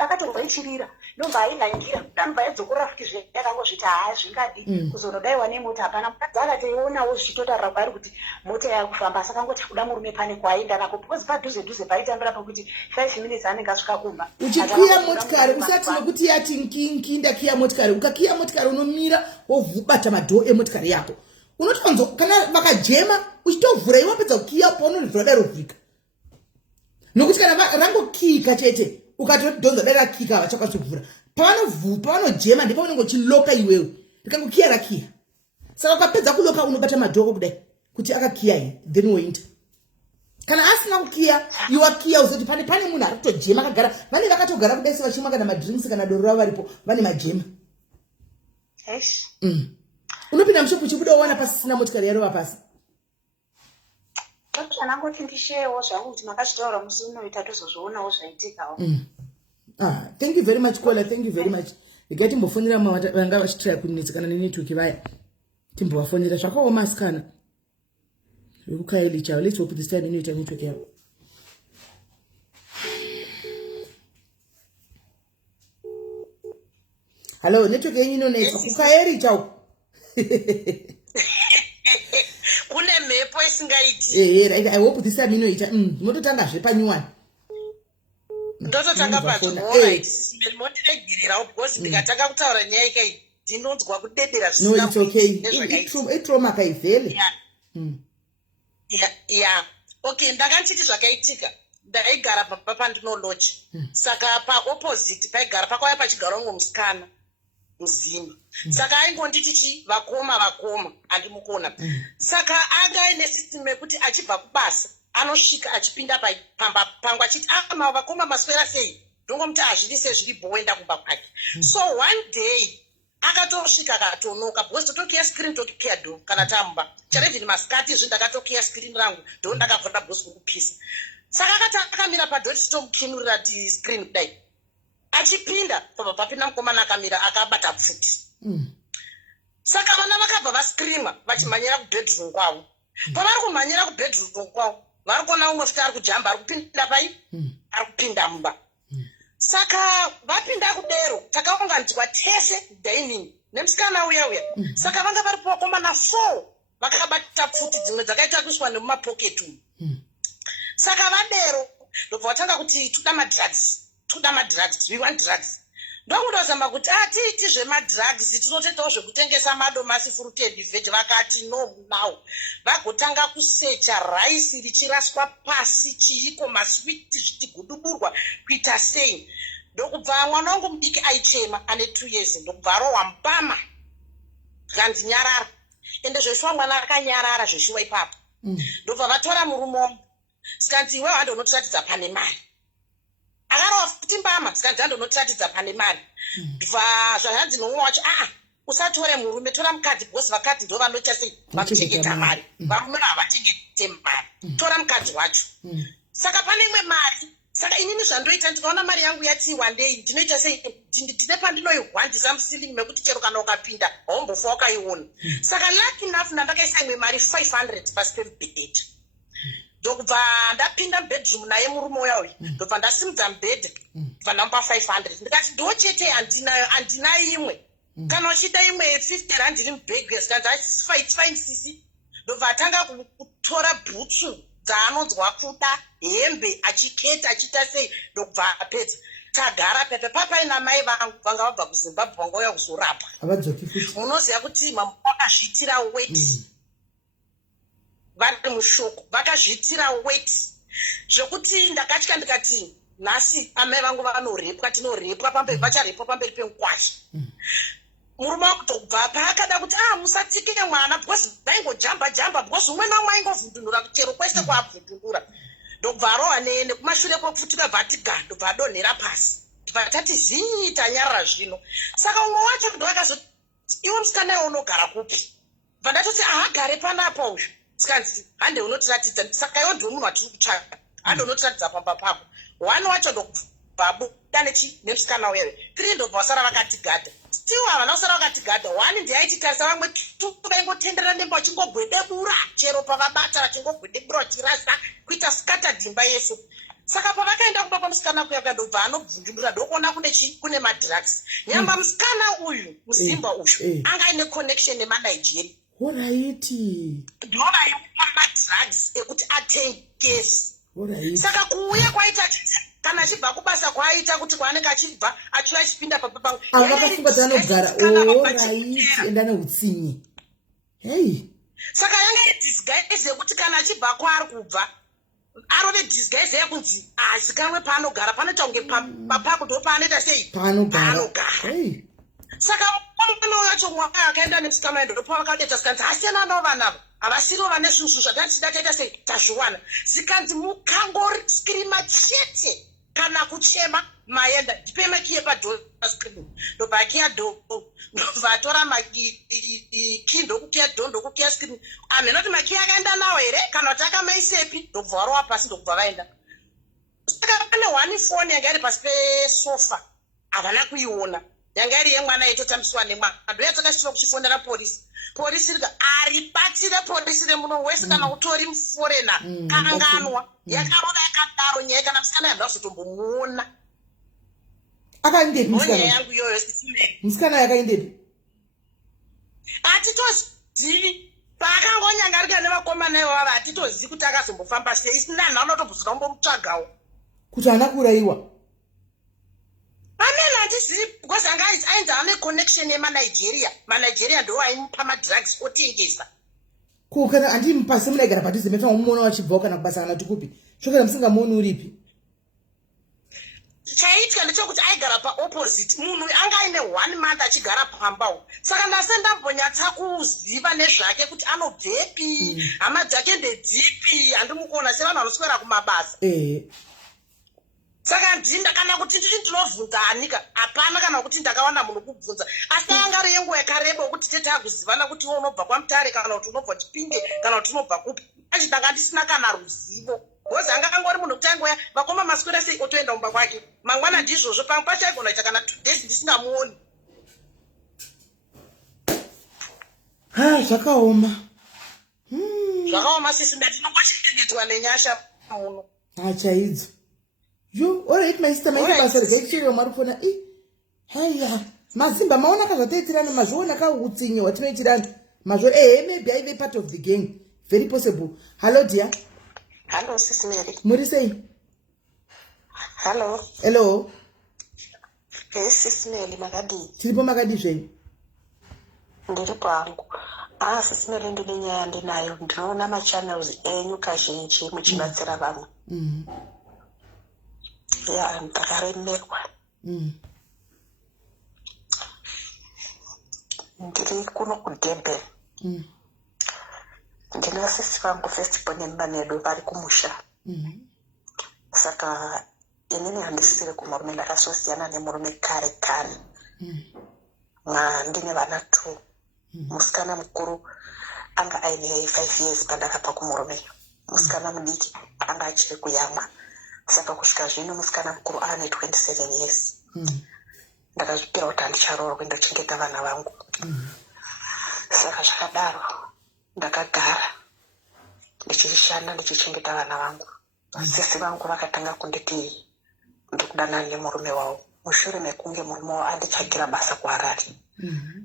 akatorwa ichirira ndomba ainhaingira danobva yadzokorera futi zveyakangozviti haa zvingadi kuzonodaiwa nemota hapana mukadzi akatoionawo zvichitotaura kwaari kuti mota yakufamba asi akangoti kuda murume pane kwaaenda nako because padhuze paitambira pakuti 5 minutes anenge asvika kumba uchikiya motikari usati nekuti yati nkinki ndakiya motikari ukakiya motikari unomira wovhubata madhoo emotikari yako unotonzo kana vakajema uchitovhura iwapedza kukiya paunonivhura dai rovhika nokuti kana rangokika chete ukatodhonza dai rakika havachakazovhura pavanojema ndipo unenge uchiloka iwewe rikangokiya rakiya saka ukapedza kuloka unobata madhoko kudai kuti akakiya here then woinda kana asina kukiya iwakiya uzoti pane munhu ari kutojema akagara vane vakatogara kudai sevachimwa kana madrinks kana doro ravo varipo vane majema unopinda mushopu uchibuda uwana pasisina motikari yarova pasi anangoti ndishewo zvangu kuti makachitaura musi unoita tozozvionawo zvaitikawo thank you very much Kola, thank you very much igai timbofonera vanga vachitrai kunetsekana nenetwork vaya timbovafonera zvakaoma asikana zvekukaili chavo let's hope this time inoita network yavo hello network yenyu inonetsa kukaeri chavo kune mhepo isingaiti right I hope this time inoita ndinototanga zvepanyuwani ndototanga pamotiregirirawo because ndikatanga kutaura nyaya ikai ndinonzwa kudedera itrauma kaivhele okay ndakachiti zvakaitika ndaigara pamba pandinoloji saka paopposite paigara pakauya pachigara umwe musikana muzima saka aingonditi vakoma andimukona saka anga aine system yekuti achibva kubasa anosvika achipinda pamba pangu achiti vakoma maswera sei ndongomuti hazviri sezviri boenda kumba kwake so one day akatosvika akatonoka because totokiya screen tokiya do kana tamba charevhini masikati izvi ndakatokiya screen rangu ndo ndakavhura bhosi kupisa saka akati akamira padhoti tomukinurira ti screen kudai achipinda papapinda mukomana akamira akabata pfuti saka vana vakabva vascreama vachimhanyira kubedroom kwavo pavari kumhanyira kubedroom kwavo vari kuona umwe futi ari kujamba ari kupinda pai ari kupinda mumba saka vapinda kudero takaunganidzwa tese dining nemusikana uya saka vanga vari pavakomana 4 vakabata pfuti dzimwe dzakaita kuiswa nemumapocket umu saka vadero ndobva vatanga kuti toda madrugs we want drugs ndokundozama kuti tiiti zvemadrugs tinotoitawo zvekutengesa madomasi fruited veg vakati no now vagotanga kusecha raisi richiraswa pasi chiiko maswiti zvichiguduburwa kuita sei ndokubva mwana wangu mudiki aichema ane 2 years ndokubva arohwa mupama zvandinyarara ende zveshuwa mwana akanyarara zveshuwa ipapo ndobva vatora murume wangu sikanzi iwewe handonotiratidza pane mari akarohwa futi mbama sikanzi handonotiratidza pane mari bva zvazvanzi nomumwe wacho usatore murume tora mukadzi because vakadzi ndo vanoita sei vakuchengeta mari varume havachengete mari tora mukadzi wacho saka pane imwe mari saka inini zvandoita ndikaona mari yangu yatsiwa ndei ndinoita sei ndine pandinoihwandisa musilingi mekuti chero kana ukapinda haumbofa wakaiona saka lucky enough ndandakaisa imwe mari 500 pasi pemubhedha ndokubva ndapinda mubedroom naye murume uya uyu ndobva ndasimudza mubhedha bva ndamupa 500 ndikati ndo chete handinayo handina imwe kana uchida imwe ye50 rand iri mubhegi sikanzi it's fine sisi ndobva atanga kutora bhutsu dzaanonzwa kuda hembe achiketa achiita sei ndokubva apedza tagara pepe papaina mai vangu vanga vabva kuzimbabwe vangauya kuzorapwa munoziva kuti mambo vakazviitira weti vari mushoko vakazviitira weti zvekuti ndakatya ndikati nhasi amai vangu vanorepwa tinorepwa pamberi vacharepwa pamberi penkwasha murume wakutobva paakada kuti musatsikire mwana because vaingojamba because umwe naumwe aingovhundunura kuchero kwese kwaabvundunura ndobva arohwa nekumashure kwekufutika vatiga ndobva adonhera pasi vatati zviita nyarara zvino saka umwe wacho ndo akazoti iwe musikana iwe unogara kupi bva ndatoti ahagare panapa uyu sikanzi hande unotiratidza saka iwe ndiwo munhu watiri kutsvaka hande unotiratidza pamba pako wani wacho ndobva buda nemusikana uyeyo 3 ndobva vasara vakatigadha still havana kusara vakatigadha wani ndiaititarisa vamwe vaingotenderera nemba vachingogwedebura chero pavabata vachingogwedebura vachirasa kuita skata dhimba yesu saka pavakaenda kuba pamusikana kuya kandobva anobvundunura ndokuona kune madrugs nyamba musikana uyu musimba uyu anga ine connection nemanigeria oraiti ndovaipa madrugs ekuti atengesi saka kuuya kwaita kana achibva kubasa kwaaita kuti kwaanenge achibva achiuya achipinda papapangu akafunga dzaanogara oraiti enda neutsinye hei saka yanga idisguise yekuti kana achibva kwaari kubva arove disguise yekunzi asikanwe paanogara panoita kunge papako ndo paanoita sei paanogara saka mwana wacho mwaka akaenda nemusikana endo ndopa vakadeta sikanzi asiyana navo vanavo havasiriwo vane zvinhu zvatatichida taita sei tazviwana zikanzi mukangoskirima chete kana kuchema maenda ndipemakiye padhoscreen ndobva akiya dho ndobva atora maki ndokukiya dho ndokukiya screen amenoti maki akaenda nawo here kana kuti akamaisepi ndobva warowa pasi ndokubva vaenda saka pane one phone yanga iri pasi pesofa havana kuiona yanga iri yemwana yetotambiswa nemwana ndo yatakashiva kuchifonera polisi rika aribatire polisi remuno wese kana utori muforena kanganwa yakaroda yakadaro nyaya kana musikana yabva kuzotombomuona akaindepi nyaya yangu iyoyo musikana yakaindepi hatitozivi paakangonyangarika nevakomana ivava hatitozivi kuti akazombofamba sei isina nhano atobvusira kumbomutsvagawo kuti haana kuurayiwa amene handizivi because anga ainzi ane connection nemanigeria ndo aimupa madrugs otengesa kana handimupasi munaigara padhuze mefamamuona wachibvawo kana kubasa kana tikupi chokera musingamuoni uripi chaiitwa ndechekuti aigara paopposite munhu anga aine 1 month achigara pambawo saka ndase ndambonyatsa kuziva nezvake kuti anobvepi hama dzake ndedzipi handimukuona sevanhu vanoswera kumabasa saka ndinda kana kuti nditi ndinovhunza anika hapana kana kuti ndakawana munhu kubvunza asi anga ari yenguva yakareba kuti tete akuzivana kuti iwe unobva kwamutare kana kuti unobva chipinge kana kuti unobva kupi achidanga ndisina kana ruzivo bhozi anga angori munhu kuti aingoya vakoma maswera sei otoenda kumba kwake mangwana ndizvozvo pamwe pacho aigona kuita kana 2 days ndisingamuoni zvakaoma zvakaoma sisi ndatinongochengetwa nenyasha muno chaidzo yo alright my sister maita basa regachichero marufona haya mazimba maona kazvataitirana mazviona kautsinye watinoitirana mazvo maybe aive part of the gang very possible hello dear Hello, Sis Mary. muri sei Hello. Yes, Sis Mary, makadi. tiripo makadi zvenyu Ndiripo hangu. Sis Mary ndine nyaya ndinayo. Ndinoona machannels enyu kazhinji muchibatsira vamwe. Ya, ndakaremerwa. Ndiri kuno kuDurban. Ndina sisi vangu festival nembanedu vari kumusha. Saka inini handisisiri kumurume ndakasiyana nemurume kare kare. Ndine vana 2. Musikana mukuru anga aine 5 years pandakabva kumurume. Musikana mudiki anga achiri kuyamwa. Saka kusvika zvino musikana mukuru ane 27 years. Ndakazvipira kuti handicharoorwa kundochengeta vana vangu. Saka zvakadaro ndakagara ndichishanda ndichichengeta vana vangu. Sisi vangu vakatanga kunditi ndikudanana nemurume wavo. Mushure mekunge murume wavo andichagira basa kuHarare.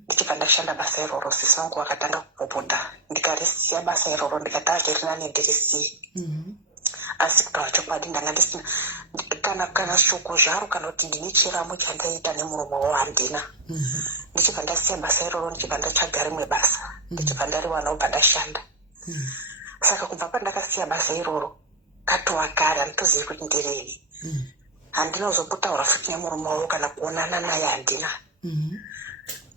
Ndichibva ndashanda basa iroro, sisi vangu vakatanga kupopota. Ndikarisiya basa iroro ndikati zviri nani ndirisiye. Asi kutaura chokwadi ndanga ndisina kana shoko zvaro kana kuti ndine chiramo chandaita nemurume wavo handina. Ndichibva ndasiya basa iroro ndichibva ndatsvaga rimwe basa. Ndichibva ndariwana ubva ndashanda. Saka kubva pandakasiya basa iroro katova kare handitozivi kuti ndirei. Handinozombotaura futi nemurume wavo kana kuonana naye handina.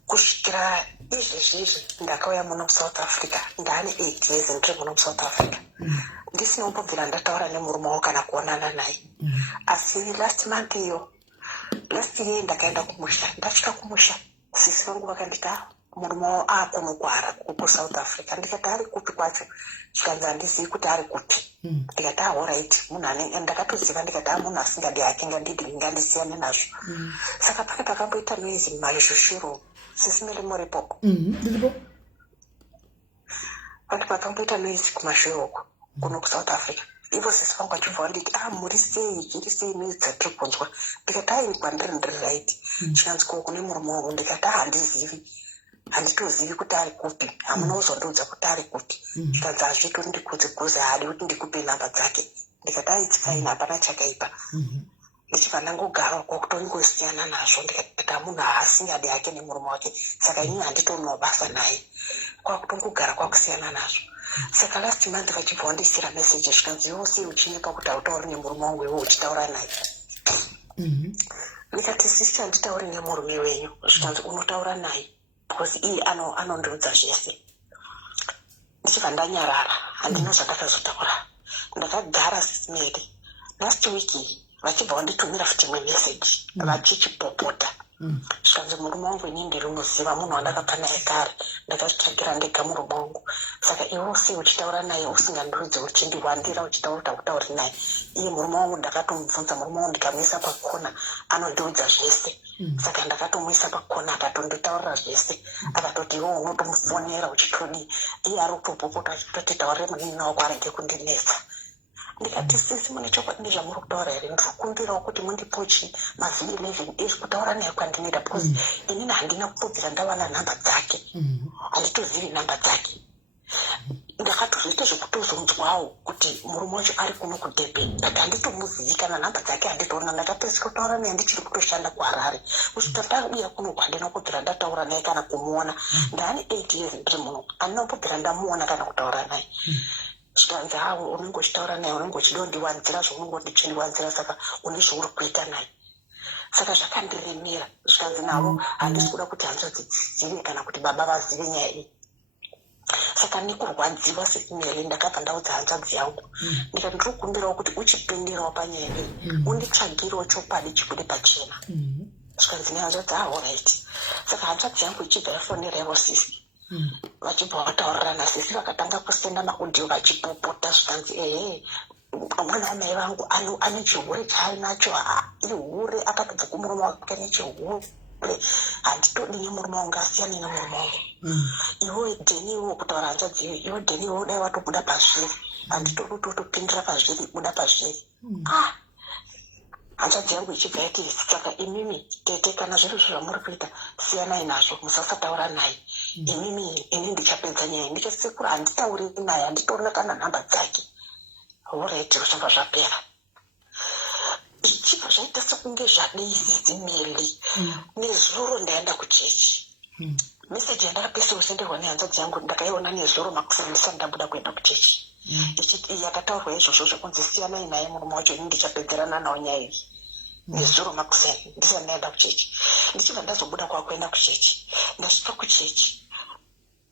Kusvikira izvezvizvi ndakauya muno kuSouth Africa, ndaane 8 years ndiri muno kuSouth Africa. Ndisina kumbobvira ndataura nemurume wavo kana kuonana naye. Asi last year ndakaenda kumusha. Ndasvika kumusha, sisi vangu vakandita murume wavo akunokwara kuSouth Africa. Ndikati ari kupi kwacho? Zvikanzi handizivi kuti ari kupi. Ndikati alright, munhu ndakatoziva ndikati munhu asingadi hake ngandisiyane nazvo. Saka pane pakamboita noise mumazvoshuro. SIS MELLY muripo? Pane pakamboita noise kumazviro uko kuno kuSouth Africa. Ivo sisi vangu vachibva vanditi muri sei chiri sei noise dzatiri kunzwa. Ndikati ini kwandiri ndiri right. Chinanzi kune murume wangu. Ndikati handizivi. Handitozivi kuti ari kupi. Hamuna kuzondiudza kuti ari kupi. Chikanzi hazvito ndikudze haadi kuti ndikupe nhamba dzake. Ndikati it's fine, hapana chakaipa. Ndichibva ndangogara kwakutongosiyana nazvo. Ndikati munhu asingadi hake nemurume wake. Saka inini handitonawo basa naye. Kwakutongogara kwakusiyana nazvo. Saka last month vachibva vandisira message zvikanzi iwo sei uchinepa kuti hautauri nemurume wangu iwo uchitaura naye. Ndikati sisi handitauri nemurume wenyu. Zvikanzi unotaura naye. Because iye anondiudza zvese. Ndichibva ndanyarara, handina zvandakazotaura. Ndakagara SIS MELLY. Last week vachibva vanditumira futi imwe message vachichipopota. Zvikanzi murume wangu inini ndirimuziva, munhu wandakabva naye kare. Ndakazvitsvagira ndega murume wangu. Saka iwe sei uchitaura naye usingandiudzi uchindiwandira uchitaura kutauri naye. Iye murume wangu ndakatomubvunza, murume wangu ndikamuisa pakona, anondiudza zvese. Saka ndakatomuisa pakona akatonditaurira zvese. Akatoti iwe unotomufonera uchitodi. Iye ari kutopopota achitoti taurire munini wako arege kundinetsa. Ndikati sisi mune chokwadi nezvamuri kutaura here? Ndikukumbirawo kuti mundipochi mavhiki 11 days kutaura naye kwandinoda, because inini handina kumbobvira ndawana nhamba dzake. Handitozivi nhamba dzake. Ndakatozoita zvekutozonzwawo kuti murume wacho ari kuno kuDurban, but handitomuzivi kana nhamba dzake handitoona. Ndakapedzisira kutaura naye ndichiri kutoshanda kuHarare. Kusvika ndabuya kuno kwandina kubvira ndataura naye kana kumuona. Ndaane 8 years ndiri muno, handina kumbobvira ndamuona kana kutaura naye. Zvikanzi unenge uchitaura naye, unenge uchidondiwanzira zvaunenge uchindiwanzira, saka une zvauri kuita naye. Saka zvakandiremera. Zvikanzi navo handisi kuda kuti hanzvadzi dzizive kana kuti baba vazive nyaya iyi. Saka nekurwadziwa SIS MELLY ndakabva ndaudza hanzvadzi yangu. Ndikati ndiri kukumbirawo kuti uchipindirawo panyaya iyi, unditsvagirawo chokwadi chibude pachena. Zvikanzi nehanzvadzi alright. Saka hanzvadzi yangu ichibva yafonera ivo SIS. Vachibva vataurirana, sisi vakatanga kusenda maaudio vachipopota. Zvikanzi mwana wamai vangu ane chihure chaainacho, ihure akatobva kumurume wake nechihure. Handitodi nemurume wangu asiyane nemurume wangu. Iwe dheni iwo kutaura hanzvadzi iwe dheni iwo dai watobuda pazviri. Handitodi kuti utopindira pazviri, buda pazviri. Hanzvadzi yangu ichibva yati saka imimi tete kana zviro zvamuri kuita siyanai nazvo, musasataura naye. Ini ndichapedza nyaya, ndichasekura, handitauri naye, handitoona kana nhamba dzake. Alright, zvobva zvapera. Ichibva zvaita sekunge zvadei SIS MELLY. Nezuro ndaenda kuchechi. Meseji yandakapedzisira kusenderwa nehanzvadzi yangu ndakaiona nezuro makuseni ndisati ndabuda kuenda kuchechi. Yakataurwa izvozvo zvekunzi siyanai naye murume wacho, ini ndichapedzerana nawo nyaya iyi. Nezuro makuseni ndisati ndaenda kuchechi. Ndichibva ndazobuda kwakuenda kuchechi. Ndasvika kuchechi,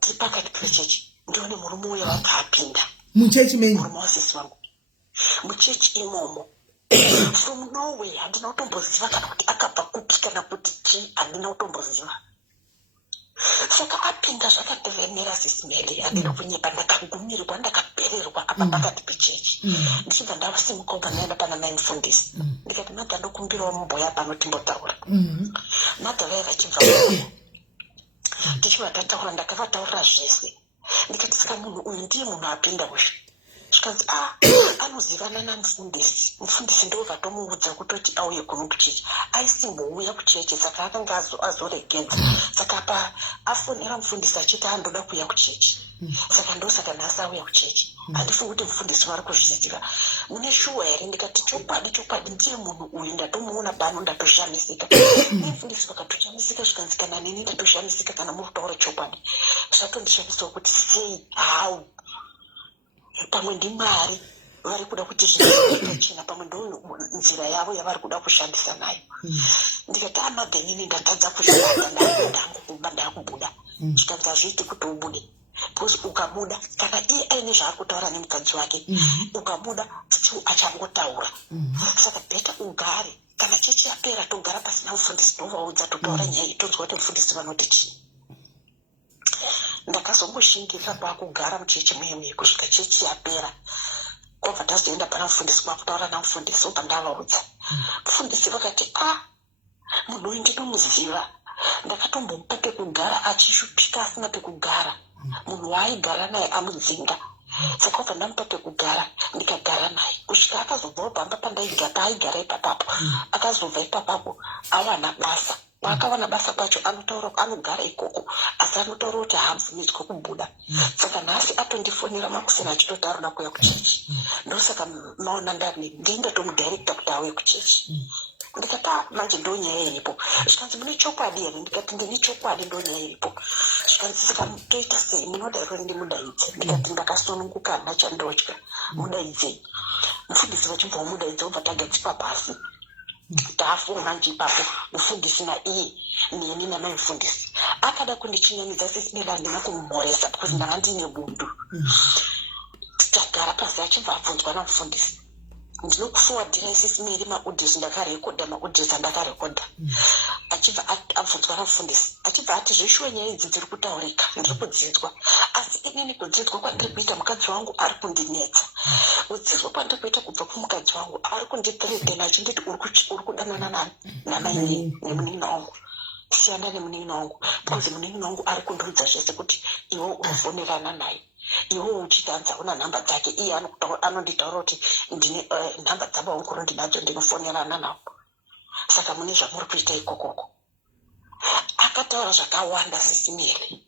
tiri pakati pechechi ndione murume uya wanga apinda muchechi menyu, murume waSIS wangu muchechi imomo. From nowhere, handina kutomboziva kana kuti akabva kupi kana kuti chii, handina kutomboziva. Saka apinda zvakatiremera SIS MELLY, handina kunyepa. Ndakagumirwa, ndakapererwa apa pakati pechechi. Ndichibva ndasimuka ubva ndaenda pana mai mufundisi. Ndikati madha ndokumbirawo mumboya pano timbotaura. Madha vaya vachibva tichibva tataura, ndakavataurira zvese. Ndikati saka munhu uyu ndiye munhu apinda uyu. zvikanzi anozivana namufundisi. Mufundisi ndo vatomuudza kutoti auye kuno kuchechi. Aisimbouya kuchechi saka akanga azoregedza. Saka pa afonera mufundisi achiti andoda kuuya kuchechi. Saka ndosaka nhasi auya kuchechi. Handifungi kuti mufundisi vari kuzviziva. Mune shuwa here? Ndikati chokwadi ndiye munhu uyu ndatomuona pano ndatoshamisika. Mufundisi vakatoshamisika zvikanzi kana nini ndatoshamisika kana muri kutaura chokwadi. Zvatondishamisawo kuti sei hau pamwe ndimwari vari kuda kuti zvinochena pamwe ndo nzira yavo yavari kuda kushandisa nayo. Ndikati amabhenini ndatadza kuzvibata ndakubuda. Zvikanzi hazviiti kuti ubude. Because ukabuda kana iye aine zvaari kutaura nemukadzi wake ukabuda still achangotaura. Saka bheta ugare kana chechi yapera togara pasina mufundisi tovaudza totaura nyaya iyi tonzwa kuti mufundisi vanoti chii. Ndakazongoshingirira pakugara muchechi muye kusvika chechi yapera. Kwabva tazoenda pana mufundisi kwakutaura namufundisi obva ndavaudza. Mufundisi vakati munhu uyu ndinomuziva, ndakatombomupa pekugara achishupika asina pekugara. Munhu waaigara naye amudzinga. Saka obva ndamupa pekugara ndikagara naye kusvika akazobvawo pamba paaigara ipapapo. Akazobva ipapapo awana basa. Paakawana basa pacho anogara ikoko asi anotaura kuti haabvumidzwa kubuda. Saka nhasi atondifonera makusina achitoti aroda kuuya kuchechi. Ndosaka maona ndingatomudirecta kuti auye kuchechi. Ndikati manje ndo nyaya iripo. Zvikanzi mune chokwadi here? Ndikati ndine chokwadi ndo nyaya iripo. Zvikanzi saka toita sei? Munoda here ndimudaidze? Ndikati ndakasununguka handina chandotya. Mudaidzei. Mufundisi vachibva vamudaidza obva tagadzipa pasi. Tafunga nje ipapo mufundisi na iye neni namai mufundisi akada kundichinyanyidza SIS MELLY handina kumumhoresa because ndanga ndine bundu. Takagara pasi achibva abvunzwa namufundisi. Ndinokufowadhira SIS MELLY maudhios ndakarekodha maudhios andakarekodha. Achibva abvunzwa namufundisi achibva ati zveshuwa nyaya idzi dziri kutaurika ndiri kudzidzwa asi inini kudzidzwa kwandiri kuita mukadzi wangu ari kundinetsa. Kudzidzwa kwandiri kuita kubva kumukadzi wangu ari kundithreatena achinditi uri kudanana namainini nemunini wangu. Siyana nemunini wangu because munini wangu ari kundiudza zvese kuti iwe unofonerana naye. Iwe uchitanza una nhamba dzake iye anonditaura kuti ndine nhamba dzavaongoro ndinadzo ndinofonerana nawo. Saka mune zvamuri kuita ikokoko. Akataura zvakawanda SIS MELLY.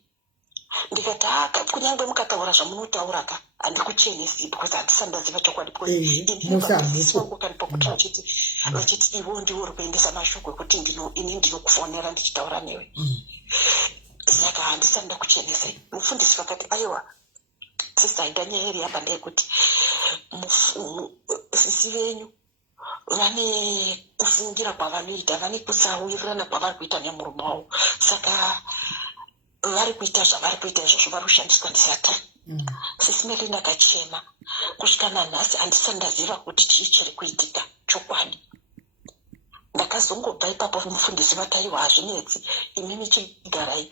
Ndikati kunyange mukataura zvamunotaura ka handikuchenesi because handisati ndaziva chokwadi because wangu karipo kuti vachiti iwo ndiwo uri kuendesa mashoko ekuti ini ndinokufonera ndichitaura newe. Saka handisati ndakuchenesai. Mufundisi vakati aiwa sisaida nyaya iri yapa ndeyekuti sisi venyu vane kufungira kwavanoita, vane kusawirirana kwavari kuita nemurume wavo. Saka vari kuita zvavari kuita izvozvo vari kushandiswa ndisatani. SIS MELLY ndakachema kusvika nanhasi handisati ndaziva kuti chii chiri kuitika chokwadi. Ndakazongobva ipapo mufundisi vataiwa hazvinetsi imimi chigarai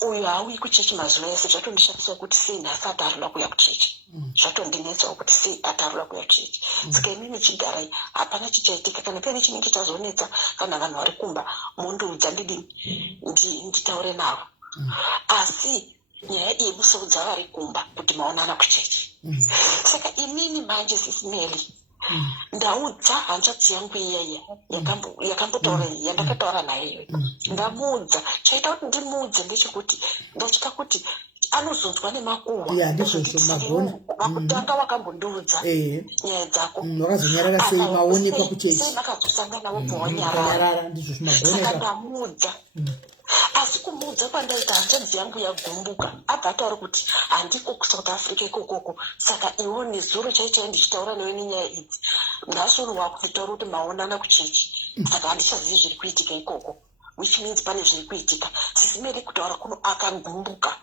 uyu hauyi kuchechi mazuva ese. Zvatondishamisa kuti sei nhasi ataroda kuuya kuchechi. Zvatondinetsawo kuti sei ataroda kuuya kuchechi. Saka imimi chigarai hapana chichaitika kana pane chinenge chazonetsa kana vanhu vari kumba mundiudza nditaure navo. Asi nyaya iyi musoudza vari kumba kuti maonana kuchechi. Saka inini manje SIS MELLY ndaudza hanzvadzi yangu iyaiya yakambotaura iyi yandakataura nayo. Ndamuudza chaita kuti ndimuudze ndechekuti ndatya kuti anozonzwa nemakuhwa. Vakutanga wakambondiudza nyaya dzako wakazonyarara sei maonekwa kuchechi. Sei makazosangana wobva wanyarara. Saka ndamuudza. Asi kumuudza kwandaita hanzvadzi yangu yagumbuka abva ataura kuti handiko kuSouth Africa ikokoko. Saka iwo nezuro chaichai ndichitaura newe nenyaya idzi nhasi uno wakutaura kuti maonana kuchechi. Saka handichazivi zviri kuitika ikoko, which means pane zviri kuitika. SIS MELLY kutaura kuno akagumbuka.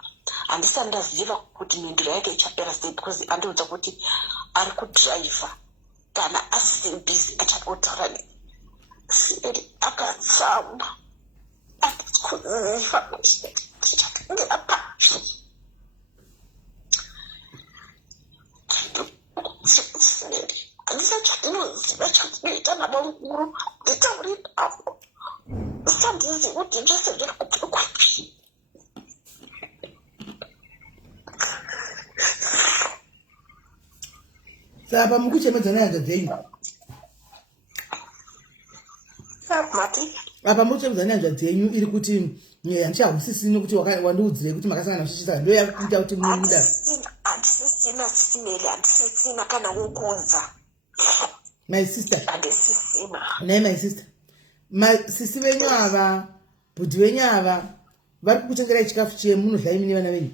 Handisati ndaziva kuti mhinduro yake ichapera sei because andiudza kuti ari kudhiraivha kana asiri busy achapotaura ne. SIS MELLY akazama handisachanoziva chatinoita nabamukuru nditauri navo sandizi kuti zvese zviri kubva kwapi. Saka mukuchemedzana hanzva dzenyu. Mati. Apa mukuchemedzana hanzva dzenyu iri kuti handichahusisini kuti wandiudzire kuti makasangana kushisisa ndo yakuita kuti muda. Handisisina sisimeli handisisina kana wokonza. My sister. Handisisina. Nay my sister. Sisi venyu ava, bhudhi venyu ava, vari kukutengerai chikafu chemunodya imi nevana venyu.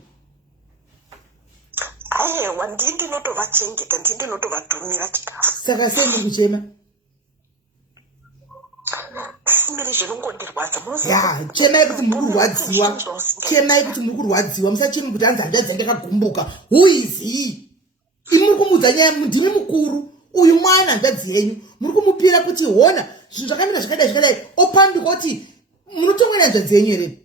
Aiwa ndinotovachengeta ndinotovadhumira chikafu. Saka sei muri kuchema? Simiri zvinongondirwadza. Ya, chemai kuti muri kurwadziwa. Chemai kuti muri kurwadziwa. Musachemi kuti hanzi handadzi ndakagumbuka. Who is he? Imi muri kumudza nyaya ndimi mukuru. Uyu mwana handadzi yenyu. Muri kumupira kuti hona zvinhu zvakamira zvakadai opandika kuti munotongera hanzvadzi yenyu here.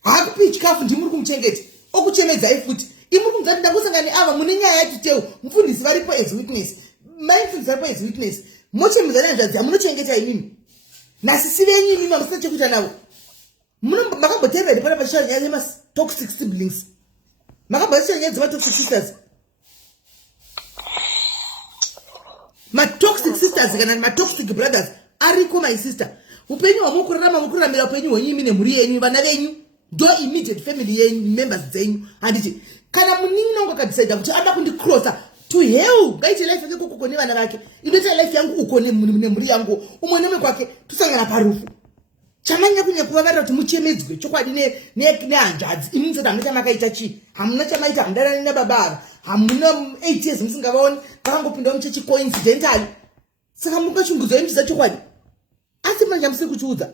Haakupi chikafu ndimi muri kumuchengeta. Okuchemedzai futi. Imi muri kumudza kuti ndangosangana neava mune nyaya yachiteu. Mufundisi varipo as witness. Maifundisi varipo as witness. Mochemedzana hanzvadzi yamunochengeta imimi. Nasisi venyu imimi hamusina chekuita navo. Makamboteerera ndi panapa chishanya nyaya toxic siblings. Makamboteerera nyaya dzema toxic sisters. Toxic sisters kana toxic brothers ariko my sister. Upenyu mukuramira upenyu hwenyu imi nemhuri yenyu vana venyu ndo immediate family yenyu members dzenyu. Handiti kana muningi nongo akadecide kuti ada kundicrossa to hell ngaite life yake kuko nevana vake inoita life yangu uko nemhuri yangu umwe nemwe kwake tusangana parufu. Chamanya kunyekuvavarira kuti muchemedzwe chokwadi nehanzvadzi imi nzira hamuna chamakaita chii hamuna chamaita hamudanani nababa hamuna 8 years musingavaoni vakangopinda muchechi coincidentally. Saka mukachungudzwa imchiza chokwadi asi manje hamusiri kuchiudza.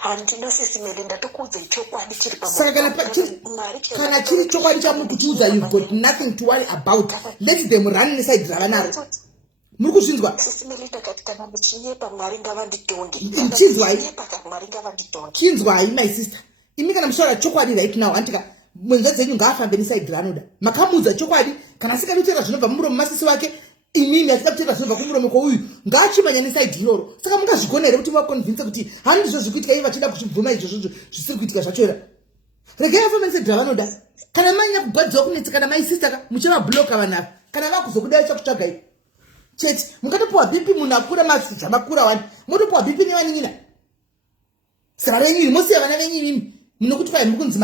Handina sisimeli ndatokuudza chokwadi chiri Saka kana chiri chokwadi chamuri kutiudza you've got nothing to worry about. Let them run neside ravanaro. Muri kuzvinzwa? Sisimeli ndakati kana muchinyepa Mwari ngavanditonge. Chinzwai my sister. Imi kana mushora chokwadi right now antika mwenza dzenyu ngaafambe neside ranoda. Makamudza chokwadi kana sikadutera zvinobva mumuromo masisi wake imimi asida kutera zvinobva kumuromo kwouyu ngaachimanya neside iroro. Saka mungazvigona here kuti vakonvince kuti handizvo zvikuitika iye vachida kuchibvuma izvozvo zvisiri kuitika zvachora. Regai afambe neside ravanoda. Kana manya kugwadziwa kunetsa kana my sister muchavabloka vanhu kana vakuzokudai chakutsvagai. Cheti mukatopuwa BP munhu akura masija makura wani motopuwa BP nevanina. Saka renyu mosiya vana venyu imimi munokuti kwai mukunzi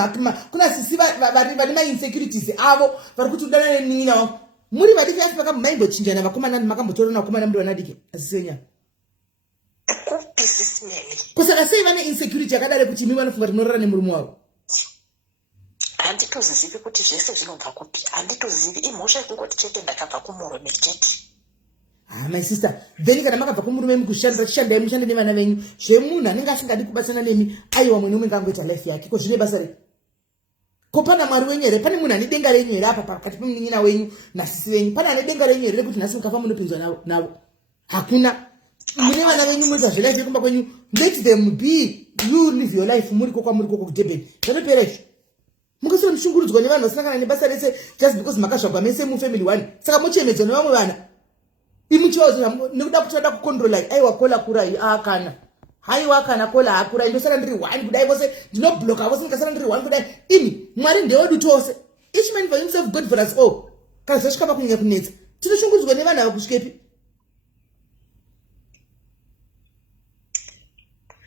kuna sisi vane mainsecurities avo vari kuti udana nenina wavo muri vadiki asi makamboichinjana vakomana makambotorana vakomana muri vanadiki asisi venyama. Kusaka sei vane insecurity yakadare kuti imi vanofunga kuti munorara nemurume wavo. Handitozivi kuti zvese zvinobva kupi. Handitozivi imhosva yekungoti chete ndakabva kumurume chete. My sister, then kana makabva kumurume mukushandai mushande nevana venyu zvemunhu anenge asingadi kubatsana nemi aiwa mwe nomwe ngangoita life yake ko zvine basa re. Ko pana Mwari wenyu here pane munhu ane denga renyu here apa pakati pemunin'ina wenyu nasisi venyu pane ane denga renyu here rekuti nhasi mukafa munopinzwa navo. Hakuna. Mune vana venyu munoita zvelife yekumba kwenyu let them be you live your life muri kwamuri koko kuDurban. Zvatopera izvo. Mukasiro mushungurudzwa nevanhu vasina kana nebasa rese just because makazvagwa mese mufamily one. Saka mochemedzwa nevamwe vana. Imuchiwazi nekuda kuti vada kukontrola aiwa kola kurai akana haiwa kana kola akura ndosara ndiri 1 kudai vose ndinobloka vose ndikasara ndiri 1 kudai imi Mwari ndewedu tose each man for himself God for us all. Kana zvasvika pakunyanya kunetsa tinoshungurudzwa nevanhu ava kusvikepi.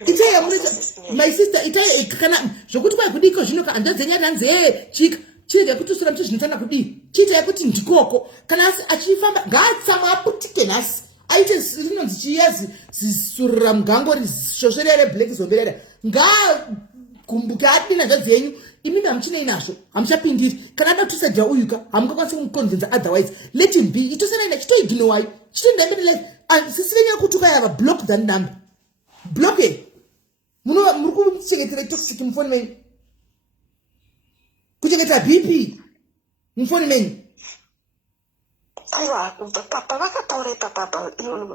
Itai yamunoita my sister itai kana zvokuti kwai kudiko zvino handadzenyari hanzi chika chirega kutusura muthu zvinotana kudii chiita kuti ndikoko kana achifamba ngaatsamwa aputike nhasi aite rinonzi chiyazi zisurira mugango rizvosverere black zomberera ngagumbuke adina hanzvadzi yenyu imimi hamuchinei nazvo hamuchapindiri kana ada kutosadhira uyuka hamungakwanisi kumuconvinza otherwise let him be itosanai nachitoidhinowai chitoendamberi life sisi venyu yakutuka yava block than number block muri kuchengetera toxic mufoni menyu kuchengeta BP mufoni menyu. Aiwa papa vakataura papa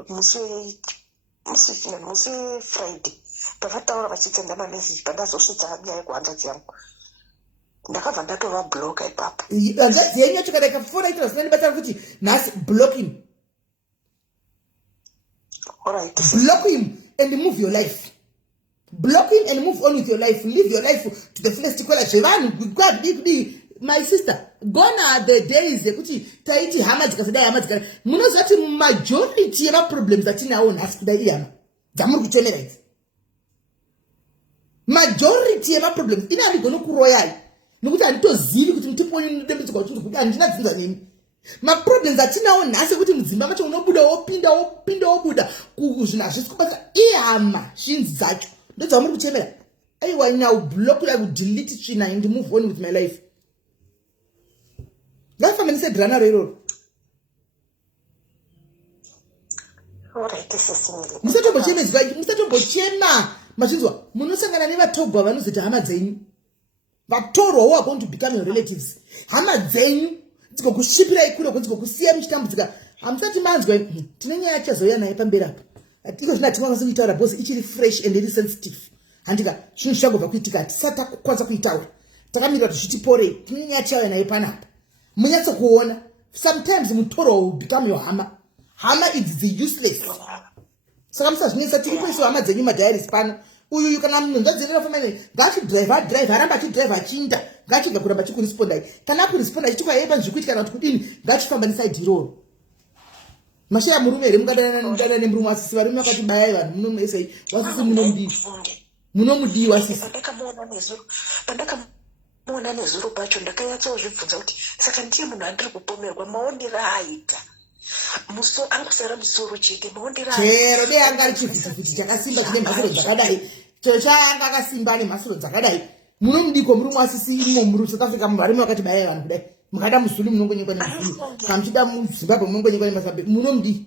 musi Friday pavataura vachitsenda mamessage pandazosvitsa nyaya yekuhanzvadzi yangu ndakabva ndatovabloka ipapa. Hanzvadzi yenyu yacho kana ikafona ita zvinani batara kuti nhasi block him. Alright. Block him and move your life. Block him and move on with your life. Live your life to the fullest. Kwela zvevanhu kwadi my sister, gone are the days yekuti taiti hama dzikasadai hama dzikadai. Munozati majority yema problems atinawo nhasi kudai hama dzamuri kutemera idzi. Majority yema problems ina rigona kuroyai nokuti handitozivi kuti mutimbo wenyu unotembedzwa kuti handina dzinza nemi. Ma problems atinawo nhasi kuti mudzimba macho unobuda wobuda kuzvinhu hazvisi kubata ihama shinzi dzacho ndodzamuri kutemera. Aiwa now block ya delete china and move on with my life. Life I'm said rana rero. Alright, this is me. Musatobochema machinzwa munosangana nevatobva vanozita hama dzenyu. Vatorwa who are going to become your relatives. Hama dzenyu dzikokushipira ikuro dzikokusiya muchitambudzika. Hamusati manzwa tine nyaya yachazoya naye pamberi apa. Atiko zvina tinokwanisa kuitaura boss ichiri fresh and very sensitive. Handika zvinhu zvagobva kuitika tisati takwanisa kuitaura takamirira kuti zvitipore tine nyaya chauya naye panapa munyatso kuona sometimes mutoro will become your hama is the useless saka musazvinetsa tiri kuisa hama dzenyu madiaries pano uyu kana munhu ndadzirira family ngachidrive aramba achidrive achinda ngachibva kuramba chikurisponda kana kurisponda chichikwa yeba zvikuitika kana kuti kudini ngachifamba neside iroro mashaya murume here mungadana nemurume asisi varume vakati bayai vanhu munomesei wasisi munomudiwa sisi. Pandakamuona nezuro pacho ndakanyatsauzvibvunza kuti saka ndiye munhu andiri kupomerwa maondero aita angusara musoro chete maondero chero dei anga ari chivhitivhiti chakasimba chine mhasiro dzakadai chero chaanga akasimba ane mhasiro dzakadai munomudiko murume asisi imo muri South Africa varume vakati bayai vanhu kudai mukada musulu munongonyekwa nemuzulu kana muchida muzimbabwe munongonyekwa nemasabhe munomudi.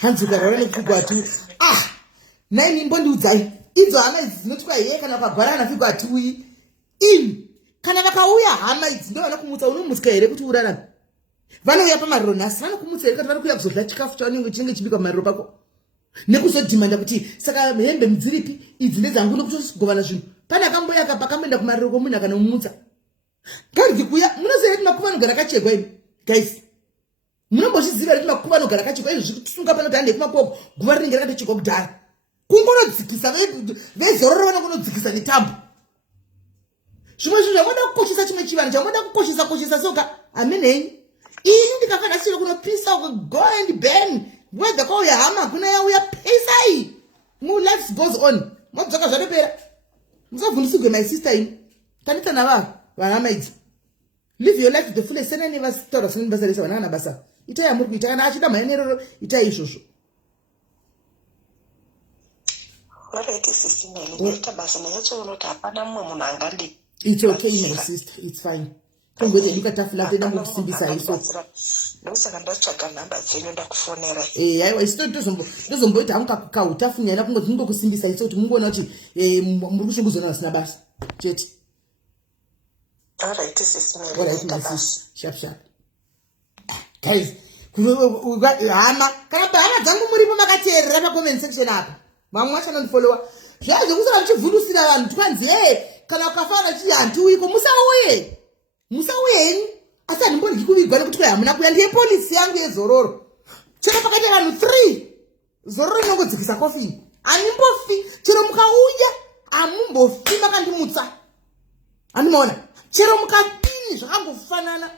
Hanzi ukarwara nekugwatu naini mbondiudzai idzo hama idzi dzinotwa iye kana ukagwara nafikugwatu uyi ini kana vakauya hama idzi ndo vanokumutsa unomutsika here kuti urarame vanouya pamariro nhasi vanokumutsa here kuti vari kuuya kuzodla chikafu chavanenge chinenge chibikwa pamariro pako nekuzodhimanda kuti saka hembe mudziripi idzi ndedzangu nokutogovana zvinhu pane akamboya pakamboenda kumariro komunhu akanomumutsa kanzi kuya munoziva kuti makuva anogara akachekwa imi guys munombochiziva kuti makuva anogara akachekwa izvo zvikusunga pano tande kumakoko guva rinenge rakatochekwa kudhara kungonodzikisa vezororo vanongonodzikisa netambo zvimwe zvinhu zvamoda kukoshesa chimwe chivanhu chamoda kukoshesa soka amen henyu ini ndikafanira chiro kunopisa go and burn wedha kwauya hama kuna yauya pesai life goes on modzoka zvatopera musavhundusigwe my sister imi tanditsana vahama idzi live your life to the fullest sena nevasitaura sena nebasa rese vananga basa itai amuri kuita kana achida mhaenerero itai izvozvo. It's okay, my sister. It's fine. Kungwete dukatafula tena mukusimbisa iso. Aiwa isito ndozomboita hangu kautafunyana kungoti mungokusimbisa iso kuti mungoona kuti muri kushunguzana vasina basa. Chete. Alright, sis Melly. Sharp. Guys, hama kana hama dzangu muripo makateerera pa comment section apa. Vamwe vacho vanondifollowa. Zvaizvo kusara muchivhundusira vanhu twanzi kana ukafana chihantuiko musauye henyu asi handimbodyi kuvigwa nekuti kwai hamuna kuya ndiye polisi yangu yezororo chero pakati vanhu 3 zororo inongodzikisa kofini handimbofi chero mukauya hamumbofi makandimutsa handimaona chero mukapini zvakangofanana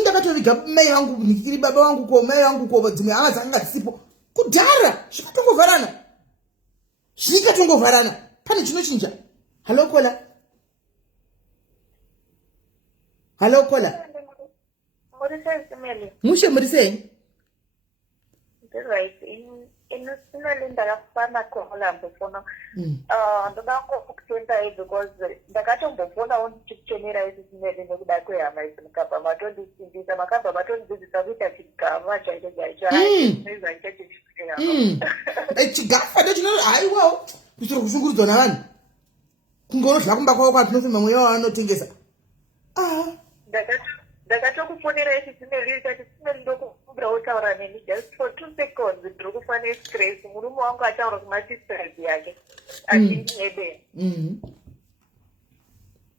ndakatoviga mai vangu ndikiri baba vangu ko mai vangu ko dzimwe hama dzakanga dzisipo kudhara zvikatongovharana pane chinochinja. Hello kola mushe muri sei? inolinda yakufana kola mbofona ndoda ngokutenda because ndakatombofona ndichichemera izimele nekuda kwehama idzi mukabva matondisimbisa makabva matondidzidzisa kuita chigama chigafa ndechino haiwa kusiro kushungurudzwa navanhu kungorodla kumba kwavo kwatinofema mweya wavanotengesa. ndakatokufonera ichisimeli chachisimeli ndokumbira wotaura neni just for 2 seconds ndiri kufana stress murume wangu ataura kumasistress yake achindiedera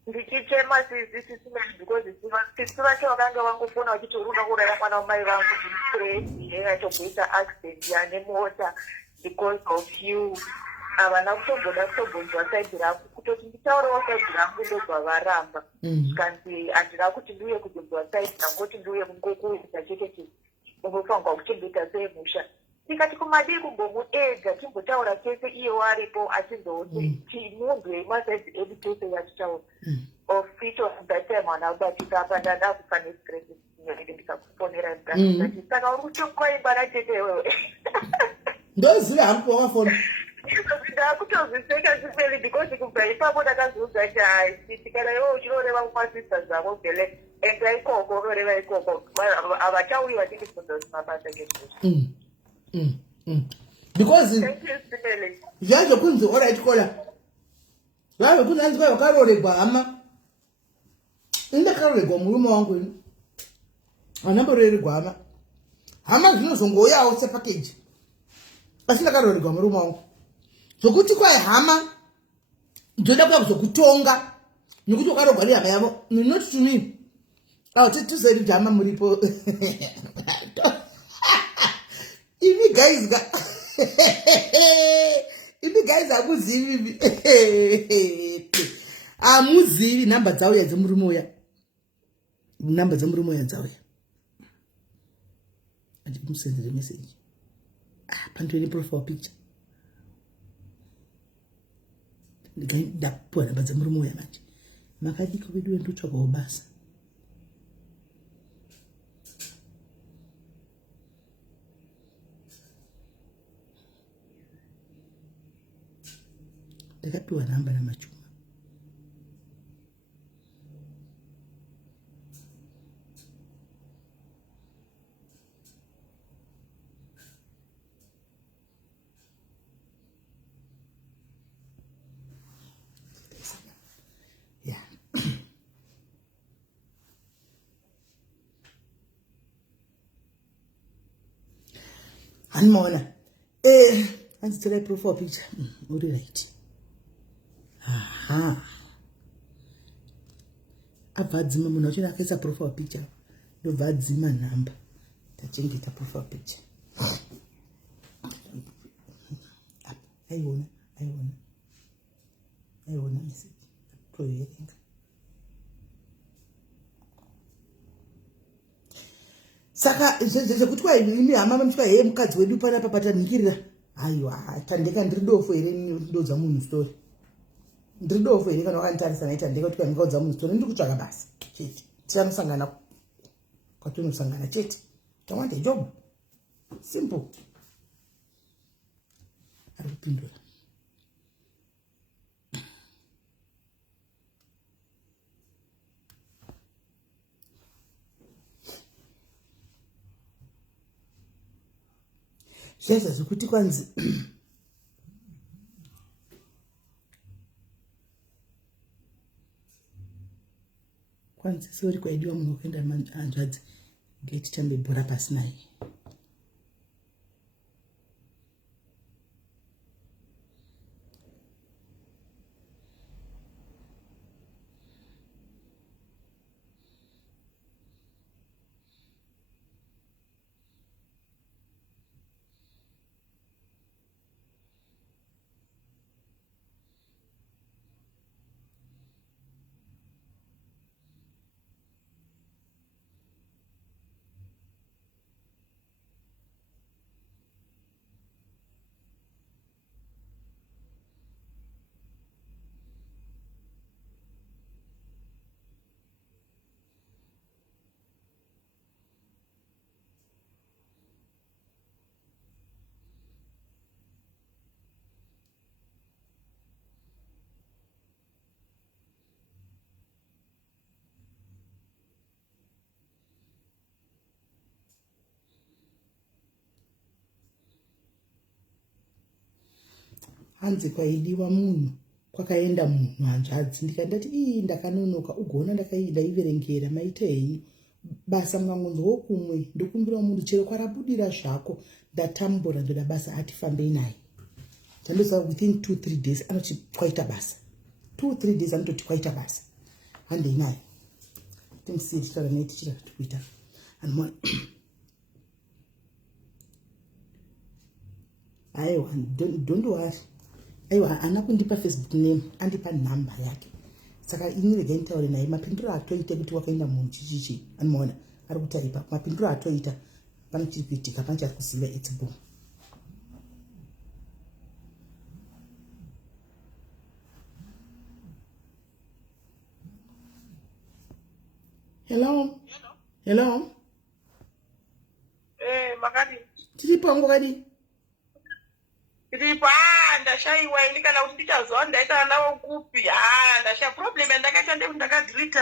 ndichichema sisimeli because sisi vacho vakanga vangofona vachiti uri uda kurara mwana wamai vangu stress yatobhoita accident yane mota because of you. Havana kutomboda kutobvunzwa saidhi rako kutoti nditaurawo saidhi rangu ndobva varamba zvikanzi handina kuti ndiuye kubvunzwa saidhi rangoti ndiuye kungokuudza chete chii unofanirwa kuchengeta sei musha. Tikati kumadii kumbomuedza timbotaura tese iye waripo achizoti munhu wemasaidhi edu tese yatitaura of it was that time wanabatisa apa ndada kufane stress ndikakufonera ndikati saka uri kutongoimba natete wewe ndoziva hangu wafona ndakutozviseka zviperi because kubva ipapo ndakazoudza kuti haisiti kana iwo uchinoreva kumasista zvavo vhele enda ikoko unoreva ikoko havachauyiwa tikibvunza kuti mabasa ngezvozvo because zvazvo kunzi oright kola zvazvo kunzi hanzi kwai wakaroregwa hama indakaroregwa murume wangu ini hanambororerwa hama zvinozongoyawo sepakeji asi ndakaroregwa murume wangu zvokuti kwai hama ndoda kuya kuzokutonga nekuti wakarogwa nehama yavo not to me tiseri hama muripo imi guys hamuzivi hamuzivi nhamba dzauya dzemurume uya nhamba dzemurume uya dzauya andimusendere meseji pandoine profile picture ndapuwa nhamba dzemurume uya manje makadiko vedu vendotsvakawo basa ndakapiwa nhamba namachuma yeah. Hanmona handitsira profile picture uri right. Aha. Abvadzima munhu achina akaisa profile picture ndobvadzima nhamba tachengeta profile picture. Aiona message toyerenga. Saka zvekuti kwai imi hama mamutwa heye mukadzi wedu panapa patanhikirira aiwa tandeka ndiri dofo here ndodza munhu story ndiri dofo here kana wakanditarisa naita ndeka kuti ndikaudza munhu story ndiri kutsvaka basa chete tisanosangana kwatinosangana chete tamwande job simple ari kupindura zvazva zvekuti kwanzi kwanzi sori kwaidiwa munhu wekuenda hanzvadzi ngetitambe bhora pasi naye. Hanzi kwaidiwa munhu kwakaenda munhu hanzvadzi ndikandati ndakanonoka ugoona ndaiverengera maita henyu basa mwangu ndokumwe ndokumbira munhu chero kwarabudira zvako ndatambura ndoda basa atifambei naye tandoza within 2-3 days anoti kwaita basa 2-3 days anototi kwaita basa handei naye timusiri taura naye tichira kuita anmona aiwa don't worry. Aiwa ana kundipa Facebook name andipa number yake. Saka ini regai ntaure naye mapinduro atoita kuti wakaenda munhu chichichi anoona ari kutaipa mapinduro atoita pane chiri kuitika pane chari kuziva it's boom. Hello. Makati. Tiripo ngokadi. Tiripo ndashaiwa ini kana kuti ndichazowa ndaita nawo kupi. Ndasha problem ndakaita ndakadelete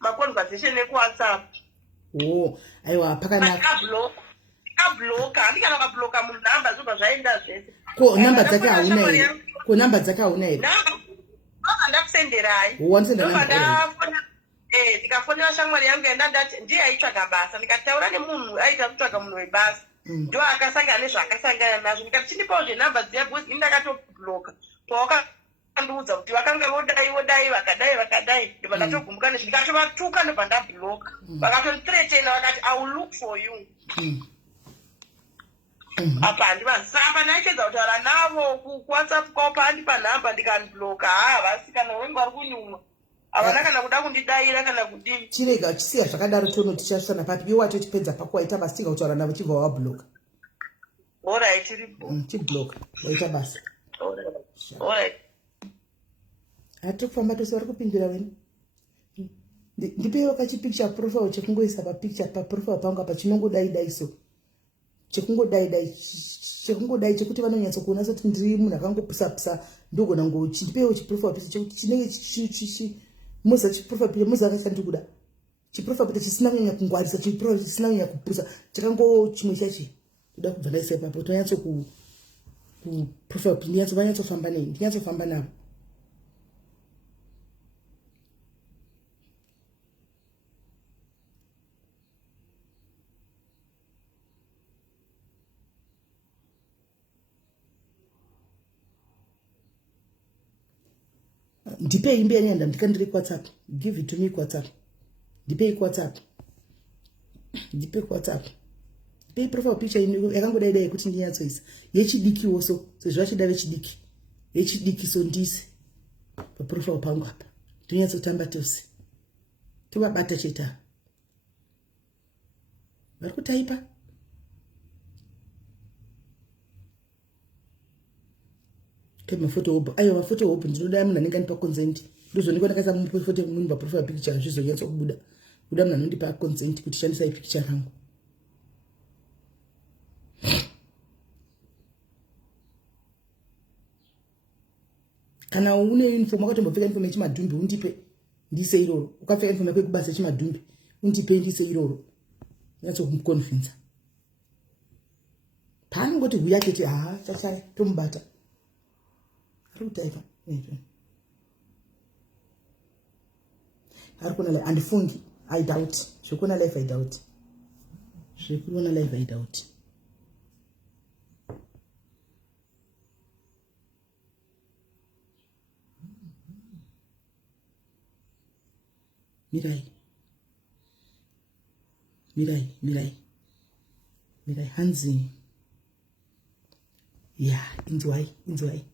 maconversation ekuWhatsApp. Oh, aiwa pakanaka. Kabloka, ndikana kabloka munhu namba zvoba zvaenda zvese. Ko namba dzake hauna here? Ko namba dzake hauna here? Ndakusenderai. Wansenda namba. Ndikafonera shamwari yangu yenda ndati ndiye aitsvaga basa ndikataura nemunhu aita kutsvaga munhu webasa ndo akasangana nezvaakasangana nazvo ndikati chindipawo zvenhamba dziya because ini ndakatobloka pawakandiudza kuti vakanga vodai vakadai ndobva ndatogumbuka nezvo ndikatovatuka ndobva ndabloka vakatondithreatena vakati I will look for you apa handivasamba ndaipedza kutaura navo kuWhatsApp kwavo paandipa nhamba ndikanibloka vasikana wengu vari kunyumwa avana kana kuda kundidaira kana kudini chirega chisiya zvakadaro tono tichasvana papi iwe watotipedza pako waita basa tinga kutaura navo chibva wabloka alright chiripo chibloka waita basa alright hatiri kufamba tose vari kupindura wena ndipeiwo kachipicture profile chekungoisa papicture paprofile pangu apa chinongodai so chekungodai chekuti vanonyatsokuona soti ndiri munhu akangopisa ndogona ngochindipeiwo chiprofile pese chekuti chinenge muza chiprofile pese muza akasandi kuda chiprofile pese chisina kunyanya kungwarisa chiprofile chisina kunyanya kupusa chakango chimwe chachi kuda kubva ndaisa ipapo tonyatso kuprofile vanyatsofamba nei ndinyatsofamba navo ndipei imbe yanyanda ndikandiri WhatsApp give it to me WhatsApp ndipei WhatsApp ndipei profile picture ino yakangodai kuti ndinyatsoisa yechidiki woso sezvo vachida vechidiki so ndise paprofile pangu apa ndinyatsotamba tose tovabata cheta vari kutaipa mafoto hope ayo mafoto hope ndinoda munhu anenge anipa consent ndozondiwa ndakaisa mafoto munhu paprofile picture zvizonyatsa kubuda kuda munhu anondipa consent kuti shandisa picture rangu kana une uniform wakatombopfeka uniform yechimadhumbi undipe ndise iroro ukapfeka uniform yako yekubasa yechimadhumbi undipe ndise iroro nyatsokumconvince paanongoti huya keti chachari tomubata rutaiva ari kuona live andifungi I doubt zvekuona live I doubt zvekuona live I doubt mirai hanzi inzwai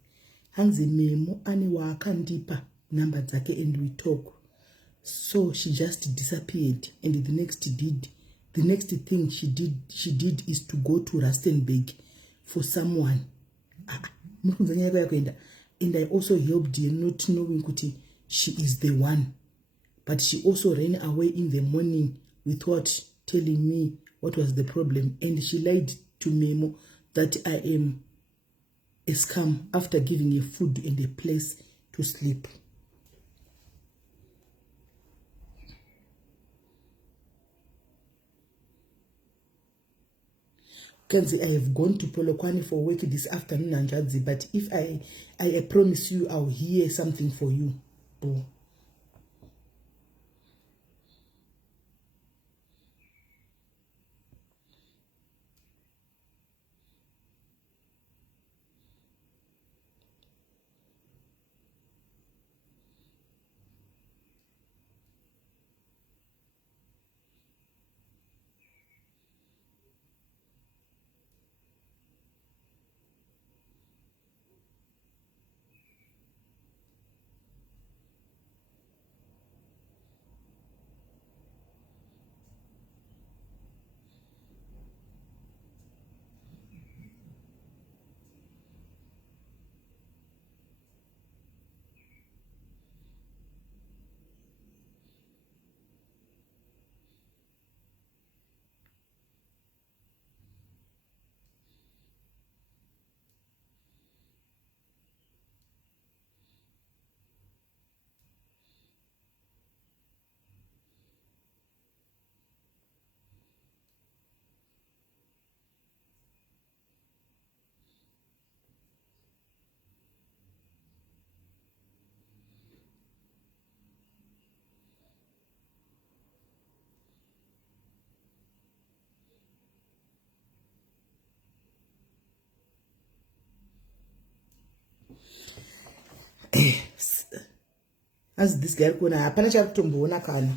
hanzi Memo ane waakandipa number dzake and we talk so she just disappeared and the next thing she did is to go to Rustenburg for someone mukunzanya yako yakuenda and I also helped her not knowing kuti she is the one but she also ran away in the morning without telling me what was the problem and she lied to Memo that I am a scam after giving her food and a place to sleep. Kenzi, I have gone to Polokwane for work this afternoon, Anjadzi, but if I promise you I'll hear something for you. Oh. As this guy kuna hapana chakutomboona kana.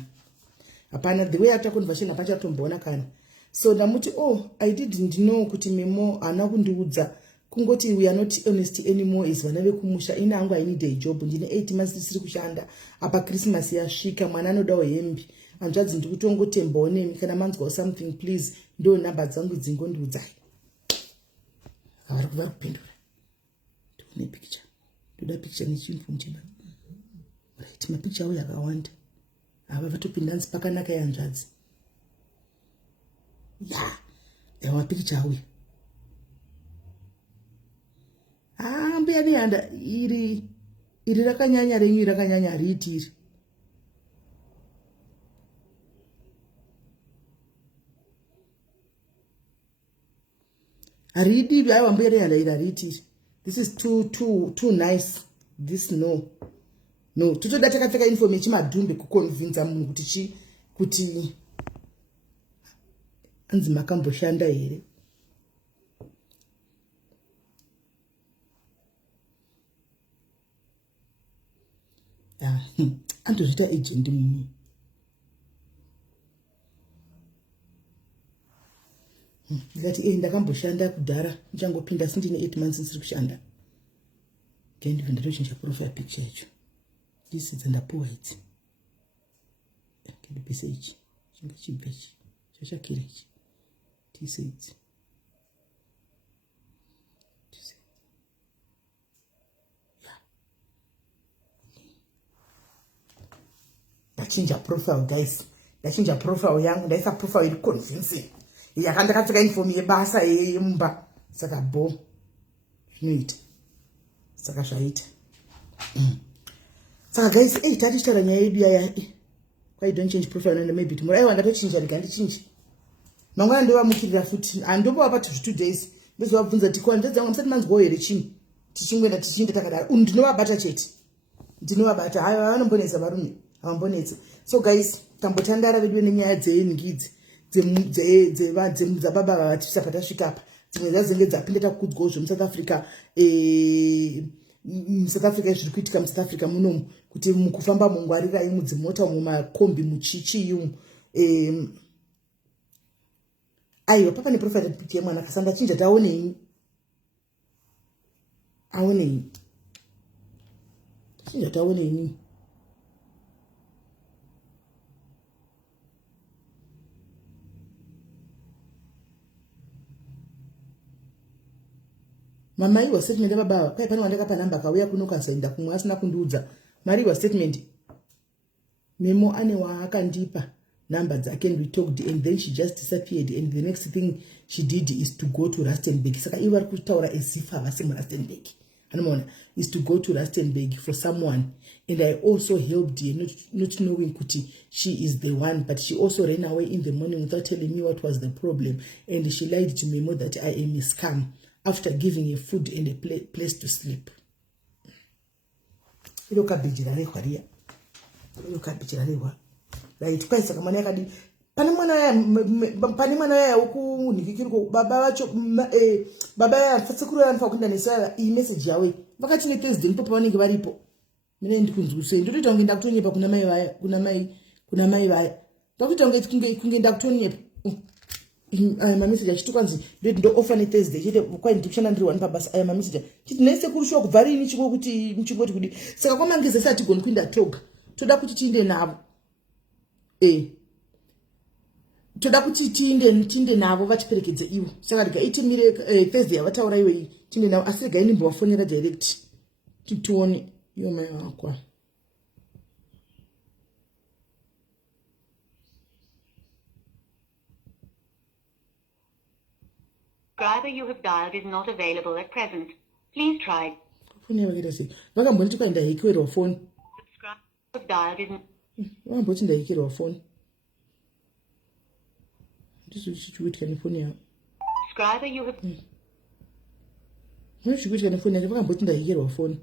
Hapana, the way after conversation hapana chakutomboona kana. So ndamuti I didn't know kuti memo ana kundiudza kungoti we are not honest anymore is vana vekumusha ina angu I need a job ndine 8 months tisiri kushanda apa Christmas yasvika mwana anodawo hembe anzvadzi ndikutongotembawo nemi kana manzwawo something please ndo namba dzangu dzingondiudzai. Avari kupindura ndine picture ndoda picture nechimfumo cheba right mapicture awo yakawanda ava vatopinda nzi pakanaka yanzvadzi yawa picture awo mbuya nehanda iri rakanyanya renyu rakanyanya riitiri haridi aiwa mbuya nehanda iri hariitiri. This is too nice. This no totoda takapfeka uniform yechimadhumbe kuconvinza munhu kuti anzi makamboshanda here. Andozvita agent mumwe. Ndikati ndakamboshanda kudhara ndichangopinda asi ndine 8 months ndisiri kushanda. Ndibva ndatochinja profile picture yacho. This ndapuwa idzi. Ndibvise ichi. Chinga chibva ichi. Chachakira ichi. Tise idzi. Ndachinja profile guys. Ndachinja profile yangu ndaisa profile iri convincing. Yakandakapfeka uniform yebasa yemba. Saka bo. Zvinoita. Saka zvaita. Saka guys, tatichitaura nyaya yedu yaya. Why don't change profile and maybe tomorrow? Aiwa ndatochinja ndikandichinja. Mangwana ndovamukirira futi. Andombowa pa 2 days. Ndizovabvunza tikwa ndedzangu musati manzwawo here chimwe. Tichingwenda tichinda takadaro. Ndinovabata chete. Ndinovabata. Hayo vanombonetsa varume. Havambonetsa. So guys, tambotandara vedu nenyaya dzenhingidzi. Dzababa vavatisa patasvika apa. Dzimwe dzazenge dzapinda takukudzwawo zvemuSouth Africa. South Africa zviri kuitika muSouth Africa munomu kuti mukufamba mungwarirai mudzimota mumakombi muchichi yumu. Aiwa papa neprofile picture yemwana kasanda chinja taonei. Aonei. Chinja taonei. Mama iwa statement yababa kai pano wandakapa namba kauya kuno kasaenda kumwe asina kundiudza mari iwa statement memo ane waakandipa number dzake and we talked and then she just disappeared and the next thing she did is to go to Rustenburg. Saka iwa vari kutaura as if havasi muRustenburg. Anomaona is to go to Rustenburg for someone and I also helped her not knowing kuti she is the one, but she also ran away in the morning without telling me what was the problem and she lied to Memo that I am a scam after giving her food and a place to sleep. Ilo kabijira rewa ria. Ilo kabijira rewa. Right, kwa saka mwana yakadi pane mwana ya huku nikikiriko baba wacho baba ya fatsikuru yanfa kunda nesala I message yawe. Vakati ne Thursday ndipo pawanenge varipo. Mine ndikunzuse ndoti ngenda kutonyepa kuna mai vaya. Ndoti ngenda kutonyepa. My message achitukanzi ndo offer ne Thursday chete kwa ndikushana ndiri wani pabasa my message chiti nese kurushwa kubvari ini chiko kuti mchingoti kudi saka kwa mangeze sati goni kwinda toga toda kuti tiinde navo toda kuti tiinde navo vatiperekedze ivo saka ndikaitimire Thursday yavataura iwe tiinde navo asi regai ndimbovafonera direct titione iyo mai wakwa. Subscriber you have dialed is not available at present. Please try. Vakamboti kwaenda hikwerwa phone. Subscriber you have dialed is vakamboti ndahikirwa phone. Ndizvichiitika nefoni yavo. Subscriber you have Zvikuitika nefoni yacho vakamboti ndahikirwa phone.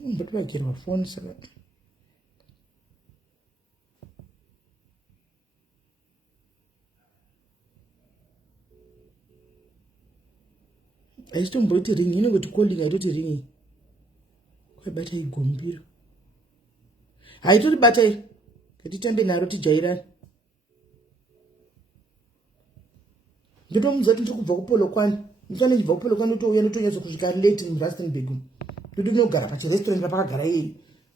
Mbotovagerwa foni saka aisitomboti ringi inongoti calling haitoti ringi kwaibatai gombiro haitori batai ngatitambe naro tijairani ndotomudza kuti ndiri kubva kupolokwani ndifane chibva kupolokwani ndotouya ndotonyatso kusvika late muRustenburg ndoti ndinogara pachirestaurant rapakagara iyeye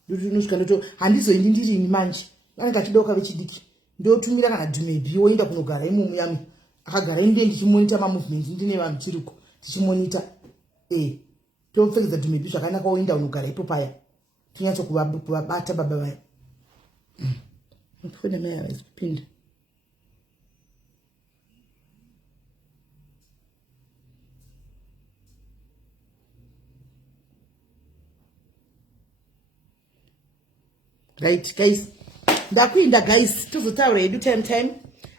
ndoti ndinosvika ndoto handizoendi ndirini manje vanenge achidauka vechidiki ndotumira kana dhumebi woenda kunogara imomo yami akagara inde ndichimonita mamovement ndine vanhu tiriko tichimonita topfekedzwa dhumebi zvakanaka woenda unogara ipo paya tinyatso kuvabata baba vaya foni mai havasi kupinda right guys ndakuinda guys tozotaura hedu time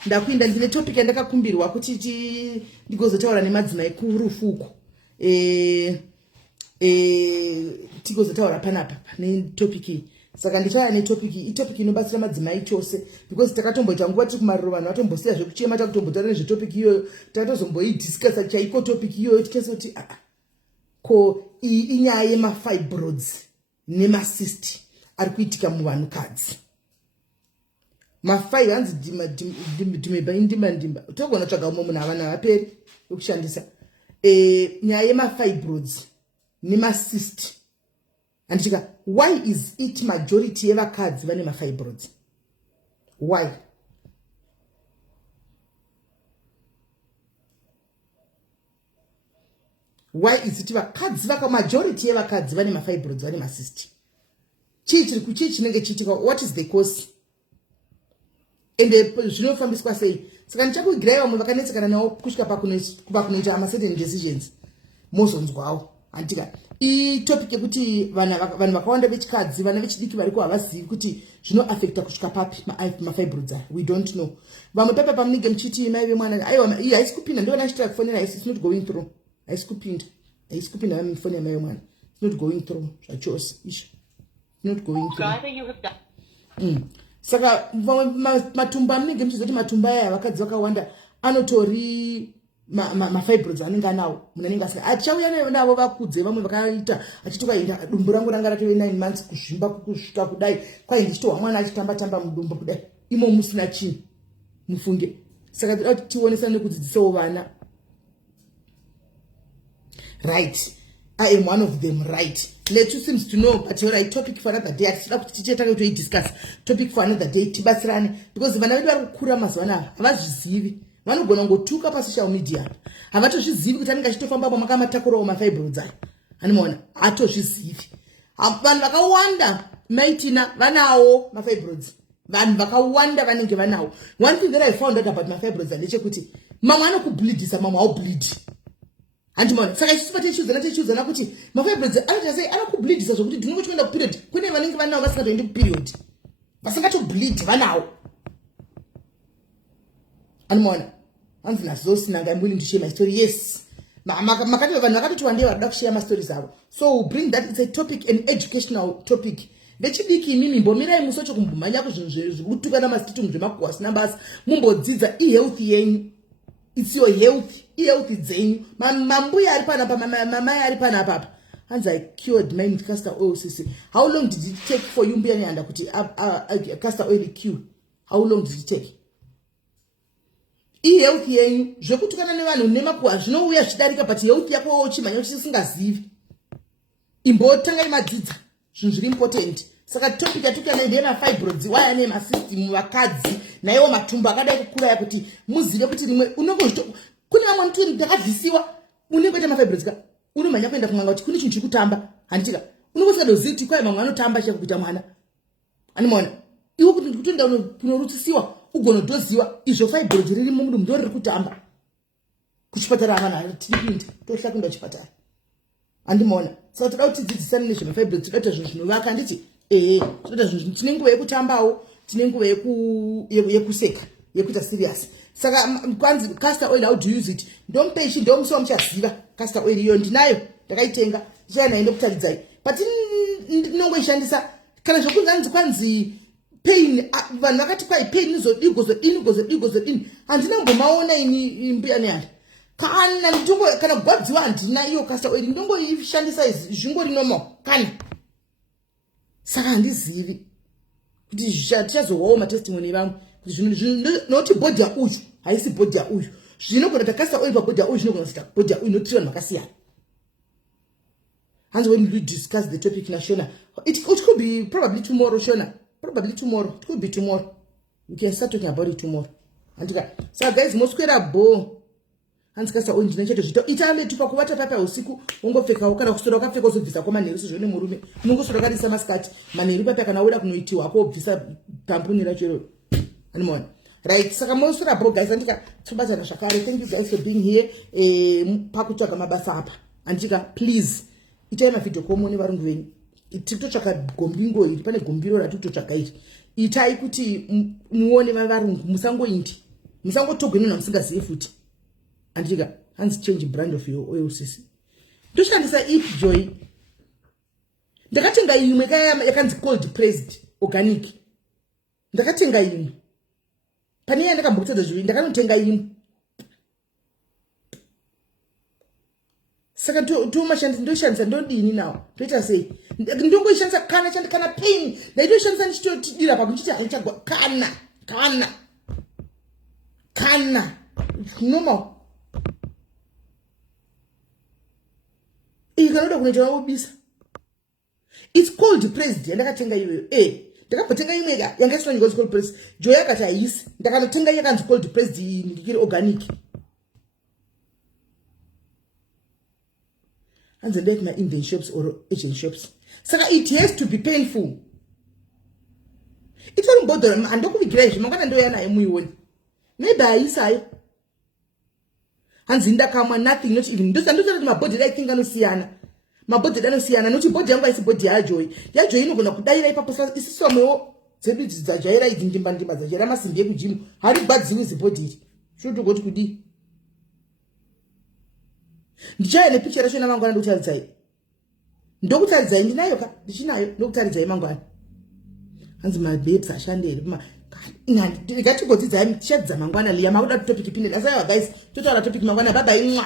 ndakuinda ndine topic yandakakumbirwa kuti ndigozotaura nemadzimai kurufuku tigozotaura panapa pane topic iyi saka ndichauya netopic iyi itopic inobatsira madzimai chose because takatomboita nguva tiri kumariro vanhu vatombosiya zvekuchema takutombotaura nezvetopic iyoyo takatozomboidiscussa chaiko topic iyoyo tichese kuti ko iyi inyaya yemafibroids nemacyst ari kuitika muvanhukadzi mafai hanzi ndimba togona tsvaga umwe munhu havana vaperi vekushandisa nyaya yemafibroids nemacyst anditika why is it majority yevakadzi vane mafibroids why is it vakadzi majority yevakadzi vane mafibroids vane macyst chii chinenge chiitika what is the cause ende zvinofambiswa sei saka ndichakuigirai vamwe vakanetsekana navo kusvika pakunoita amacertain decisions mozonzwawo anditika itopic yekuti vanhu vakawanda vechikadzi vana vechidiki variko havazivi kuti zvinoaffecta kusvika papi mafibroids aya we don't know vamwe papa pamunenge muchiti mai vemwana aiwa iyi haisi kupinda ndovana achitira kufonera haisi not going through haisi kupinda vamifoni yamai vemwana not going through zvachose izvo not going through saka matumba amunenge muchizoti matumba aya vakadzi vakawanda anotori mafibroids anenge anawo munhu anenge asina achauya navo vakudze vamwe vakaita achitokaenda dumbu rangu ranga ratove 9 months kuzvimba kusvika kudai kwai ndichitohwa mwana achitamba mudumbu kudai imo musina chini mufunge saka toda kuti tionesane nekudzidzisawo vana right I am one of them, right? Let's you seems to know, but you're right. Topic for another day. I to discuss topic for another day. Tibasirani because when I do kura mazwana, avazivi. Vanu gona ngotuka pa social media. Avatozvizivi kuti anenge achitofamba pamakatakura mafibroids aya. Animona, atozvizivi. Vanhu vakawanda maitina vanawo mafibroids. Vanhu vakawanda vanenge vanawo. One thing that I found out about mafibroids ndechekuti mamwe anokubleedisa mamwe aubleed. Andimona saka isusu tichuzana kuti mafibroids anoita sei anokubleedisa zvokuti ndinokuenda kuperiod kune vanenge vanawo vasingatoendi kuperiod vasingatobleed vanawo andimona hanzi nazosinanga I'm willing to share my story yes makati vanhu vakatoti wandei varida kushare mastories avo so we'll bring that it's a topic an educational topic vechidiki imimi mbomirai musocho kumbumhanya kuzvinhu zvekutuka namasititum zvemakuwasi nambasi mumbodzidza ihealth yenyu it's your health dzenyu mambuya ari panapa mamai ari panapa hanzi I cured mine with castor oil sisi how long did it take for you mbuya neanda kuti castor oil cure how long did it take health yenyu zvekutukana nevanhu nemakuwa zvinouya zvichidarika but health yako chimhanya chisingazivi imbotanga imadzidza zvinhu zviri important saka topic yatukana ndemafibroids waya nemasystem vakadzi naiwo matumbu akadai kukura yakuti muzive kuti rimwe kune vamwe mutuni ndakadzisiwa unenge kuita mafibroids ka unomhanya kuenda kumwanga kuti kune chinhu chiri kutamba handitika unongosingadozivi kuti kwai mamwe anotamba chakuita mwana animona iwe kuti ndikutoenda kunorutsisiwa ugonodoziwa izvo fibroids ririmo munhu ndo riri kutamba kuchipatara avanhu tiripinda tohla kuenda kuchipatara andimona saka toda kuti tidzidzisane nezvemafibroids todaita zvinhu zvinovaka handiti toda zvinhu tine nguva yekutambawo tine nguva yekuseka yekuita serious saka kwanzi castor oil how do you use it ndompeshi ndomusiwa muchaziva castor oil iyo ndinayo ndakaitenga ndichaya nayo ndokutaridzai but ndinongoishandisa kana zvokunzi kwanzi pain vanhu vakati kwai pain izodini handinambomaona ini mbuya nehari kana ndingo kana kugwadziwa handina iyo castor oil ndinongoishandisa zvingori normal kana saka handizivi kuti tichazowawo matestimony evamwe kuti zvinhu nokuti bhodhi yauyu haisi bhodhi yauyu zvinogona kuita castor oil pabhodhi yauyu zvinogona kuita bhodhi yauyu nokuti vanhu vakasiyana. And when we discuss the topic, Shona, it could be probably tomorrow, Shona. Probably tomorrow. It could be tomorrow. We can start talking about it tomorrow. And so guys, mosquera bo. And kasa on jinacho jito. Itale tupa kuwata papa usiku. Ungo feka wakana kusura kafeka visa kwa maneru so jone murume. Mungo sura kadi sama skati. Maneru papa kana weda kunoitiwa hapo visa kampuni la chero. Animon. Right, saka mosquera bo guys. Andika tubaza na shakari. Thank you guys for being here. Pakutoka mabasa hapa. Andika please. Itai mavideo komoni varungu venyu. Titotsvaka gombingo iri pane gombiro ratitotsvaka iri. Itai kuti muone varungu musangoindi. Musangotogwe musingazivi futi. Andika hands change brand of your oil sisi. Ndoshandisa Ip Joy. Ndakatenga imwe kaya yakanzi cold pressed organic. Ndakatenga imwe. Pane yandakambotadza zviri ndakanotenga imwe. Saka tumashandisa ndoshandisa ndodini nawo toita sei ndongoishandisa kana chandikana pain ndaitoshandisa ndichitotidira pakuchiti haichagwa kana normal iyi kanoda kunoita wabisa it's cold pressed yandakatenga iyoyo ndakabhotenga imwe yangaiswa ngozi cold pressed Joy yakati haisi ndakanotenga yakanzi cold pressed ndikiri organic. And they let my Indian shops or Asian shops. So it has to be painful. It won't bother them. And don't be gracious. I'm going to do it. Maybe I say. And Zinda come nothing, not even. Those are not my body. I think I know Siana. My body, I know Siana. Not your body. I'm going to body. I joy. Ya joy. You know, going to die like Papa. It's so more. Say it's the Jaira is in Jimbandi. The Jerama Simbi Jim. How did bad is the body? Should go to the ndichaya nepicture rachona mangwana ndokutaridza ndokutaridza ndinayo ka ndichinayo ndokutaridza mangwana hanzi my babes ashandere ngatigodzidza tichadza mangwana liya makuda topic pinde asaya guys totaura topic mangwana bye bye.